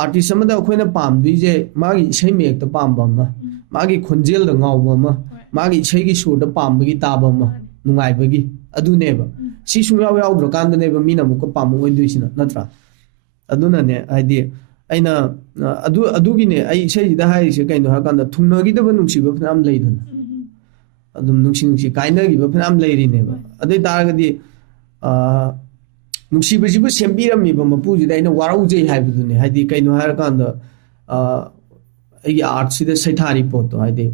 ꯑꯥꯔꯇꯤꯁ ꯑꯃꯗ ꯑꯩꯈꯣꯏꯅ ꯄꯥꯝꯗꯣꯏꯁꯦ ꯃꯥꯒꯤ ꯏꯁꯩ ꯃꯌꯦꯛꯇ ꯄꯥꯝꯕ ꯑꯃ ꯃꯥꯒꯤ ꯈꯣꯟꯖꯦꯜꯗ ꯉꯥꯎꯕ ꯑꯃ ꯃꯥꯒꯤ ꯏꯁꯩꯒꯤ ꯁꯨꯔꯗ ꯄꯥꯝꯕꯒꯤ ꯇꯥꯕ ꯑꯃ ꯅꯨꯡꯉꯥꯏꯕꯒꯤ ꯑꯗꯨꯅꯦꯕ ꯁꯤ ꯁꯨꯡꯌꯥꯎ ꯌꯥꯎꯗ꯭ꯔꯀꯥꯟꯗꯅꯦꯕ ꯃꯤꯅ ꯑꯃꯨꯛꯀ ꯄꯥꯝꯃꯛꯑꯣꯏꯗꯣꯏꯁꯤꯅ ꯅꯠꯇ꯭ꯔꯥ ꯑꯗꯨꯅꯅꯦ ꯍꯥꯏꯗꯤ ꯑꯩꯅ ꯑꯗꯨꯒꯤꯅꯦ ꯑꯩ ꯏꯁꯩꯁꯤꯗ ꯍꯥꯏꯔꯤꯁꯦ ꯀꯩꯅꯣ ꯍꯥꯏꯔꯀꯥꯟꯗ ꯊꯨꯡꯅꯈꯤꯗꯕ ꯅꯨꯡꯁꯤꯕ ꯐꯅꯌꯥꯝ ꯂꯩꯗꯅ ꯑꯗꯨꯝ ꯅꯨꯡꯁꯤ कायनगिबा फनाम लेरिनेबा अदै तारगदि नुसीबसिबु सेम्बिरमिबा मपुजिदा आइना वारौजै हाइबदुने हाइदि कैनो हारकान्दा आइगी आर्ट सिदा सैथारि पोतो हाइदि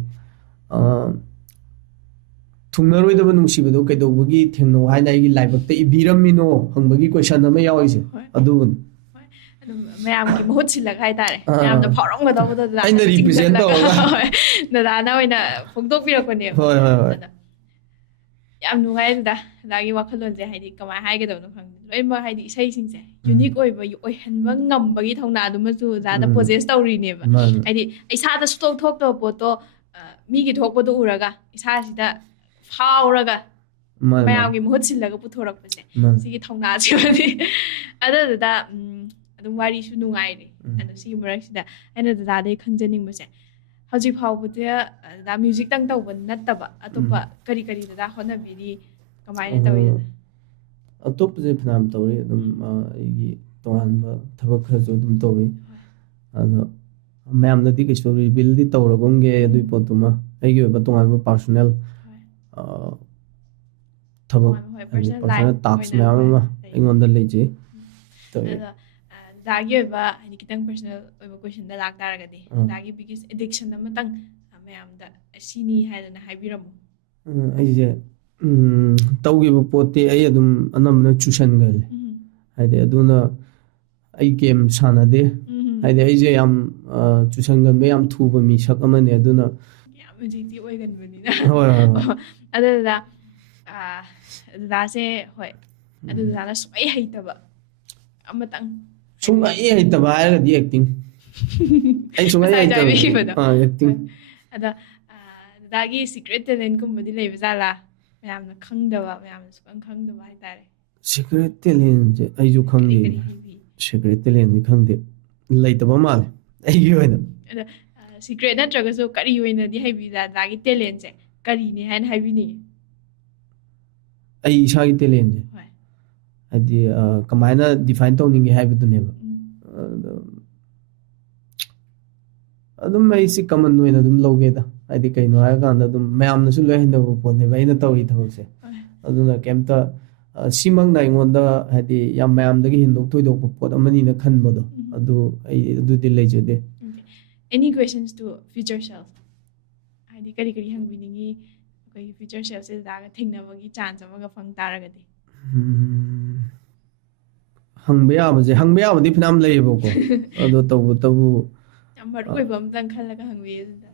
ꯊꯨꯡꯅꯔꯣꯏꯗꯕ ꯅꯨꯡꯁꯤꯕꯗꯣ ꯀꯩꯗꯧꯕꯒꯤ ꯊꯦꯡꯅꯧ ꯍꯥꯏꯅ ꯑꯩꯒꯤ ꯂꯥꯏꯕꯛꯇ ꯏꯕꯤꯔꯝꯃꯤꯅꯣ ꯍꯪꯕꯒꯤ ꯀꯣꯏꯁꯟ ꯑꯃ ꯌꯥꯎꯔꯤꯁꯦ ꯑꯗꯨꯕꯨꯅꯤ ꯑꯗꯨꯝ ꯃꯌꯥꯝꯒꯤ ꯃꯍꯨꯠ ꯁꯤꯜꯂꯒ ꯍꯥꯏꯇꯥꯔꯦ ꯃꯌꯥꯝꯅ ꯐꯥꯎꯔꯝꯒꯗꯧꯕꯗꯣ ꯑꯩꯅ represent ꯇꯧꯔꯒ. ꯗꯗꯥꯅ ꯑꯣꯏꯅ ꯐꯣꯡꯗꯣꯛꯄꯤꯔꯛꯄꯅꯦꯕ ꯍꯣꯏ ꯍꯣꯏ ꯍꯣꯏ ꯑꯗ ꯌꯥꯝ ꯅꯨꯡꯉꯥꯏ ꯗꯗꯥꯒꯤ ꯋꯥꯈꯜꯂꯣꯟꯁꯦ ꯍꯥꯏꯗꯤ ꯀꯃꯥꯏꯅ ꯍꯥꯏꯒꯗꯕꯅꯣ ꯈꯪꯗꯦ ꯂꯣꯏꯅꯃꯛ ꯍꯥꯏꯗꯤ ꯏꯁꯩꯁꯤꯡꯁꯦ ꯌꯨꯅꯤꯛ ꯑꯣꯏꯕ ꯑꯣꯏꯍꯟꯕ ꯉꯝꯕꯒꯤ ꯊꯧꯅꯥꯗꯨꯃꯁꯨ ꯑꯣꯖꯥꯗ ꯄꯣꯖꯦꯁ ꯇꯧꯔꯤꯅꯦꯕ ꯃꯥꯅꯤ. ꯍꯥꯏꯗꯤ ꯏꯁꯥꯗ ꯁꯨꯛꯊꯣꯛ ꯊꯣꯛꯇꯕ ꯄꯣꯠꯇꯣ ꯃꯤꯒꯤ ꯊꯣꯛꯄꯗꯣ ꯎꯔꯒ ꯏꯁꯥꯁꯤꯗ ꯐꯥꯎꯔꯒ ꯃꯥꯅꯤ. ꯃꯌꯥꯝꯒꯤ ꯃꯍꯨꯠ ꯁꯤꯜꯂꯒ ꯄꯨꯊꯣꯔꯛꯄꯁꯦ ꯃꯥꯅꯤ. ꯁꯤꯒꯤ ꯊꯧꯅꯥꯁꯤꯃꯗꯤ ꯑꯗꯨꯗꯨꯗ ꯑꯗꯨꯝ ꯋꯥꯔꯤꯁꯨ ꯅꯨꯡꯉꯥꯏꯔꯤ ꯑꯗꯣ ꯁꯤꯒꯤ ꯃꯔꯛꯁꯤꯗ ꯑꯩꯅ ꯗꯗꯥꯗꯒꯤ ꯈꯪꯖꯅꯤꯡꯕꯁꯦ ꯍꯧꯖꯤꯛ ꯐꯥꯎꯕꯗ ꯗꯗꯥ ꯃ꯭ꯌꯨꯖꯤꯛꯇꯪ ꯇꯧꯕ ꯅꯠꯇꯕ ꯑꯇꯣꯞꯄ ꯀꯔꯤ ꯀꯔꯤ ꯗꯗꯥ ꯍꯣꯠꯅꯕꯤꯔꯤ ꯀꯃꯥꯏꯅ ꯇꯧꯋꯤ ꯑꯇꯣꯞꯄꯁꯦ ꯐꯅꯌꯥꯝ ꯇꯧꯔꯤ ꯑꯗꯨꯝ ꯑꯩꯒꯤ ꯇꯣꯉꯥꯟꯕ ꯊꯕꯛ ꯈꯔꯁꯨ ꯑꯗꯨꯝ ꯇꯧꯔꯤ ꯑꯗꯣ ꯃꯌꯥꯝꯅꯗꯤ ꯀꯩꯁꯨ ꯔꯤꯕꯤꯜꯗꯤ ꯇꯧꯔꯒꯨꯝꯒꯦ ꯑꯗꯨꯒꯤ ꯄꯣꯠꯇꯨꯃ ꯑꯩꯒꯤ ꯑꯣꯏꯕ ꯇꯣꯉꯥꯟꯕ ꯄꯥꯔꯁꯣꯅꯦꯜ ꯊꯕꯛ ꯄꯥꯔꯁꯣꯅꯦꯜ ꯇꯥꯛꯁ ꯃꯌꯥꯝ ꯑꯃ ꯑꯩꯉꯣꯟꯗ ꯂꯩꯖꯩ ꯑꯗꯣ ꯗꯗꯥꯒꯤ ꯑꯣꯏꯕ ꯍꯥꯏꯗꯤ ꯈꯤꯇꯪ ꯄꯔꯁꯣꯅꯦꯜ ꯑꯣꯏꯕ ꯀꯣꯏꯁꯟꯗ ꯂꯥꯛꯇꯥꯔꯒꯗꯤ ꯗꯗꯥꯒꯤ ꯕꯤꯒꯦꯁ ꯑꯦꯗꯤꯛꯁꯟ ꯑꯃꯇꯪ ꯃꯌꯥꯝꯗ ꯁꯤꯅꯤ ꯍꯥꯏꯗꯅ ꯍꯥꯏꯕꯤꯔꯝꯃꯨ ꯑꯩꯁꯦ ꯇꯧꯈꯤꯕ ꯄꯣꯠꯇꯤ ꯑꯩ ꯑꯗꯨꯝ ꯑꯅꯝꯕꯅ ꯆꯨꯁꯟꯒꯜꯂꯦ ꯍꯥꯏꯗꯤ ꯑꯗꯨꯅ ꯑꯩ ꯒꯦꯝ ꯁꯥꯟꯅꯗꯦ ꯍꯥꯏꯗꯤ ꯑꯩꯁꯦ ꯌꯥꯝ ꯆꯨꯁꯟꯒꯟꯕ ꯌꯥꯝ ꯊꯨꯕ ꯃꯤꯁꯛ ꯑꯃꯅꯦ ꯑꯗꯨꯅ ꯌꯥꯝ ꯍꯧꯖꯤꯛꯇꯤ ꯑꯣꯏꯒꯟꯕꯅꯤꯅ ꯍꯣꯏ ꯍꯣꯏ ꯍꯣꯏ ꯑꯗꯨꯗ ꯗꯗꯥꯁꯦ ꯍꯣꯏ ꯑꯗꯨ ꯗꯗꯥꯅ ꯁꯨꯡꯍꯩ ꯍꯩꯇꯕ ꯑꯃꯇꯪ ꯁꯨꯡꯍꯩ ꯍꯩꯇꯕ ꯍꯥꯏꯔꯒꯗꯤ ꯑꯦꯛꯇꯤꯡ ꯑꯩ ꯁꯨꯡꯍꯩ ꯍꯩꯇꯕ ꯑꯦꯛꯇꯤꯡ ꯑꯗ ꯗꯗꯥꯒꯤ ꯁꯤꯀ꯭ꯔꯦꯠ ꯇꯦꯂꯦꯟꯠꯒꯨꯝꯕꯗꯤ ꯂꯩꯕ ꯖꯥꯠꯂꯥ ꯃꯌꯥꯝꯅ ꯈꯪꯗꯕ ꯃꯌꯥꯝꯅ ꯁꯨꯈꯪ ꯈꯪꯗꯕ ꯍꯥꯏꯇꯥꯔꯦ ꯁꯤꯀ꯭ꯔꯦꯠ ꯇꯦꯂꯦꯟꯁꯦ ꯑꯩꯁꯨ ꯈꯪꯗꯦ ꯀꯔꯤ ꯍꯩꯕꯤ ꯁꯤꯀ꯭ꯔꯦꯠ ꯇꯦꯂꯦꯟꯗꯤ ꯈꯪꯗꯦ ꯂꯩꯇꯕ ꯃꯥꯜꯂꯦ ꯑꯩꯒꯤ ꯑꯣꯏꯅ ꯑꯗ ꯁꯤꯀ꯭ꯔꯦꯠ ꯅꯠꯇ꯭ꯔꯒꯁꯨ ꯀꯔꯤ ꯑꯣꯏꯅꯗꯤ ꯍꯩꯕꯤ ꯗꯗꯥꯒꯤ ꯇꯦꯂꯦꯟꯁꯦ ꯀꯔꯤꯅꯤ ꯍꯥꯏꯅ ꯍꯥꯏꯕꯤꯅꯤꯡꯉꯤ ꯑꯩ ꯏꯁꯥꯒꯤ ꯇꯦꯂꯦꯟꯁꯦ ꯍꯣꯏ ꯍꯥꯏꯗꯤ ꯀꯃꯥꯏꯅ ꯗꯤꯐꯥꯏꯟ ꯇꯧꯅꯤꯡꯒꯦ ꯍꯥꯏꯕꯗꯨꯅꯦꯕ ꯑꯗꯨꯝ ꯑꯩꯁꯤ ꯀꯃꯟ ꯑꯣꯏꯅ ꯑꯗꯨꯝ ꯂꯧꯒꯦꯗ ꯍꯥꯏꯗꯤ ꯀꯩꯅꯣ ꯍꯥꯏꯔꯀꯥꯟꯗ ꯑꯗꯨꯝ ꯃꯌꯥꯝꯅꯁꯨ ꯂꯣꯏ ꯍꯩꯅꯕ ꯄꯣꯠꯅꯦꯕ ꯑꯩꯅ ꯇꯧꯔꯤ ꯊꯕꯛꯁꯦ ꯑꯗꯨꯅ ꯀꯩꯝꯇ ꯁꯤꯃꯛꯅ ꯑꯩꯉꯣꯟꯗ ꯍꯥꯏꯗꯤ ꯌꯥꯝ ꯃꯌꯥꯝꯗꯒꯤ ꯍꯦꯟꯗꯣꯛ ꯊꯣꯏꯗꯣꯛꯄ ꯄꯣꯠ ꯑꯃꯅꯤꯅ ꯈꯟꯕꯗꯣ ꯑꯗꯨ ꯑꯩ ꯑꯗꯨꯗꯤ ꯂꯩꯖꯗꯦ ꯑꯦꯅꯤ ꯀ꯭ꯋꯦꯁꯟꯁ ꯇꯨ ꯐ꯭ꯌꯨꯆꯔ ꯁꯦꯜꯐ ꯍꯥꯏꯗꯤ ꯀꯔꯤ ꯀꯔꯤ ꯍꯪꯕꯤꯅꯤꯡꯉꯤ ꯑꯩꯈꯣꯏꯒꯤ ꯐ꯭ꯌꯨꯆꯔ ꯁꯦꯜꯐꯁꯦ ꯗꯗꯥꯒ ꯊꯦꯡꯅꯕꯒꯤ ꯆꯥꯟꯁ ꯑꯃꯒ ꯐꯪ ꯇꯥꯔꯒꯗꯤ ꯍꯪꯕ ꯌꯥꯕꯗꯤ ꯐꯅꯌꯥꯝ ꯂꯩꯌꯦꯕꯀꯣ ꯑꯗꯣ ꯇꯧꯕꯇꯕꯨ ꯌꯥꯝ ꯃꯔꯨ ꯑꯣꯏꯕ ꯑꯝꯇꯪ ꯈꯜꯂꯒ ꯍꯪꯕꯤꯌꯨ ꯑꯗꯨꯗ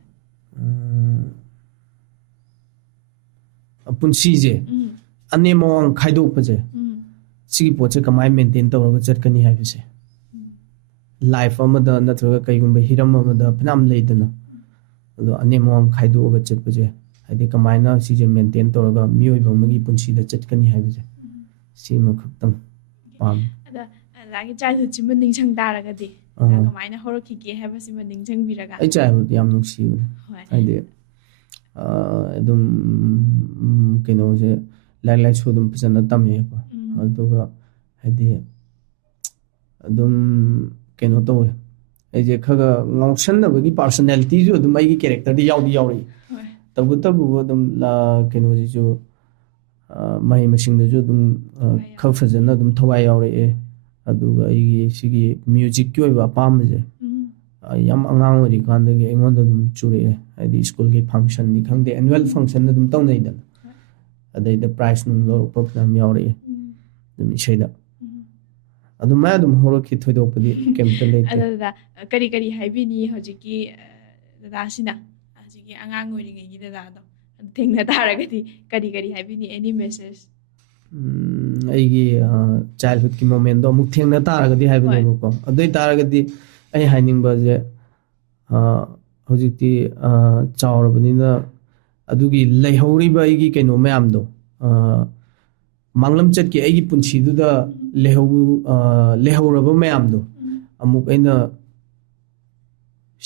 ꯄꯨꯟꯁꯤꯁꯦ ꯑꯅꯦꯝ ꯑꯋꯥꯡ ꯈꯥꯏꯗꯣꯛꯄꯁꯦ ꯁꯤꯒꯤ ꯄꯣꯠꯁꯦ ꯀꯃꯥꯏꯅ ꯃꯦꯟꯇꯦꯟ ꯇꯧꯔꯒ ꯆꯠꯀꯅꯤ ꯍꯥꯏꯕꯁꯦ ꯂꯥꯏꯐ ꯑꯃꯗ ꯅꯠꯇ꯭ꯔꯒ ꯀꯩꯒꯨꯝꯕ ꯍꯤꯔꯝ ꯑꯃꯗ ꯐꯅꯌꯥꯝ ꯂꯩꯗꯅ ꯑꯗꯣ ꯑꯅꯦꯝ ꯑꯋꯥꯡ ꯈꯥꯏꯗꯣꯛꯑꯒ ꯆꯠꯄꯁꯦ ꯍꯥꯏꯗꯤ ꯀꯃꯥꯏꯅ ꯁꯤꯁꯦ ꯃꯦꯟꯇꯦꯟ ꯇꯧꯔꯒ ꯃꯤꯑꯣꯏꯕ ꯑꯃꯒꯤ ꯄꯨꯟꯁꯤꯗ ꯆꯠꯀꯅꯤ ꯍꯥꯏꯕꯁꯦ ꯁꯤꯃ ꯈꯛꯇꯪ ꯄꯥꯝꯃꯤ ꯑꯗ ꯗꯗꯥꯒꯤ ꯆꯥꯏꯜꯍꯨꯗꯁꯤꯃ ꯅꯤꯡꯁꯤꯡ ꯇꯥꯔꯒꯗꯤ ꯀꯃꯥꯏꯅ ꯍꯧꯔꯛꯈꯤꯒꯦ ꯍꯥꯏꯕꯁꯤꯃ ꯅꯤꯡꯁꯤꯡꯕꯤꯔꯒ ꯑꯩ ꯆꯥꯏꯜꯍꯨꯗ ꯌꯥꯝ ꯅꯨꯡꯁꯤꯕꯅꯦ ꯍꯥꯏꯗꯤ ꯑꯗꯨꯝ ꯀꯩꯅꯣꯁꯦ ꯂꯥꯏꯔꯤꯛ ꯂꯥꯏꯁꯨ ꯑꯗꯨꯝ ꯐꯖꯅ ꯇꯝꯃꯦꯀꯣ ꯑꯗꯨꯒ ꯍꯥꯏꯗꯤ ꯑꯗꯨꯝ ꯀꯩꯅꯣ ꯇꯧꯋꯦ ꯑꯩꯁꯦ ꯈꯔ ꯉꯥꯎꯁꯟꯅꯕꯒꯤ ꯄꯥꯔꯁꯣꯅꯦꯂꯤꯇꯤꯁꯨ ꯑꯗꯨꯝ ꯑꯩꯒꯤ ꯀꯦꯔꯦꯛꯇꯔꯗꯤ ꯌꯥꯎꯔꯛꯏ ꯇꯧꯕꯇꯕꯨ ꯑꯗꯨꯝ ꯀꯩꯅꯣꯁꯤꯁꯨ ꯃꯍꯩ ꯃꯁꯤꯡꯗꯁꯨ ꯑꯗꯨꯝ ꯈꯔ ꯐꯖꯅ ꯑꯗꯨꯝ ꯊꯋꯥꯏ ꯌꯥꯎꯔꯛꯑꯦ ꯑꯗꯨꯒ ꯑꯩꯒꯤ ꯁꯤꯒꯤ ꯃ꯭ꯌꯨꯖꯤꯛꯀꯤ ꯑꯣꯏꯕ ꯑꯄꯥꯝꯕꯁꯦ ꯌꯥꯝ ꯑꯉꯥꯡ ꯑꯣꯏꯔꯤꯀꯥꯟꯗꯒꯤ ꯑꯩꯉꯣꯟꯗ ꯑꯗꯨꯝ ꯆꯨꯔꯛꯑꯦ ꯍꯥꯏꯗꯤ ꯁ꯭ꯀꯨꯜꯒꯤ ꯐꯪꯁꯟꯅꯤꯈꯪꯗꯦ ꯑꯦꯅꯨꯋꯦꯜ ꯐꯪꯁꯟ ꯑꯗꯨꯝ ꯇꯧꯅꯩꯗꯅ ꯑꯗꯩꯗ ꯄ꯭ꯔꯥꯏꯖ ꯅꯨꯡ ꯂꯧꯔꯛꯄ ꯐꯅꯌꯥꯝ ꯌꯥꯎꯔꯛꯑꯦ ꯑꯗꯨꯝ ꯏꯁꯩꯗ ꯑꯗꯨꯃꯥꯏꯅ ꯑꯗꯨꯝ ꯍꯧꯔꯛꯈꯤ ꯊꯣꯏꯗꯣꯛꯄꯗꯤ ꯀꯩꯝꯇ ꯂꯩꯇꯦ ꯑꯗꯨꯗ ꯀꯔꯤ ꯀꯔꯤ ꯍꯥꯏꯕꯤꯅꯤ ꯍꯧꯖꯤꯛꯀꯤ ꯗꯗꯥꯁꯤꯅ ꯍꯧꯖꯤꯛꯀꯤ ꯑꯉꯥꯡ ꯑꯣꯏꯔꯤꯉꯩꯒꯤ ꯗꯗꯥꯗꯣ ꯊꯦꯡꯅ ꯇꯥꯔꯒꯗꯤ ꯀꯔꯤ ꯀꯔꯤ ꯍꯥꯏꯕꯤꯅꯤ ꯑꯦꯅꯤ ꯃꯦꯁꯦꯖ ꯑꯩꯒꯤ ꯆꯥꯏꯜꯍꯨꯗꯀꯤ ꯃꯣꯃꯦꯟꯗꯣ ꯑꯃꯨꯛ ꯊꯦꯡꯅ ꯇꯥꯔꯒꯗꯤ ꯍꯥꯏꯕꯅꯦꯕꯀꯣ ꯑꯗꯨ ꯑꯣꯏ ꯇꯥꯔꯒꯗꯤ ꯑꯩ ꯍꯥꯏꯅꯤꯡꯕꯁꯦ ꯍꯧꯖꯤꯛꯇꯤ ꯆꯥꯎꯔꯕꯅꯤꯅ ꯑꯗꯨꯒꯤ ꯂꯩꯍꯧꯔꯤꯕ ꯑꯩꯒꯤ ꯀꯩꯅꯣ ꯃꯌꯥꯝꯗꯣ ꯃꯥꯡꯂꯝ ꯆꯠꯀꯤ ꯑꯩꯒꯤ ꯄꯨꯟꯁꯤꯗꯨꯗ ꯂꯩꯍꯧꯔꯕ ꯃꯌꯥꯝꯗꯣ ꯑꯃꯨꯛ ꯑꯩꯅ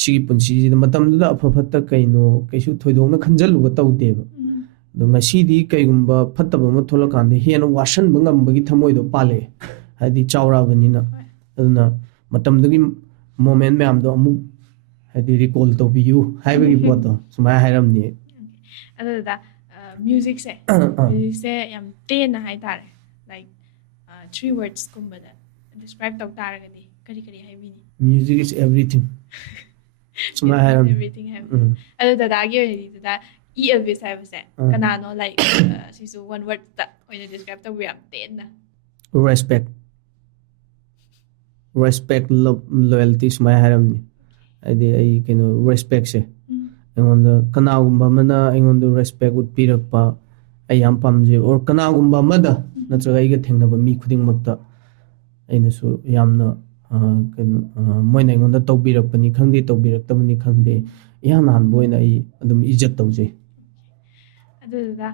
ꯁꯤꯒꯤ ꯄꯨꯟꯁꯤꯁꯤꯗ ꯃꯇꯝꯗꯨꯗ ꯑꯐ ꯐꯠꯇ ꯀꯩꯅꯣ ꯀꯩꯁꯨ ꯊꯣꯏꯗꯣꯛꯅ ꯈꯟꯖꯜꯂꯨꯕ ꯇꯧꯗꯦꯕ ꯑꯗꯣ ꯉꯁꯤꯗꯤ ꯀꯩꯒꯨꯝꯕ ꯐꯠꯇꯕ ꯑꯃ ꯊꯣꯛꯂꯛꯀꯥꯟꯗ ꯍꯦꯟꯅ ꯋꯥꯁꯟꯕ ꯉꯝꯕꯒꯤ ꯊꯃꯣꯏꯗꯣ ꯄꯥꯜꯂꯛꯑꯦ ꯍꯥꯏꯗꯤ ꯆꯥꯎꯔꯛꯑꯕꯅꯤꯅ ꯑꯗꯨꯅ ꯃꯇꯝꯗꯨꯒꯤ ꯃꯣꯃꯦꯟ ꯃꯌꯥꯝꯗꯣ ꯑꯃꯨꯛ ꯍꯥꯏꯗꯤ ꯔꯤꯀꯣꯜ ꯇꯧꯕꯤꯌꯨ ꯍꯥꯏꯕꯒꯤ ꯄꯣꯠꯇꯣ ꯁꯨꯃꯥꯏꯅ ꯍꯥꯏꯔꯝꯅꯤ ꯑꯗꯨꯗ ꯃ꯭ꯌꯨꯖꯤꯛꯁꯦ ꯌꯥꯝ ꯇꯦꯟꯅ ꯍꯥꯏꯇꯥꯔꯦ ꯂꯥꯏꯛ 3 wordsꯀꯨꯝꯕꯗ ꯗꯤꯁꯀ꯭ꯔꯥꯏꯕ ꯇꯧ ꯇꯥꯔꯒꯗꯤ ꯀꯔꯤ ꯀꯔꯤ ꯍꯥꯏꯕꯤꯅꯤ ꯃ꯭ꯌꯨꯖꯤꯛ ꯏꯁ ꯑꯦꯚ꯭ꯔꯤꯊꯤꯡ ꯁꯨꯃꯥꯏꯅ ꯍꯥꯏꯔꯝꯅꯤ ꯑꯗꯨ ꯗꯗꯥꯒꯤ ꯑꯣꯏꯅꯗꯤ ꯗꯗꯥ E Elvis haibase kanano like sisu one word ta oina describe ta we am ten na respect love loyalty sumai haramni adi ai kino respect se aingonda kanagumba mana aingonda respect utpirakpa ai yam pamje or kanagumba mada natraga iga thengnaba mi khuding makta ainasu yamna moina aingonda tawbirakpani khangde tawbiraktabani khangde yan han boina ai adum ijat tawje aduda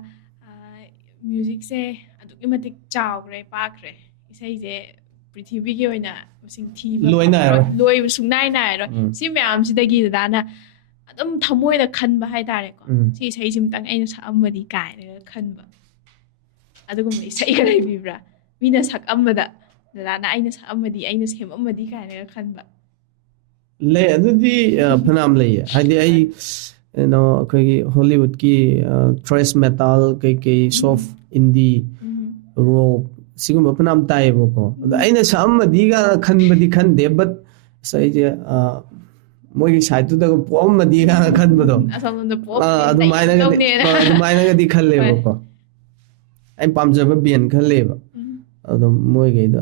music se aduk imatik chawgre pakre isai je prithvi gi oina sing thi loi sungnai nai ro si myam sidagi dana adum thamoi da khanba hai tare ko si sai sim tang aina sa amadi kai khanba adugum isai ga bibra mina sak amada dana aina sa amadi aina sem amadi kai khanba le adudi phanam le hadi ai koi Hollywood ki thrash metal kai soft indie rock sigum phanam tai ko aina sa amadi ga khanbadi khande but sai je moi side tu da pom madi ga khanbado adumaina ga di khalle ko ai pamjaba bien khalle ba adum moi ga da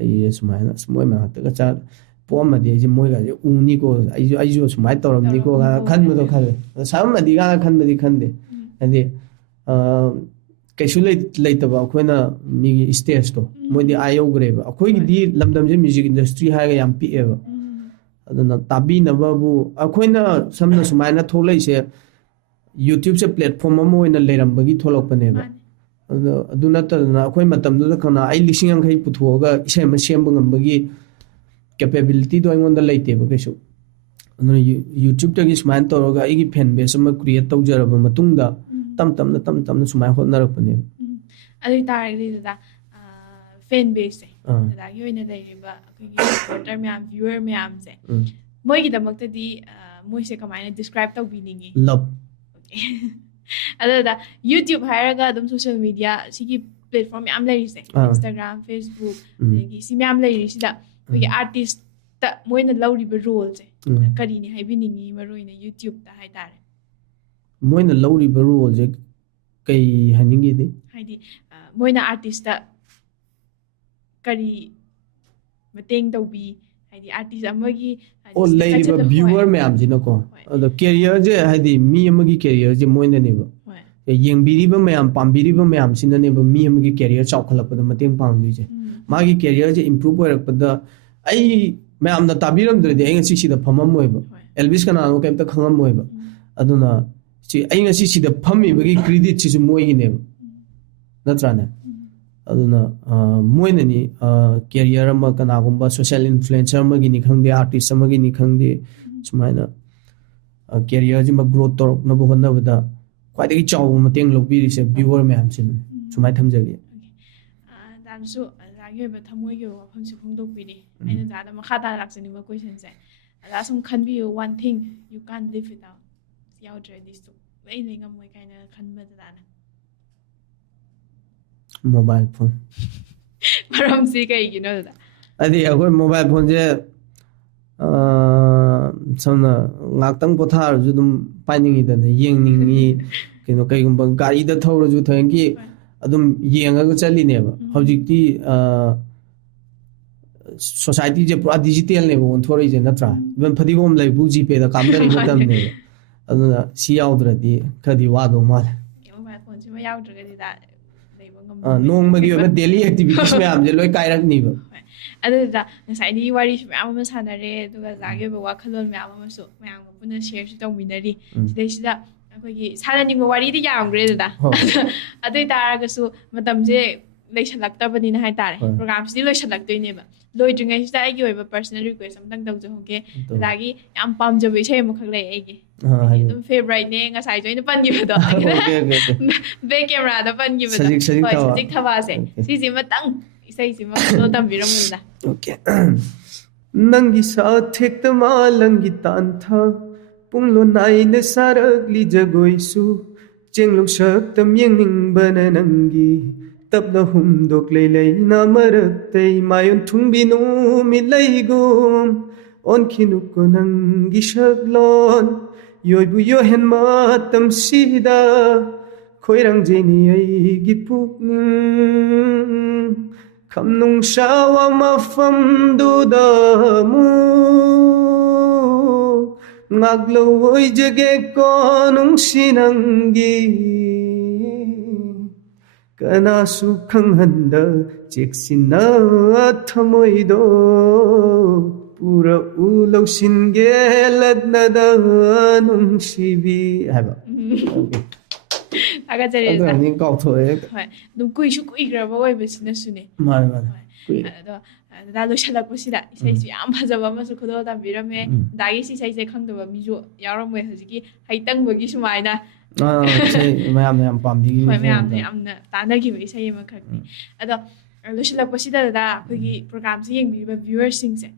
ai sumaina moi ma ta ga cha pom madi je moi ga uni ko ai jo sumai toram ni ko khanbado khalle sam madi ga khanbadi khande andi kaisu leitaba akhona mi stage to moi di ayo greba akhoi gi di lamdam je music industry ha ga yam pi eba aduna tabi nababu akhona samna sumaina tholai se YouTube se platform amo ina leirambagi tholokpane ba aduna ta na akhoi matam du khana ai lising ang khai puthoga isai ma semba ngambagi capability do aingonda leite ba kaisu aduna YouTube ta gi sumain toroga igi fan base ma create tawjaraba matungda tam sumai hotnarakpane adi taragdi da fan base da gi oina leiriba akhoi supporter myam viewer myam se moi gi damakta di moi se kamaina describe tawbiningi love adada YouTube hairaga adum social media sigi platform yam lerise Instagram Facebook gi si myam leirisi da akhoi artist ta moina lawriba role se kari ni haibiningi maroina YouTube ta haitare moina lawriba role je kai haningi di haidi moina artist ta kari mateng tawbi haidi artist amagi o leiriba viewer myam jina ko the career je haidi mi amagi career je moina ne ba yengbiriba myam pambiriba myam sina ne ba mi amagi career chawkhalapda mateng pangdi je magi career je improve oirakpada ai myam na tabiram dredi ai ngasi sida phamam moiba Elvis kana no kemta khangam moiba aduna si ai ngasi sida phammi bagi credit si moi gi ne natrana aduna moina ni career ama kana gumba social influencer ma gi ni khangde artist ma gi ni khangde sumaina career ji ma growth torok na bo honna bada kwai gi chaw mateng lobiri se viewer myam sin sumai thamjagi damsu lagi ba thamoi gi wafam si phungdok pini aina da makha da laksani ma question se ala sum khanbi one thing you can't live without yaudre this to ai nei ngamoi kaina khanba da na mobile phone maram si kai gi no da adi agoi mobile phone je samna ngaktang pothar ju dum paining ida na yengningi kino kai gumba gari da thawra ju thangi adum yenga ga chali ne ba hojikti society je pura digital ne bon thori je natra ben phadigom lai bu gp da kam dari matam ne aduna si yaudra di khadi wa do mal mobile phone si ma yaudra ga di da nong magi ba daily activities me am je loi kairak ni ba adada ngasai ni wari myam ma sanare duga lagi ba wakhalon myam ma su myam puna share su tawminari sidai sida akhoi sananing wari di yamgre da adai taraga su matam je leisalaktabani na hai tare program si loisalaktoine ba loidringai sida ai gi oiba personal request amtang tawjo hoge lagi yam pamjabe isai ma khak lai ai gi dum favorite ne ngasai join pan gi ba do back camera da pan gi ba sajik thawa se si si matang isai si ma do tam biram da okay nangi saath ekta malangi tan tha punglo nai ne sarakli jagoi su chenglok saktam yengning bana nangi tabna humdok lei na marak tei mayon thungbinu mi leigum on khinu ko nangi shaglon ꯌꯣꯏꯕꯨ ꯌꯣꯏꯍꯟ ꯃꯇꯝꯁꯤꯗ ꯈꯣꯏꯔꯥꯡꯖꯩꯅꯤ ꯑꯩꯒꯤ ꯄꯨꯛꯅꯤꯡ ꯈꯝꯅꯨꯡꯁꯥ ꯃꯐꯝꯗꯨꯗ ꯑꯃꯨꯛ ꯉꯥꯛꯂꯧ ꯑꯣꯏꯖꯒꯦꯀꯣ ꯅꯨꯡꯁꯤ ꯅꯪꯒꯤ ꯀꯅꯥꯁꯨ ꯈꯪꯍꯟꯗ ꯆꯦꯛꯁꯤꯟꯅ ꯊꯃꯣꯏꯗꯣ ꯄꯨꯔꯛꯎ ꯂꯧꯁꯤꯟꯒꯦ ꯂꯠꯅꯗ ꯅꯨꯡꯁꯤꯕꯤ ꯍꯥꯏꯕ ꯊꯥꯒꯠꯆꯔꯤ ꯑꯗꯨ ꯗꯗꯥ ꯑꯅꯤ ꯀꯥꯎꯊꯣꯛꯑꯦ ꯍꯦꯛꯇ ꯍꯣꯏ ꯑꯗꯨꯝ ꯀꯨꯏꯁꯨ ꯀꯨꯏꯈ꯭ꯔꯕ ꯑꯣꯏꯕꯁꯤꯅꯁꯨꯅꯦ ꯃꯥꯅꯦ ꯃꯥꯅꯦ ꯍꯣꯏ ꯀꯨꯏꯔꯦ ꯑꯗꯣ ꯗꯗꯥ ꯂꯣꯏꯁꯤꯜꯂꯛꯄꯁꯤꯗ ꯏꯁꯩꯁꯨ ꯌꯥꯝ ꯐꯖꯕ ꯑꯃꯁꯨ ꯈꯨꯗꯣꯜ ꯇꯝꯕꯤꯔꯝꯃꯦ ꯗꯗꯥꯒꯤ ꯁꯤ ꯏꯁꯩꯁꯦ ꯈꯪꯗꯕ ꯃꯤꯁꯨ ꯌꯥꯎꯔꯝꯃꯣꯏ ꯍꯧꯖꯤꯛꯀꯤ ꯍꯩꯇꯪꯕꯒꯤ ꯁꯨꯃꯥꯏꯅ ꯏꯁꯩ ꯃꯌꯥꯝꯅ ꯌꯥꯝ ꯄꯥꯝꯕꯤꯈꯤꯕ ꯍꯣꯏ ꯏꯁꯩ ꯃꯌꯥꯝꯅ ꯑꯃꯇꯪ. ꯌꯥꯝꯅ ꯇꯥꯟꯅꯈꯤꯕ ꯏꯁꯩ ꯑꯃꯈꯛꯅꯤ ꯑꯗꯣ ꯂꯣꯏꯁꯤꯜꯂꯛꯄꯁꯤꯗ ꯗꯗꯥ ꯑꯩꯈꯣꯏꯒꯤ ꯄ꯭ꯔꯣꯒꯥꯝꯁꯤ ꯌꯦꯡꯕꯤꯔꯤꯕ ꯚ꯭ꯌꯨꯋꯔꯁꯤꯡꯁꯦ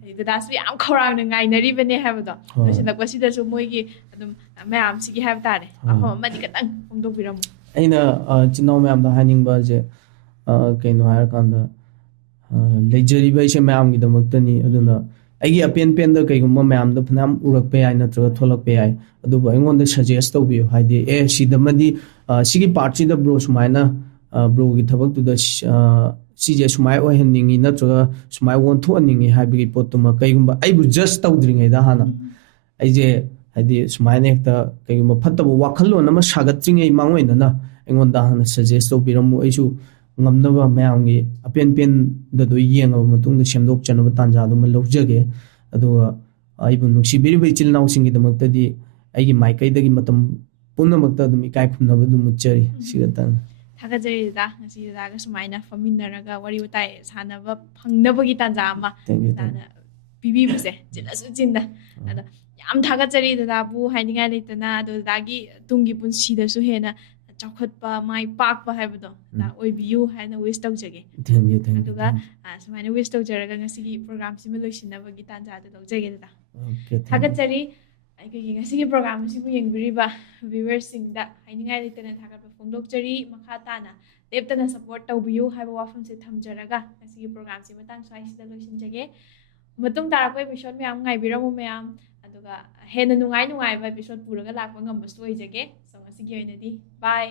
ꯍꯥꯏꯗꯤ ꯗꯗꯥꯁꯨ ꯌꯥꯝ ꯈꯧꯔꯥꯡꯅ ꯉꯥꯏꯅꯔꯤꯕꯅꯦ ꯍꯥꯏꯕꯗꯣ ꯍꯣꯏ. ꯂꯣꯏꯁꯤꯜꯂꯛꯄꯁꯤꯗꯁꯨ ꯃꯣꯏꯒꯤ ꯑꯗꯨꯝ ꯃꯌꯥꯝꯁꯤꯒꯤ ꯍꯥꯏꯕ ꯇꯥꯔꯦ ꯋꯥꯐꯝ ꯑꯃꯗꯤ ꯈꯤꯇꯪ ꯐꯣꯡꯗꯣꯛꯄꯤꯔꯝꯃꯨ ꯑꯩꯅ ꯏꯆꯤꯟ ꯏꯅꯥꯎ ꯃꯌꯥꯝꯗ ꯍꯥꯏꯅꯤꯡꯕꯁꯦ ꯀꯩꯅꯣ ꯍꯥꯏꯔꯀꯥꯟꯗ ꯂꯩꯖꯔꯤꯕ ꯏꯁꯩ ꯃꯌꯥꯝꯒꯤꯗꯃꯛꯇꯅꯤ ꯑꯗꯨꯅ ꯑꯩꯒꯤ ꯑꯄꯦꯟ ꯄꯦꯟꯗ ꯀꯩꯒꯨꯝꯕ ꯃꯌꯥꯝꯗ ꯐꯅꯌꯥꯝ ꯎꯔꯛꯄ ꯌꯥꯏ ꯅꯠꯇ꯭ꯔꯒ ꯊꯣꯛꯂꯛꯄ ꯌꯥꯏ ꯑꯗꯨꯕꯨ ꯑꯩꯉꯣꯟꯗ ꯁꯖꯦꯁ ꯇꯧꯕꯤꯌꯨ ꯍꯥꯏꯗꯤ ꯁꯤꯗꯃꯗꯤ ꯁꯤꯒꯤ ꯄꯥꯔꯠꯁꯤꯗ ꯕ꯭ꯔꯣ ꯁꯨꯃꯥꯏꯅ ꯕ꯭ꯔꯣꯒꯤ ꯊꯕꯛꯇꯨꯗ ꯁꯤꯁꯦ ꯁꯨꯃꯥꯏꯅ ꯑꯣꯏꯍꯟꯅꯤꯡꯉꯤ ꯅꯠꯇ꯭ꯔꯒ ꯁꯨꯃꯥꯏꯅ ꯑꯣꯟꯊꯣꯛꯍꯟꯅꯤꯡꯉꯤ ꯍꯥꯏꯕꯒꯤ ꯄꯣꯠꯇꯨꯃ ꯀꯩꯒꯨꯝꯕ ꯑꯩꯕꯨ ꯖꯁ ꯇꯧꯗ꯭ꯔꯤꯉꯩꯗ ꯍꯥꯟꯅ ꯑꯩꯁꯦ ꯍꯥꯏꯗꯤ ꯁꯨꯃꯥꯏꯅ ꯍꯦꯛꯇ ꯀꯩꯒꯨꯝꯕ ꯐꯠꯇꯕ ꯋꯥꯈꯜꯂꯣꯟ ꯑꯃ ꯁꯥꯒꯠꯇ꯭ꯔꯤꯉꯩ ꯃꯥꯡꯑꯣꯏꯅꯅ ꯑꯩꯉꯣꯟꯗ ꯍꯥꯟꯅ ꯁꯖꯦꯁ ꯇꯧꯕꯤꯔꯝꯃꯨ ꯑꯩꯁꯨ ꯉꯝꯅꯕ ꯃꯌꯥꯝꯒꯤ ꯑꯄꯦꯟ ꯄꯦꯟꯗꯗꯣ ꯌꯦꯡꯉꯕ ꯃꯇꯨꯡꯗ ꯁꯦꯝꯗꯣꯛꯆꯅꯕ ꯇꯥꯟꯖꯥꯗꯨꯃ ꯂꯧꯖꯒꯦ ꯑꯗꯨꯒ ꯑꯩꯕꯨ ꯅꯨꯡꯁꯤꯕꯤꯔꯤꯕ ꯏꯆꯤꯜ ꯏꯅꯥꯎꯁꯤꯡꯒꯤꯗꯃꯛꯇꯗꯤ ꯑꯩꯒꯤ ꯃꯥꯏꯀꯩꯗꯒꯤ ꯃꯇꯝ ꯄꯨꯝꯅꯃꯛꯇ ꯑꯗꯨꯝ ꯏꯀꯥꯏ ꯈꯨꯝꯅꯕ ꯑꯗꯨꯝ ꯎꯠꯆꯔꯤ ꯁꯤꯈꯛꯇꯪ ꯊꯥꯒꯠꯆꯔꯤ ꯗꯗꯥ ꯉꯁꯤ ꯗꯗꯥꯒ ꯁꯨꯃꯥꯏꯅ ꯐꯝꯃꯤꯟꯅꯔꯒ ꯋꯥꯔꯤ ꯋꯥꯇꯥꯏ ꯁꯥꯟꯅꯕ ꯐꯪꯅꯕꯒꯤ ꯇꯥꯟꯖꯥ ꯑꯃ Thank you. ꯗꯗꯥꯅ ꯄꯤꯕꯤꯕꯁꯦ ꯆꯤꯜꯂꯁꯨ ꯆꯤꯟꯗ ꯑꯗꯣ ꯌꯥꯝ ꯊꯥꯒꯠꯆꯔꯤ ꯗꯗꯥꯕꯨ ꯍꯥꯏꯅꯤꯡꯉꯥꯏ ꯂꯩꯇꯅ ꯑꯗꯣ ꯗꯗꯥꯒꯤ ꯇꯨꯡꯒꯤ ꯄꯨꯟꯁꯤꯗꯁꯨ ꯍꯦꯟꯅ ꯆꯥꯎꯈꯠꯄ ꯃꯥꯏ ꯄꯥꯛꯄ ꯍꯥꯏꯕꯗꯣ ꯗꯗꯥ ꯑꯣꯏꯕꯤꯌꯨ ꯍꯥꯏꯅ ꯋꯤꯁ ꯇꯧꯖꯒꯦ Thank you, thank you, ꯑꯗꯨꯒ thank you. ꯁꯨꯃꯥꯏꯅ ꯋꯤꯁ ꯇꯧꯖꯔꯒ ꯉꯁꯤꯒꯤ ꯄ꯭ꯔꯣꯒ꯭ꯔꯥꯝꯁꯤꯃ ꯂꯣꯏꯁꯤꯟꯅꯕꯒꯤ ꯇꯥꯟꯖꯥꯗꯨ ꯂꯧꯖꯒꯦ ꯗꯗꯥ Okay, thank you. ꯊꯥꯒꯠꯆꯔꯤ ꯑꯩꯈꯣꯏꯒꯤ ꯉꯁꯤꯒꯤ ꯄ꯭ꯔꯣꯒ꯭ꯔꯥꯝ ꯑꯁꯤꯕꯨ ꯌꯦꯡꯕꯤꯔꯤꯕ ꯚ꯭ꯌꯨꯋꯔꯁꯤꯡꯗ ꯍꯥꯏꯅꯤꯡꯉꯥꯏ ꯂꯩꯇꯅ ꯊꯥꯒꯠꯄ ꯐꯣꯡꯗꯣꯛꯆꯔꯤ ꯃꯈꯥ ꯇꯥꯅ ꯂꯦꯞꯇꯅ ꯁꯞꯄꯣꯔꯠ ꯇꯧꯕꯤꯌꯨ ꯍꯥꯏꯕ ꯋꯥꯐꯝꯁꯦ ꯊꯝꯖꯔꯒ ꯉꯁꯤꯒꯤ ꯄ꯭ꯔꯣꯒ꯭ꯔꯥꯝꯁꯤ ꯃꯇꯥꯡ ꯁ꯭ꯋꯥꯏꯁꯤꯗ ꯂꯣꯏꯁꯤꯟꯖꯒꯦ ꯃꯇꯨꯡ ꯇꯥꯔꯛꯄ ꯑꯦꯄꯤꯁꯣꯠ ꯃꯌꯥꯝ ꯉꯥꯏꯕꯤꯔꯝꯃꯨ ꯃꯌꯥꯝ ꯑꯗꯨꯒ ꯍꯦꯟꯅ ꯅꯨꯡꯉꯥꯏꯕ ꯑꯦꯄꯤꯁꯣꯠ ꯄꯨꯔꯒ ꯂꯥꯛꯄ ꯉꯝꯕꯁꯨ ꯑꯣꯏꯖꯒꯦ ꯁꯣ ꯉꯁꯤꯒꯤ ꯑꯣꯏꯅꯗꯤ ꯕꯥꯏ